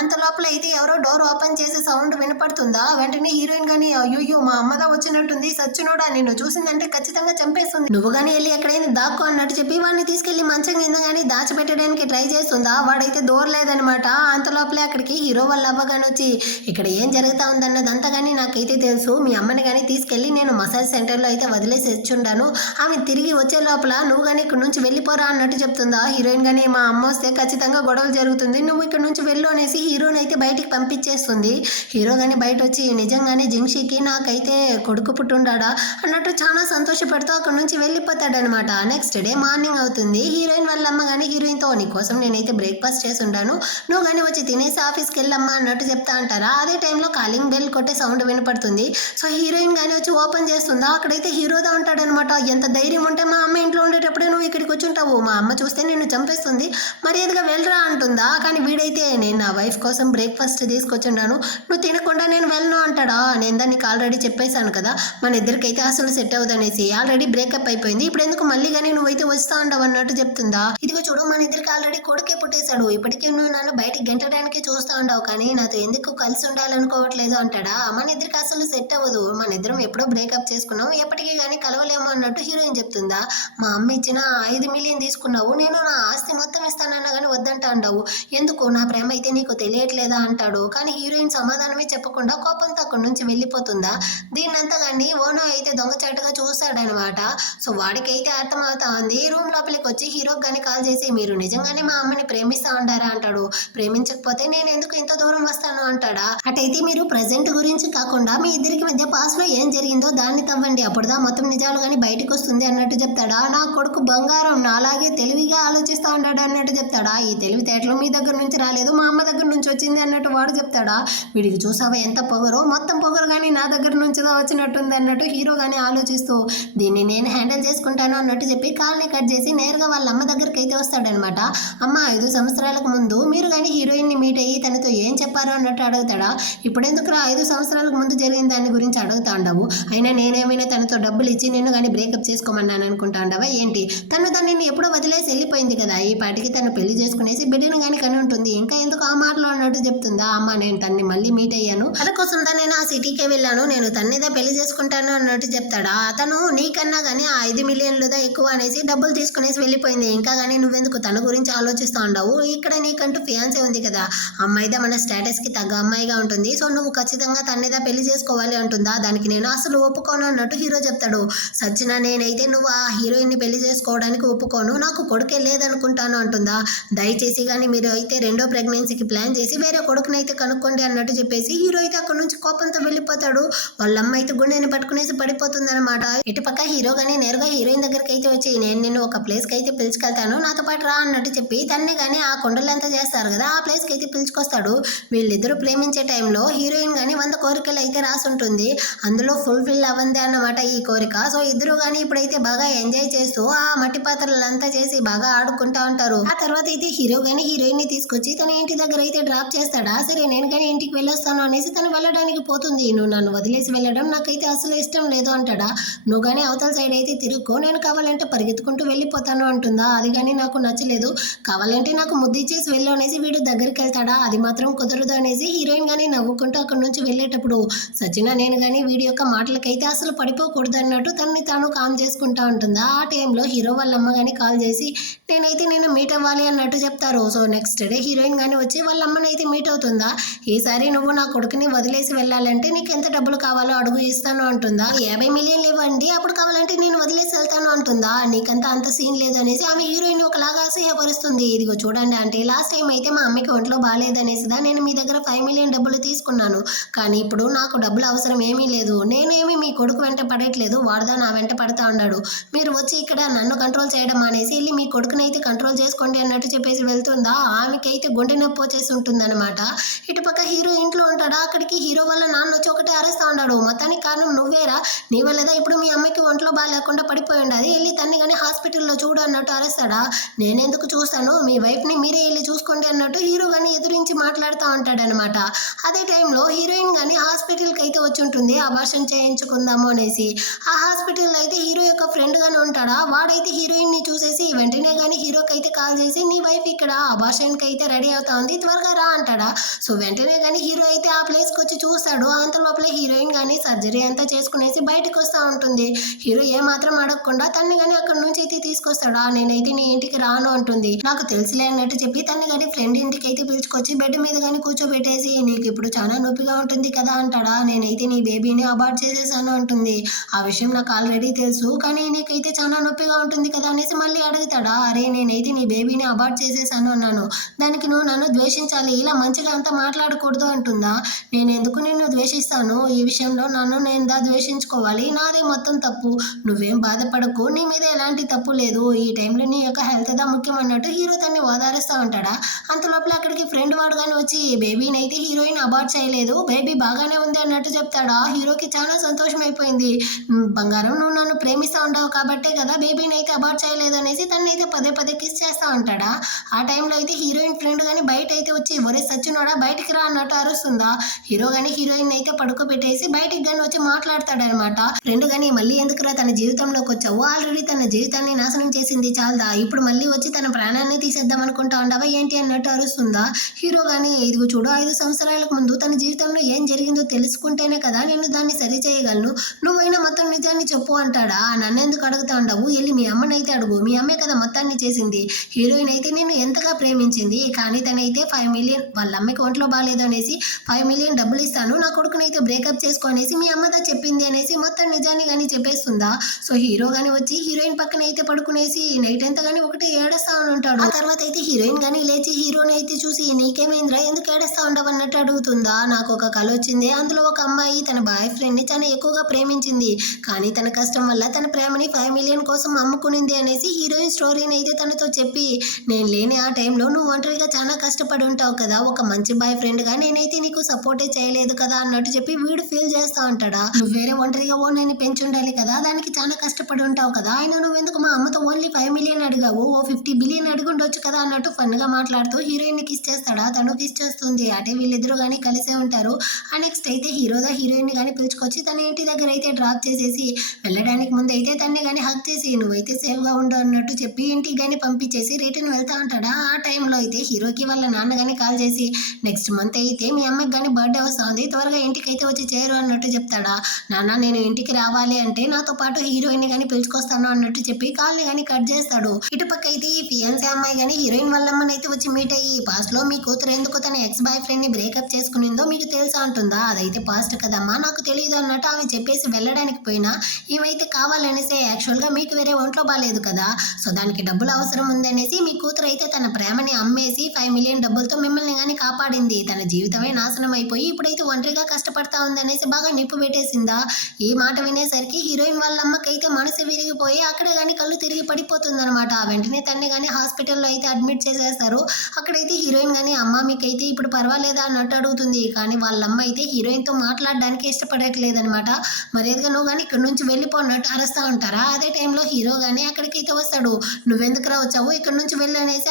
అంత లోపల అయితే ఎవరో డోర్ ఓపెన్ చేసే సౌండ్ వినపడుతుందా. వెంటనే హీరోయిన్ హీరోయిన్ గానీ అయ్యో మా అమ్మగా వచ్చినట్టుంది సచ్చినోడా నిన్ను చూసిందంటే ఖచ్చితంగా చంపేస్తుంది, నువ్వు గానీ వెళ్ళి ఎక్కడైనా దాక్కో అన్నట్టు చెప్పి వాడిని తీసుకెళ్లి మంచం కింద గానీ దాచిపెట్టడానికి ట్రై చేస్తుందా. వాడైతే దూరలేదనమాట. అంత లోపలే అక్కడికి హీరో వాళ్ళ అవ్వగాని వచ్చి ఇక్కడ ఏం జరుగుతా ఉందన్నదంతా కానీ నాకైతే తెలుసు, మీ అమ్మని కానీ తీసుకెళ్ళి నేను మసాజ్ సెంటర్లో అయితే వదిలేసి వచ్చుండాను, ఆమె తిరిగి వచ్చే లోపల నువ్వు కానీ ఇక్కడ నుంచి వెళ్ళిపోరా అన్నట్టు చెప్తుందా. హీరోయిన్ కానీ మా అమ్మ వస్తే ఖచ్చితంగా గొడవలు జరుగుతుంది, నువ్వు ఇక్కడ నుంచి వెళ్ళు అనేసి హీరోని అయితే బయటికి పంపించేస్తుంది. హీరో కానీ బయట వచ్చి నిజంగానే జింగ్షీకి నాకైతే కొడుకు పుట్టుండాడా అన్నట్టు చాలా సంతోషపడుతూ అక్కడ నుంచి వెళ్ళిపోతాడనమాట. నెక్స్ట్ డే మార్నింగ్ అవుతుంది. హీరోయిన్ వాళ్ళ అమ్మ కానీ హీరోయిన్తో నీకోసం నేనైతే బ్రేక్ఫాస్ట్ చేసి ఉండాను, నువ్వు కానీ వచ్చి తినేసి ఆఫీస్కి వెళ్ళమ్మా అన్నట్టు చెప్తా అంటారా. అదే టైంలో కాలింగ్ బెల్ కొట్టే సౌండ్ వినపడుతుంది. సో హీరోయిన్ కానీ వచ్చి ఓపెన్ చేస్తుందా. అక్కడైతే హీరోదా ఉంటాడనమాట. ఎంత ధైర్యం ఉంటే మా అమ్మ ఇంట్లో ఉండేటప్పుడే నువ్వు ఇక్కడికి వచ్చి ఉంటావు, మా అమ్మ చూస్తే నిన్ను చంపేస్తుంది, మర్యాదగా వెళ్ళరా అంటుందా. కానీ వీడైతే నేను నా వైఫ్ కోసం బ్రేక్ఫాస్ట్ తీసుకొచ్చున్నాను, నువ్వు తినకుండా నేను వెళ్ళను అంటాడా. నేను దానికి ఆల్రెడీ చెప్పేశాను కదా మన ఇద్దరికైతే అసలు సెట్ అవుదనేసి, ఆల్రెడీ బ్రేకప్ అయిపోయింది, ఇప్పుడు ఎందుకు మళ్ళీ కానీ నువ్వైతే వస్తా ఉండవు అన్నట్టు చెప్తుందా. ఇదిగో చూడు మన ఇద్దరికి ఆల్రెడీ కొడుకే పుట్టేశాడు, ఇప్పటికీ నువ్వు నన్ను బయటికి గెంటడానికి చూస్తూ ఉండవు కానీ నాతో ఎందుకు కలిసి ఉండాలనుకోవట్లేదు అంటాడా. మన ఇద్దరికి అసలు సెట్ అవ్వదు, మన ఇద్దరం ఎప్పుడో బ్రేకప్ చేసుకున్నాం, ఎప్పటికీ కానీ కలవలేము అన్నట్టు హీరోయిన్ చెప్తుందా. మా అమ్మ ఇచ్చిన 5 మిలియన్ తీసుకున్నావు, నేను నా ఆస్తి మొత్తం ఇస్తానన్నా కానీ వద్దంట అంటావు, ఎందుకు నా ప్రేమ అయితే నీకు తెలియట్లేదా అంటాడు. కానీ హీరోయిన్ సమాధానమే చెప్పకుండా కోపంతో అక్కడి నుంచి వెళ్ళిపోతుందా. దీన్నంతా కానీ ఓనో అయితే దొంగచాటుగా చూస్తాడనమాట. సో వాడికైతే అర్థమవుతా ఉంది. రూమ్ లోపలికి వచ్చి హీరోకి కానీ కాల్ చేసి మీరు నిజంగానే మా అమ్మని ప్రేమిస్తా ఉంటారా అంటాడు. ప్రేమించకపోతే నేను ఎందుకు ఇంత దూరం వస్తాను అంటాడా. అటైతే మీరు ప్రజెంట్ గురించి కాకుండా మీ ఇద్దరికి మధ్య పాస్ట్ లో ఏం జరిగిందో దాన్ని తవ్వండి, అప్పుడుదా మొత్తం నిజాలు కానీ బయటకు వస్తుంది అన్నట్టు చెప్తాడా. నా కొడుకు బంగారం నాలాగే తెలివిగా ఆలోచిస్తా ఉంటాడు అన్నట్టు చెప్తాడా. ఈ తెలివితేటలు మీ దగ్గర నుంచి రాలేదు, మా అమ్మ దగ్గర నుంచి వచ్చింది అన్నట్టు వాడు చెప్తాడా. వీడికి చూసావా ఎంత పొగరో, మొత్తం పొగరు కానీ నా దగ్గర నుంచి వచ్చినట్టుంది అన్నట్టు హీరో కానీ ఆలోచిస్తూ దీన్ని నేను హ్యాండిల్ చేసుకుంటాను అన్నట్టు చెప్పి కాల్ని కట్ చేసి నేరుగా వాళ్ళ అమ్మ దగ్గరికి అయితే వస్తాడనమాట. అమ్మ 5 సంవత్సరాలకు ముందు మీరు కానీ హీరోయిన్ని మీట్ అయ్యి తనతో ఏం చెప్పారు అన్నట్టు అడుగుతాడా. ఇప్పుడెందుకురా 5 సంవత్సరాలకు ముందు జరిగిన దాని గురించి అడుగుతా ఉండవు, అయినా నేనేమైనా తనతో డబ్బులు ఇచ్చి నేను కానీ బ్రేకప్ చేసుకోమన్నాను అనుకుంటా ఉండవా ఏంటి, తను దాన్ని ఎప్పుడో వదిలేసి వెళ్ళిపోయింది కదా, ఈ పాటికి తను పెళ్లి చేసుకునేసి బిడ్డను కానీ కని ఉంటుంది, ఇంకా ఎందుకు ఆ మాటలు అన్నట్టు చెప్తుందా. అమ్మ నేను తన్ని మళ్ళీ మీట్ అయ్యాను, తన కోసం నేను ఆ సిటీకే వెళ్ళాను, నేను తన్నేదా పెళ్లి చేసుకుంటాను అన్నట్టు చెప్తాడా. అతను నీకన్నా కానీ ఆ 5 మిలియన్లుదా ఎక్కువ అనేసి డబ్బులు తీసుకునేసి వెళ్ళిపోయింది, ఇంకా కానీ నువ్వెందుకు తన గురించి ఆలోచిస్తూ ఉండవు, ఇక్కడ నీకంటూ ఫియాన్సీ ఉంది కదా, అమ్మాయిదా మన స్టేటస్ కి తగ్గ అమ్మాయిగా ఉంటుంది, సో నువ్వు ఖచ్చితంగా తన్నేదా పెళ్లి చేసుకోవాలి అంటుందా. దానికి నేను అసలు ఒప్పుకోను అన్నట్టు హీరో చెప్తాడు. సచిన నేనైతే నువ్వు ఆ హీరోయిన్ ని పెళ్లి చేసుకోవడానికి ఒప్పుకోను, నాకు కొడుకే లేదనుకుంటాను అంటుందా. దయచేసి కానీ మీరు అయితే రెండో ప్రెగ్నెన్సీకి ప్లాన్ చేసి వేరే కొడుకునైతే కనుక్కోండి అన్నట్టు చెప్పేసి హీరో అయితే అక్కడ నుంచి కోపంతో వెళ్ళిపోతాడు. వాళ్ళ అమ్మ అయితే గుండెని పట్టుకునేసి పడిపోతుంది అనమాట. ఇటుపక్క హీరో కానీ నేరుగా హీరోయిన్ దగ్గరికి అయితే వచ్చి నేను నిన్ను ఒక ప్లేస్కి అయితే పిలుచుకెళ్తాను, నాతో పాటు రా అన్నట్టు చెప్పి తన్నే కానీ ఆ కొండలంతా చేస్తారు కదా ఆ ప్లేస్కి అయితే పిలుచుకొస్తాడు. వీళ్ళిద్దరూ ప్రేమించే టైంలో హీరోయిన్ కానీ 100 కోరికలు అయితే రాసి ఉంటుంది, అందులో ఫుల్ఫిల్ అవ్వంది అన్నమాట ఈ కోరిక. సో ఇద్దరు కానీ ఇప్పుడైతే బాగా ఎంజాయ్ చేస్తూ ఆ మట్టి పాత్రలంతా చేసి బాగా ఆడుకుంటా ఉంటారు. ఆ తర్వాత అయితే హీరో కానీ హీరోయిన్ ని తీసుకొచ్చి తన ఇంటి దగ్గర అయితే డ్రాప్ చేస్తాడా. సరే నేను కానీ ఇంటికి వెళ్ళొస్తాను అనేసి తను వెళ్ళడానికి పోతుంది. నువ్వు నన్ను వదిలేసి వెళ్ళడం నాకైతే అసలు ఇష్టం లేదు అంటాడా. నువ్వు కానీ అవతల సైడ్ అయితే తిరుక్కో, నేను కావాలంటే పరిగెత్తుకుంటూ వెళ్ళిపోతాను అంటుందా. అది కానీ నాకు నచ్చలేదు, కావాలంటే నాకు ముద్దిచ్చేసి వెళ్ళు అనేసి వీడు దగ్గరికి వెళ్తాడా. అది మాత్రం కుదరదు అనేసి హీరోయిన్ కానీ నవ్వుకుంటూ అక్కడ నుంచి వెళ్ళేటప్పుడు సచిన నేను కానీ వీడి యొక్క మాటలకైతే అసలు పడిపోకూడదు అన్నట్టు తనని తాను కామ్ చేసుకుంటా ఉంటుందా. ఆ టైంలో హీరో వాళ్ళ అమ్మ కానీ కాల్ చేసి నేనైతే నేను మీట్ అవ్వాలి అన్నట్టు చెప్తారు. సో నెక్స్ట్ డే హీరోయిన్ కానీ వచ్చి వాళ్ళ అమ్మని అయితే మీట్ అవుతుందా. ఈసారి నువ్వు నా కొడుకుని వదిలేసి వెళ్ళాలంటే నీకు ఎంత డబ్బులు కావాలో అడుగు ఇస్తాను అంటుందా. 50 మిలియన్లు ఇవ్వండి అప్పుడు కావాలంటే నేను వదిలేసి వెళ్తాను అంటుందా. నీకంతా అంత సీన్ లేదు అనేసి ఆమె హీరోయిన్ ఒకలాగా అసహ్యపరుస్తుంది. ఇదిగో చూడండి అంటే లాస్ట్ టైం అయితే మా అమ్మకి ఒంట్లో బాగాలేదనేసిదా నేను మీ దగ్గర 5 మిలియన్ డబ్బులు తీసుకున్నాను, కానీ ఇప్పుడు నాకు డబ్బులు అవసరం ఏమీ లేదు, నేనేమి మీ కొడుకు వెంట పడట్లేదు, వాడుదా నా వెంట పడతా ఉన్నాడు, మీరు వచ్చి ఇక్కడ నన్ను కంట్రోల్ చేయడం అనేసి వెళ్ళి మీ కొడుకుని అయితే కంట్రోల్ చేసుకోండి అన్నట్టు చెప్పేసి వెళ్తుందా. ఆమెకైతే గుండె నొప్పి వచ్చేసి ఉంటుందన్నమాట. ఇటుపక్క హీరో ఇంట్లో ఉంటాడా, అక్కడికి హీరో వల్ల నాన్న వచ్చి ఒకటే అరేస్తా ఉన్నాడు. మొత్తానికి కారణం నువ్వేరా, నీ వల్లదా ఇప్పుడు మీ అమ్మకి ఒంట్లో బాగాలేకుండా పడిపోయి ఉండదు, వెళ్ళి తన్ని కానీ హాస్పిటల్లో చూడు అన్నట్టు అరేస్తాడా. నేనెందుకు చూస్తాను, మీ వైఫ్ని మీరే వెళ్ళి చూసుకోండి అన్నట్టు హీరో కానీ ఎదురించి మాట్లాడుతూ ఉంటాడనమాట. అదే టైంలో హీరోయిన్ కానీ హాస్పిటల్కి అయితే వచ్చి ఉంటుంది అబార్షన్ చేయించుకుందాము అనేసి. ఆ హాస్పిటల్లో అయితే హీరో యొక్క ఫ్రెండ్ గానే ఉంటాడా, వాడైతే హీరోయిన్ ని చూసేసి వెంటనే కానీ హీరోకి అయితే కాల్ చేసి నీ వైఫ్ ఇక్కడ అబార్షన్కి అయితే రెడీ అవుతా ఉంది త్వరగా రా అంటాడా. సో వెంటనే కానీ హీరో అయితే ఆ ప్లేస్కి వచ్చి చూస్తాడు. ఆ అంత లోపల హీరోయిన్ కానీ సర్జరీ అంతా చేసుకునేసి బయటకు వస్తూ ఉంటుంది. హీరో ఏమాత్రం అడగకుండా తన్ని కానీ అక్కడ నుంచి అయితే తీసుకొస్తాడా. నేనైతే నీ ఇంటికి రాను అంటుంది. నాకు తెలుసులే అన్నట్టు చెప్పి తన్ని కానీ ఫ్రెండ్ ఇంటికి అయితే పిలుచుకొచ్చి బెడ్ మీద కానీ కూర్చోబెట్టేసి నీకు ఇప్పుడు చాలా నొప్పిగా ఉంటుంది కదా అంటాడా. నేనైతే నీ బేబీని అబార్ట్ చేసేసాను అంటుంది. ఆ విషయం నాకు ఆల్రెడీ తెలుసు, కానీ నీకైతే చాలా నొప్పిగా ఉంటుంది కదా అనేసి మళ్ళీ అడుగుతాడా. అరే నేనైతే నీ బేబీని అబార్ట్ చేసేసాను అన్నాను, దానికి నువ్వు నన్ను ద్వేషించాలి, ఇలా మంచిగా అంతా మాట్లాడకూడదు అంటుందా. నేను ఎందుకు నిన్ను ద్వేషిస్తాను, ఈ విషయంలో నన్ను నేను ద్వేషించుకోవాలి, నాదే మొత్తం తప్పు, నువ్వేం బాధపడకు, నీ మీద ఎలాంటి తప్పు లేదు, ఈ టైంలో నీ యొక్క హెల్త్ దా ముఖ్యం అన్నట్టు హీరో తన్ని ఓదారుస్తూ ఉంటాడా. అంత లోపల అక్కడికి ఫ్రెండ్ వాడు కానీ వచ్చి బేబీని అయితే హీరోయిన్ అబార్ట్ చేయలేదు, బేబీ బాగానే ఉంది అన్నట్టు చెప్తాడా. హీరోకి చాలా సంతోషం అయిపోయింది. బంగారం నువ్వు నన్ను ప్రేమిస్తూ ఉంటావు కాబట్టే కదా బేబీని అయితే అబార్ట్ చేయలేదు అనేసి తను అయితే పదే పదే కిస్ చేస్తూ ఉంటాడా. ఆ టైంలో అయితే హీరోయిన్ ఫ్రెండ్ కానీ బయట అయితే వచ్చి ఒరే సచ్చినోడా బయటికి రా అన్నట్టు అరుస్తుందా. హీరో కానీ హీరోయిన్ అయితే పడుకోబెట్టేసి బయటికి కానీ వచ్చి మాట్లాడతాడనమాట. ఫ్రెండ్ కానీ మళ్ళీ ఎందుకురా తన జీవితంలోకి వచ్చావు, ఆల్రెడీ తన జీవితాన్ని నాశనం చేసింది చాలదా, ఇప్పుడు మళ్ళీ వచ్చి తన ప్రాణాన్ని తీసేద్దాం అనుకుంటా ఉండవా ఏంటి అన్నట్టు అరుస్తుందా. హీరో కానీ ఇదిగో చూడు 5 సంవత్సరాలకు ముందు తన జీవితంలో ఏం జరిగిందో తెలుసుకుంటేనే కదా నేను దాన్ని సరి చేయగలను, నువ్వైనా మొత్తం నిజాన్ని చెప్పు అంటాడా. నన్ను ఎందుకు అడుగుతా ఉండవు, వెళ్ళి మీ అమ్మనైతే అడుగు, మీ అమ్మే కదా మొత్తాన్ని చేసింది, హీరోయిన్ అయితే నేను ఎంతగా ప్రేమించింది, కానీ తనైతే 5 మిలియన్ వాళ్ళ అమ్మకి ఒంట్లో బాగాలేదు అనేసి 5 మిలియన్ డబ్బులు ఇస్తాను నా కొడుకునైతే బ్రేకప్ చేసుకోనేసి మీ అమ్మదా చెప్పింది అనేసి మొత్తం నిజాన్ని కానీ చెప్పేస్తుందా. సో హీరో కానీ వచ్చి హీరోయిన్ పక్కన అయితే పడుకునేసి నైట్ ఎంత కానీ ఒకటి ఏడుస్తా ఉంటాడు. ఆ తర్వాత అయితే హీరోయిన్ కానీ లేచి హీరోని అయితే చూసి నీకేమైందిరా ఎందుకు ఏడుస్తా ఉండవు అన్నట్టు అడుగుతుందా. నాకు ఒక కల వచ్చింది, అందులో ఒక అమ్మాయి తన బాయ్ ఫ్రెండ్ ని చాలా ఎక్కువగా ప్రేమించింది, కానీ తన కష్టం వల్ల తన ప్రేమని 5 మిలియన్ కోసం అమ్ముకునింది అనేసి హీరోయిన్ స్టోరీని అయితే తనతో చెప్పి నేను లేని ఆ టైంలో నువ్వు ఒంటరిగా చాలా కష్టపడి ఉంటావు కదా, ఒక మంచి బాయ్ ఫ్రెండ్ గా నేనైతే నీకు సపోర్టే చేయలేదు కదా అన్నట్టు చెప్పి వీడు ఫీల్ చేస్తా ఉంటాడా. నువ్వు వేరే ఒంటరిగా ఓనని పెంచి ఉండాలి కదా, దానికి చాలా కష్టపడి ఉంటావు కదా, ఆయన నువ్వెందుకు మా అమ్మతో ఓన్లీ 5 మిలియన్ అడిగావు, ఓ 50 బిలియన్ అడుగుండొచ్చు కదా అన్నట్టు ఫన్ గా మాట్లాడుతూ హీరోయిన్ ని కిస్ చేస్తాడా. తను కిస్ చేస్తుంది, అంటే వీళ్ళిద్దరు కానీ కలిసే ఉంటారు. ఆ నెక్స్ట్ అయితే హీరోయిన్ ని కానీ పిలుచుకొచ్చి తన ఇంటి దగ్గర అయితే డ్రాప్ చేసేసి వెళ్ళడానికి ముందు అయితే తన్ని కానీ హక్ చేసి నువ్వైతే సేఫ్ గా ఉండు అన్నట్టు చెప్పి ఇంటికి కానీ పంపించేసి రిటర్న్ వెళ్తా ఉంటాడా. ఆ టైంలో అయితే హీరోకి వాళ్ళ నాన్న కానీ కాల్ చేసి నెక్స్ట్ మంత్ అయితే మీ అమ్మకి కానీ బర్త్డే వస్తుంది, త్వరగా ఇంటికి అయితే వచ్చి చేరు అన్నట్టు చెప్తాడా. నాన్న నేను ఇంటికి రావాలి అంటే నాతో పాటు హీరోయిన్ ని కానీ పిలుచుకొస్తాను అన్నట్టు చెప్పి కాల్ని కానీ కట్ చేస్తాడు. ఇటుపక్క అయితే ఈ ఫియాన్సీ అమ్మాయి కానీ హీరోయిన్ వాళ్ళమ్మని అయితే వచ్చి మీట్ అయ్యి పాస్ట్ లో మీ కూతురు ఎందుకు తన ఎక్స్ బాయ్ ఫ్రెండ్ ని బ్రేకప్ చేసుకునిందో మీకు తెలుసా అంటుందా. అదైతే పాస్ట్ కదమ్మా నాకు తెలియదు అన్నట్టు ఆమె చెప్పేసి వెళ్ళడానికి పోయినా ఏమైతే కావాలనేసి యాక్చువల్ గా మీకు వేరే ఒంట్లో బాగాలేదు కదా, సో దానికి డబ్బులు అవసరం ఉందనేసి మీ కూతురు అయితే తన ప్రేమని అమ్మేసి 5 మిలియన్ డబ్బులతో మిమ్మల్ని కానీ కాపాడింది, తన జీవితమే నాశనం అయిపోయి ఇప్పుడైతే ఒంటరిగా కష్టపడతా ఉందనేసి బాగా నిప్పు పెట్టేసిందా. ఈ మాట వినేసరికి హీరోయిన్ వాళ్ళ అమ్మకైతే మనసు విరిగిపోయి అక్కడే కానీ కళ్ళు తిరిగి పడిపోతుంది అనమాట. వెంటనే తన్ని కానీ హాస్పిటల్లో అయితే అడ్మిట్ చేసేస్తారు. అక్కడైతే హీరోయిన్ కానీ అమ్మ మీకైతే ఇప్పుడు పర్వాలేదా అన్నట్టు అడుగుతుంది, కానీ వాళ్ళ అమ్మ అయితే హీరోయిన్ తో మాట్లాడడానికి ఇష్టపడట్లేదనమాట. మర్యాదగా నువ్వు కానీ ఇక్కడ నుంచి వెళ్ళిపోన్నట్టు అరుస్తా ఉంటారా. అదే టైంలో హీరో కానీ అక్కడికైతే వస్తాడు. నువ్వెందుకురా వచ్చావు, ఇక్కడ నుంచి వెళ్ళు అనేసి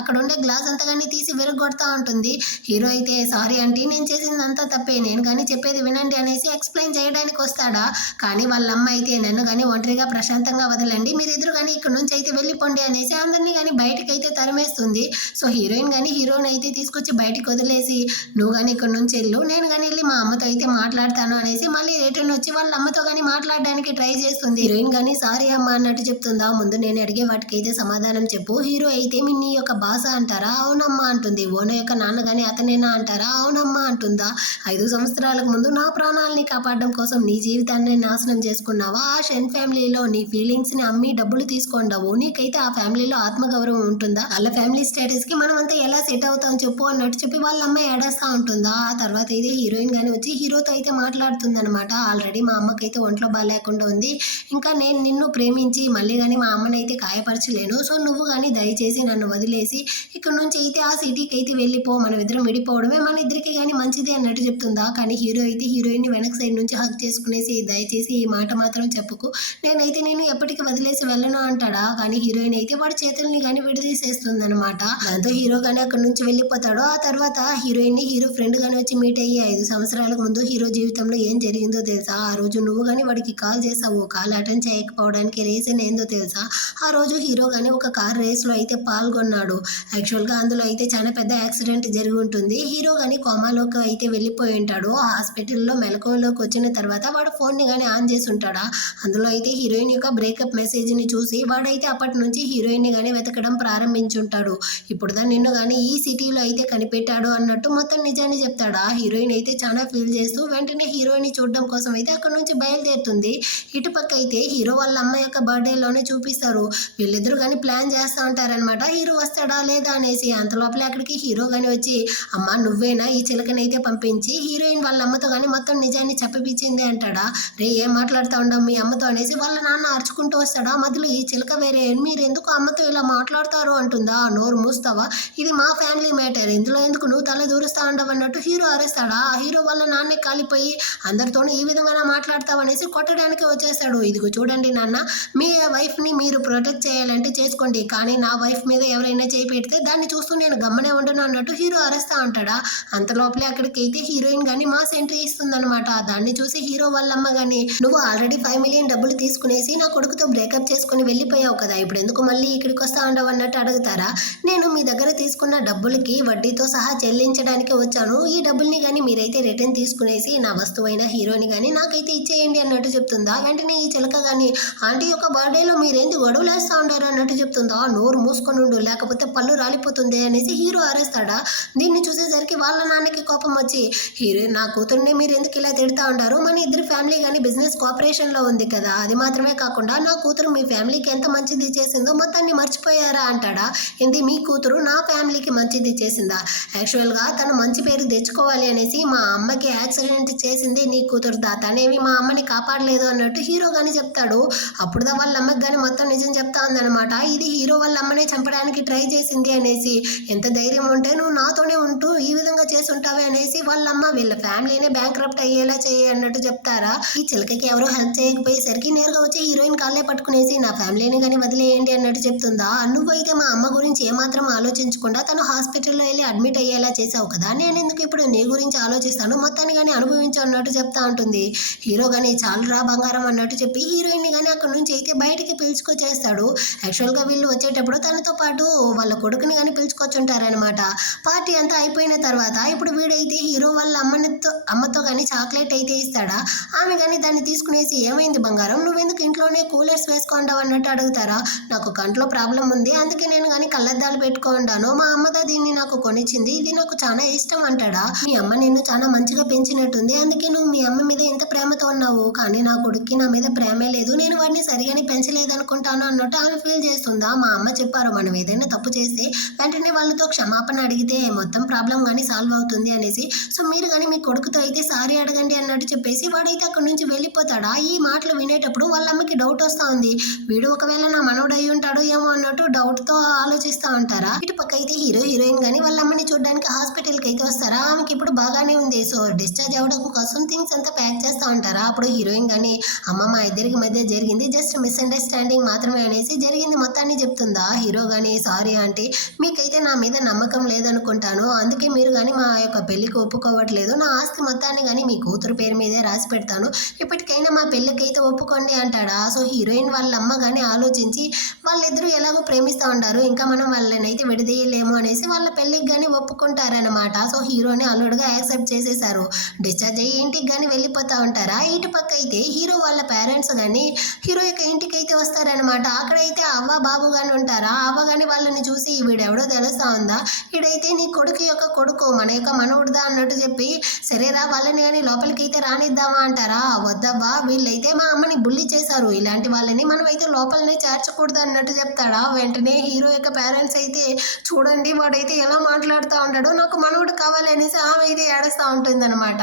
అక్కడ ఉండే గ్లాస్ అంతా కానీ తీసి విరగొడతా ఉంటుంది. హీరో అయితే సారీ ఆంటీ నేను చేసింది అంతా తప్పే, నేను కానీ చెప్పేది వినండి అనేసి ఎక్స్ప్లెయిన్ చేయడానికి వస్తాడా. కానీ వాళ్ళ అమ్మ అయితే నన్ను కానీ ఒంటరిగా ప్రశాంతంగా వదలండి, మీరిద్దరు కానీ ఇక్కడ నుంచి అయితే వెళ్ళిపోండి అనేసి అందరినీ కానీ బయటకు అయితే తరిమేస్తుంది. సో హీరోయిన్ కానీ హీరోని అయితే తీసుకొచ్చి బయటకు వదిలేసి నువ్వు కానీ ఇక్కడ నుంచి వెళ్ళు, నేను కానీ వెళ్ళి మా అమ్మతో అయితే మాట్లాడతాను అనేసి మళ్ళీ రిటర్న్ వచ్చి వాళ్ళ అమ్మతో కానీ మాట్లాడడానికి ట్రై చేస్తుంది. హీరోయిన్ కానీ సారీ అమ్మ అన్నట్టు చెప్తుందా. ముందు నేను అడిగే వాటికి అయితే సమాధానం చెప్పు. హీరో అయితే మీ నీ యొక్క బాస అంటారా, అవునమ్మా అంటుంది. ఓనో యొక్క నాన్న కానీ అతనేనా అంటారా, అవునమ్మా అంటుందా. 5 సంవత్సరాలకు ముందు నా ప్రాణాలని కాపాడడం కోసం నీ జీవితాన్ని నాశనం చేసుకున్నావా, ఆ షెన్ ఫ్యామిలీలో నీ ఫీలింగ్స్ ని అమ్మి డబ్బులు తీసుకుంటావు, నీకైతే ఆ ఫ్యామిలీలో ఆత్మగౌరవం ఉంటుందా, వాళ్ళ ఫ్యామిలీ స్టేటస్ కి మనం అంతా ఎలా సెట్ అవుతాం చెప్పు అన్నట్టు చెప్పి వాళ్ళ అమ్మాయి ఏడేస్తా ఉంటుందా. ఆ తర్వాత అయితే హీరోయిన్ కానీ వచ్చి హీరోతో అయితే మాట్లాడుతుంది అనమాట. ఆల్రెడీ మా అమ్మకైతే ఒంట్లో బాగాలేకుండా ఉంది, ఇంకా నేను నిన్ను ప్రేమించి మళ్ళీ కానీ మా అమ్మని అయితే కాయపరచలేను, సో నువ్వు కానీ దయచేసి నన్ను వదిలేసి ఇక్కడ నుంచి అయితే ఆ సిటీకి అయితే వెళ్ళిపో, మనం ఇద్దరం విడిపోవడమే మన ఇద్దరికి కానీ మంచిది అన్నట్టు చెప్తుందా. కానీ హీరో అయితే హీరోయిన్ ని వెనక సైడ్ నుంచి హక్ చేసుకునేసి దయచేసి ఈ మాట మాత్రం చెప్పుకు, నేనైతే నేను ఎప్పటికీ వదిలేసి వెళ్ళను అంటాడా. కానీ హీరోయిన్ అయితే వాడి చేతుల్ని కానీ విడదీసేస్తుంది అనమాట. దాంతో హీరో కానీ అక్కడ నుంచి వెళ్ళిపోతాడు. ఆ తర్వాత హీరోయిన్ ని హీరో ఫ్రెండ్ గానీ వచ్చి మీట్ అయ్యి 5 సంవత్సరాలకు ముందు హీరో జీవితంలో ఏం జరిగిందో తెలుసా, ఆ రోజు నువ్వు కానీ వాడికి నెంబర్కి కాల్ చేసావు, కాల్ అటెండ్ చేయకపోవడానికి రీజన్ ఏందో తెలుసా? ఆ రోజు హీరో కానీ ఒక కార్ రేస్లో అయితే పాల్గొన్నాడు. యాక్చువల్గా అందులో అయితే చాలా పెద్ద యాక్సిడెంట్ జరిగి ఉంటుంది. హీరో కానీ కోమాలోకి అయితే వెళ్ళిపోయి ఉంటాడు. హాస్పిటల్లో మెలకువలోకి వచ్చిన తర్వాత వాడు ఫోన్ని కానీ ఆన్ చేసి ఉంటాడా. అందులో అయితే హీరోయిన్ యొక్క బ్రేకప్ మెసేజ్ని చూసి వాడైతే అప్పటి నుంచి హీరోయిన్ని కానీ వెతకడం ప్రారంభించుంటాడు. ఇప్పుడుదా నిన్ను కానీ ఈ సిటీలో అయితే కనిపెట్టాడు అన్నట్టు మొత్తం నిజాన్ని చెప్తాడా. హీరోయిన్ అయితే చాలా ఫీల్ చేస్తూ వెంటనే హీరోయిన్ని చూడడం కోసం అయితే అక్కడ నుంచి బయలుదేరుతుంది. ఇటుపక్క అయితే హీరో వాళ్ళ అమ్మ యొక్క బర్త్డేలోనే చూపిస్తారు. వీళ్ళిద్దరూ కానీ ప్లాన్ చేస్తూ ఉంటారనమాట, హీరో వస్తాడా లేదా అనేసి. అంతలోపలే అక్కడికి హీరో కానీ వచ్చి, అమ్మ నువ్వేనా ఈ చిలకనైతే పంపించి హీరోయిన్ వాళ్ళ అమ్మతో కానీ మొత్తం నిజాన్ని చెప్పిపించింది అంటాడా. రే ఏం మాట్లాడుతూ ఉండవు మీ అమ్మతో అనేసి వాళ్ళ నాన్న అరుచుకుంటూ వస్తాడా. మధ్యలో ఈ చిలక వేరే, మీరు ఎందుకు అమ్మతో ఇలా మాట్లాడతారు అంటుందా. నోరు మూస్తావా, ఇది మా ఫ్యామిలీ మ్యాటర్, ఇందులో ఎందుకు నువ్వు తల దూరుస్తా ఉండవు అన్నట్టు హీరో అరుస్తాడా. ఆ హీరో వాళ్ళ నాన్నే కాలిపోయి అందరితోనూ ఈ విధంగా మాట్లాడతావు అనేసి కొట్టడానికి వచ్చేస్తాడు. ఇదిగో చూడండి నాన్న, మీ వైఫ్ని మీరు ప్రొటెక్ట్ చేయాలంటే చేసుకోండి, కానీ నా వైఫ్ మీద ఎవరైనా చేయి పెడితే దాన్ని చూస్తూ నేను గమ్మనే ఉండను అన్నట్టు హీరో అరుస్తా ఉంటాడా. అంత లోపలే అక్కడికి అయితే హీరోయిన్ కానీ మాస్ ఎంట్రీ ఇస్తుందన్నమాట. దాన్ని చూసి హీరో వాళ్ళమ్మ కానీ, నువ్వు ఆల్రెడీ 5 మిలియన్ డబ్బులు తీసుకునేసి నా కొడుకుతో బ్రేకప్ చేసుకుని వెళ్ళిపోయావు కదా, ఇప్పుడు ఎందుకు మళ్ళీ ఇక్కడికి వస్తా ఉండవు అన్నట్టు అడుగుతారా. నేను మీ దగ్గర తీసుకున్న డబ్బులకి వడ్డీతో సహా చెల్లించడానికి వచ్చాను, ఈ డబ్బుల్ని కానీ మీరైతే రిటర్న్ తీసుకునేసి నా వస్తువైన హీరోని కానీ నాకైతే ఇచ్చేయండి అన్నట్టు చెప్తుందా. వెంటనే ఈ చిలక కానీ, ఆంటీ యొక్క బర్త్డేలో మీరేంది గొడవలు వేస్తూ ఉండారు అన్నట్టు చెప్తుందా. నోరు మూసుకొని ఉండు లేకపోతే పళ్ళు రాలిపోతుంది అనేసి హీరో అరేస్తాడా. దీన్ని చూసేసరికి వాళ్ళ నాన్నకి కోపం వచ్చి, హీరో నా కూతుర్ని మీరు ఎందుకు ఇలా తిడతా ఉంటారు, మన ఇద్దరు ఫ్యామిలీ కానీ బిజినెస్ కోఆపరేషన్లో ఉంది కదా, అది మాత్రమే కాకుండా నా కూతురు మీ ఫ్యామిలీకి ఎంత మంచిది చేసిందో మొత్తాన్ని మర్చిపోయారా అంటాడా. ఏంది మీ కూతురు నా ఫ్యామిలీకి మంచిది చేసిందా, యాక్చువల్గా తను మంచి పేరు తెచ్చుకోవాలి అనేసి మా అమ్మకి యాక్సిడెంట్ చేసింది నీ కూతురుదా, తనేమి మా అమ్మని కాపాడలేదు అన్నట్టు హీరో కానీ చెప్తాడు. అప్పుడుదా వాళ్ళ అమ్మకి కానీ మొత్తం నిజం చెప్తా ఉందన్నమాట. ఇది హీరో వాళ్ళ అమ్మనే చంపడానికి ట్రై చేసింది అనేసి. ఎంత ధైర్యం ఉంటే నువ్వు నాతోనే ఉంటూ ఈ విధంగా చేసి ఉంటావే అనేసి వాళ్ళమ్మ వీళ్ళ ఫ్యామిలీనే బ్యాంక్రప్ట్ అయ్యేలా చేయి అన్నట్టు చెప్తారా. ఈ చిలకకి ఎవరో హెల్ప్ చేయకపోయేసరికి నేరుగా వచ్చి హీరోయిన్ కాళ్ళే పట్టుకునేసి నా ఫ్యామిలీని కానీ వదిలేయండి అన్నట్టు చెప్తుందా. నువ్వైతే మా అమ్మ గురించి ఏమాత్రం ఆలోచించకుండా తను హాస్పిటల్లో వెళ్ళి అడ్మిట్ అయ్యేలా చేసావు కదా, నేను ఎందుకు ఇప్పుడు నీ గురించి ఆలోచిస్తాను, మొత్తాన్ని కానీ అనుభవించు అన్నట్టు చెప్తా ఉంటుంది. హీరో కానీ చాలురా బంగారం అన్నట్టు చెప్పి హీరోయిన్ని కానీ అక్కడ నుంచి అయితే బయటికి పిలుచుకొచ్చేస్తాడు. యాక్చువల్గా వీళ్ళు వచ్చేటప్పుడు తనతో పాటు వాళ్ళ కొడుకుని కానీ పిలుచుకొచ్చుంటారనమాట. పార్టీ అంతా అయిపోయిన తర్వాత ఇప్పుడు వీడైతే హీరో వాళ్ళ అమ్మతో కానీ చాక్లెట్ అయితే ఇస్తాడా. ఆమె కానీ దాన్ని తీసుకునేసి, ఏమైంది బంగారం, నువ్వెందుకు ఇంట్లోనే కూలర్స్ వేసుకోండావు అన్నట్టు అడుగుతారా. నాకు కంట్లో ప్రాబ్లం ఉంది, అందుకే నేను కానీ కళ్ళద్దాలు పెట్టుకుంటాను, మా అమ్మదా దీన్ని నాకు కొనిచ్చింది, ఇది నాకు చాలా ఇష్టం అంటాడా. మీ అమ్మ నిన్ను చాలా మంచిగా పెంచినట్టుంది, అందుకే నువ్వు మీ అమ్మ మీద ఎంత ప్రేమతో ఉన్నావు, కానీ నా కొడుక్కి నా మీద ప్రేమే లేదు, నేను వాడిని సరిగానే పెంచలేదు అనుకుంటాను అన్నట్టు ఆమె ఫీల్ చేస్తుందా. మా అమ్మ చెప్పారు మనం ఏదైనా తప్పు చేస్తే వెంటనే వాళ్ళతో క్షమాపణ అడిగితే మొత్తం ప్రాబ్లం కానీ సాల్వ్ అవుతుంది అనేసి, సో మీరు కానీ మీ కొడుకుతో అయితే సారీ అడగండి అన్నట్టు చెప్పేసి వాడైతే అక్కడ నుంచి వెళ్ళిపోతాడా. ఈ మాటలు వినేటప్పుడు వాళ్ళ అమ్మకి డౌట్ వస్తూ ఉంది, వీడు ఒకవేళ నా మనవడు అయి ఉంటాడు ఏమో అన్నట్టు డౌట్తో ఆలోచిస్తూ ఉంటారా. ఇటు పక్క అయితే హీరో హీరోయిన్ కానీ వాళ్ళ అమ్మని చూడడానికి హాస్పిటల్కి అయితే వస్తారా. ఆమెకి ఇప్పుడు బాగానే ఉంది, సో డిశ్చార్జ్ అవ్వడం కోసం థింగ్స్ అంతా ప్యాక్ చేస్తూ ఉంటారా. అప్పుడు హీరోయిన్ కానీ, అమ్మ మా ఇద్దరికి మధ్య జరిగింది జస్ట్ మిస్అండర్స్టాండింగ్ మాత్రమే అనేసి జరిగింది మొత్తాన్ని చెప్తుందా. హీరో కానీ, సారీ అంటే మీకైతే నా మీద నమ్మకం లేదనుకుంటాను, అందుకే మీరు కానీ మా యొక్క పెళ్లికి ఒప్పుకోవట్లేదు, నా ఆస్తి మొత్తాన్ని కానీ మీ కూతురు పేరు మీదే రాసి పెడతాను, ఇప్పటికైనా మా పెళ్ళికైతే ఒప్పుకోండి అంటాడా. సో హీరోయిన్ వాళ్ళ అమ్మ కానీ ఆలోచించి వాళ్ళిద్దరూ ఎలాగో ప్రేమిస్తూ ఉంటారు, ఇంకా మనం వాళ్ళని అయితే విడదీయలేము అనేసి వాళ్ళ పెళ్ళికి కానీ ఒప్పుకుంటారనమాట. సో హీరోని అల్లుడుగా యాక్సెప్ట్ చేసేసారు. డిశ్చార్జ్ అయ్యి ఇంటికి కానీ వెళ్ళిపోతూ ఉంటారా. ఇటు పక్క అయితే హీరో వాళ్ళ పేరెంట్స్ కానీ హీరో యొక్క ఇంటికి అయితే వస్తారనమాట. అక్కడైతే అవ్వ బాబు కానీ ఉంటారా. అవ్వ కానీ వాళ్ళని చూసి వీడెవడో తెలుస్తా ఉందా, వీడైతే నీ కొడుకు యొక్క కొడుకు మన యొక్క మనవుడుదా అన్నట్టు చెప్పి, సరేరా వాళ్ళని కానీ లోపలికి అయితే రానిద్దామా అంటారా. వద్దవ్వా వీళ్ళైతే మా అమ్మని బుల్లి చేశారు, ఇలాంటి వాళ్ళని మనం అయితే లోపలనే చేర్చకూడదు అన్నట్టు చెప్తాడా. వెంటనే హీరో యొక్క పేరెంట్స్ అయితే, చూడండి వాడైతే ఎలా మాట్లాడుతూ ఉంటాడో, నాకు మనవుడు కావాలి అనేసి ఆమె అయితే ఏడుస్తూ ఉంటుందన్నమాట.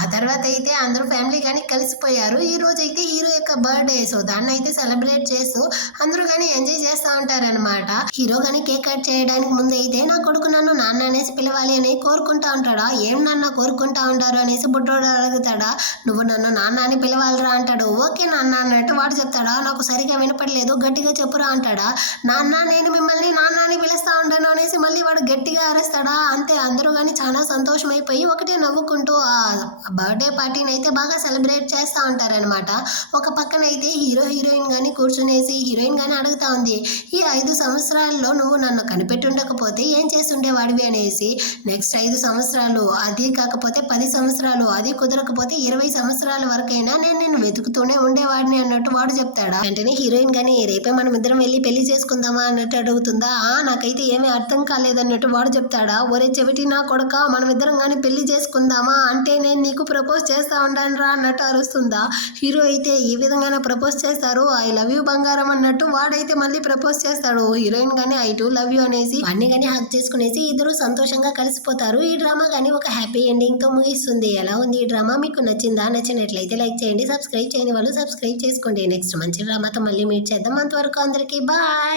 ఆ తర్వాత అయితే అందరూ ఫ్యామిలీ కానీ కలిసిపోయారు. ఈ రోజు అయితే హీరో యొక్క బర్త్డే, సో దాన్ని అయితే సెలబ్రేట్ చేస్తూ అందరూ కానీ ఎంజాయ్ చేస్తూ ఉంటారనమాట. హీరో కానీ కేక్ కట్ చేయడానికి ముందు అయితే నా కొడుకు నన్ను నాన్న అనేసి పిలవాలి అని కోరుకుంటా ఉంటాడా. ఏం నాన్న కోరుకుంటా ఉంటారు అనేసి బుడ్డోడు అడుగుతాడా. నువ్వు నన్ను నాన్న అని పిలవాలరా అంటాడు. ఓకే నాన్న అన్నట్టు వాడు చెప్తాడా. నాకు సరిగా వినపడలేదు, గట్టిగా చెప్పురా అంటాడా. నాన్న నేను మిమ్మల్ని నాన్న అని పిలుస్తా ఉంటాను అనేసి మళ్ళీ వాడు గట్టిగా అరేస్తాడా. అంతే అందరూ కానీ చాలా సంతోషమైపోయి ఒకటే నవ్వుకుంటూ ఆ బర్త్డే పార్టీని అయితే బాగా సెలబ్రేట్ చేస్తూ ఉంటారు. ఉంటారనమాట. ఒక పక్కన అయితే హీరోయిన్ గాని కూర్చునేసి హీరోయిన్ గాని అడుగుతా ఉంది, ఈ 5 సంవత్సరాల్లో నువ్వు నన్ను కనిపెట్టుండకపోతే ఏం చేసి ఉండేవాడివి అనేసి. నెక్స్ట్ 5 సంవత్సరాలు, అది కాకపోతే 10 సంవత్సరాలు, అది కుదరకపోతే 20 సంవత్సరాల వరకైనా నేను నిన్ను వెతుకుతూనే ఉండేవాడిని అన్నట్టు వాడు చెప్తాడా. వెంటనే హీరోయిన్ గాని రేపే మనం ఇద్దరం వెళ్ళి పెళ్లి చేసుకుందామా అన్నట్టు అడుగుతుందా. నాకైతే ఏమీ అర్థం కాలేదన్నట్టు వాడు చెప్తాడా. ఒరే చెవిటి నా కొడక, మనం ఇద్దరం కానీ పెళ్లి చేసుకుందామా అంటే నేను నీకు ప్రపోజ్ చేస్తా ఉండాను రా అన్నట్టు అరుస్తుందా. హీరో అయితే ఈ విధంగానే ప్రపోజ్ చేస్తారు, ఐ లవ్ యూ బంగారం అన్నట్టు వాడైతే మళ్ళీ ప్రపోజ్ చేస్తాడు. హీరోయిన్ గానీ ఐ టు లవ్ యూ అనేసి వాడిని కానీ హక్ చేసుకునేసి ఇద్దరు సంతోషంగా కలిసిపోతారు. ఈ డ్రామా కానీ ఒక హ్యాపీ ఎండింగ్ తో ముగిస్తుంది. ఎలా ఉంది ఈ డ్రామా, మీకు నచ్చిందా? నచ్చినట్లయితే లైక్ చేయండి, సబ్స్క్రైబ్ చేయని వాళ్ళు సబ్స్క్రైబ్ చేసుకోండి. నెక్స్ట్ మంచి డ్రామాతో మళ్ళీ మీట్ చేద్దాం. అంతవరకు అందరికీ బాయ్.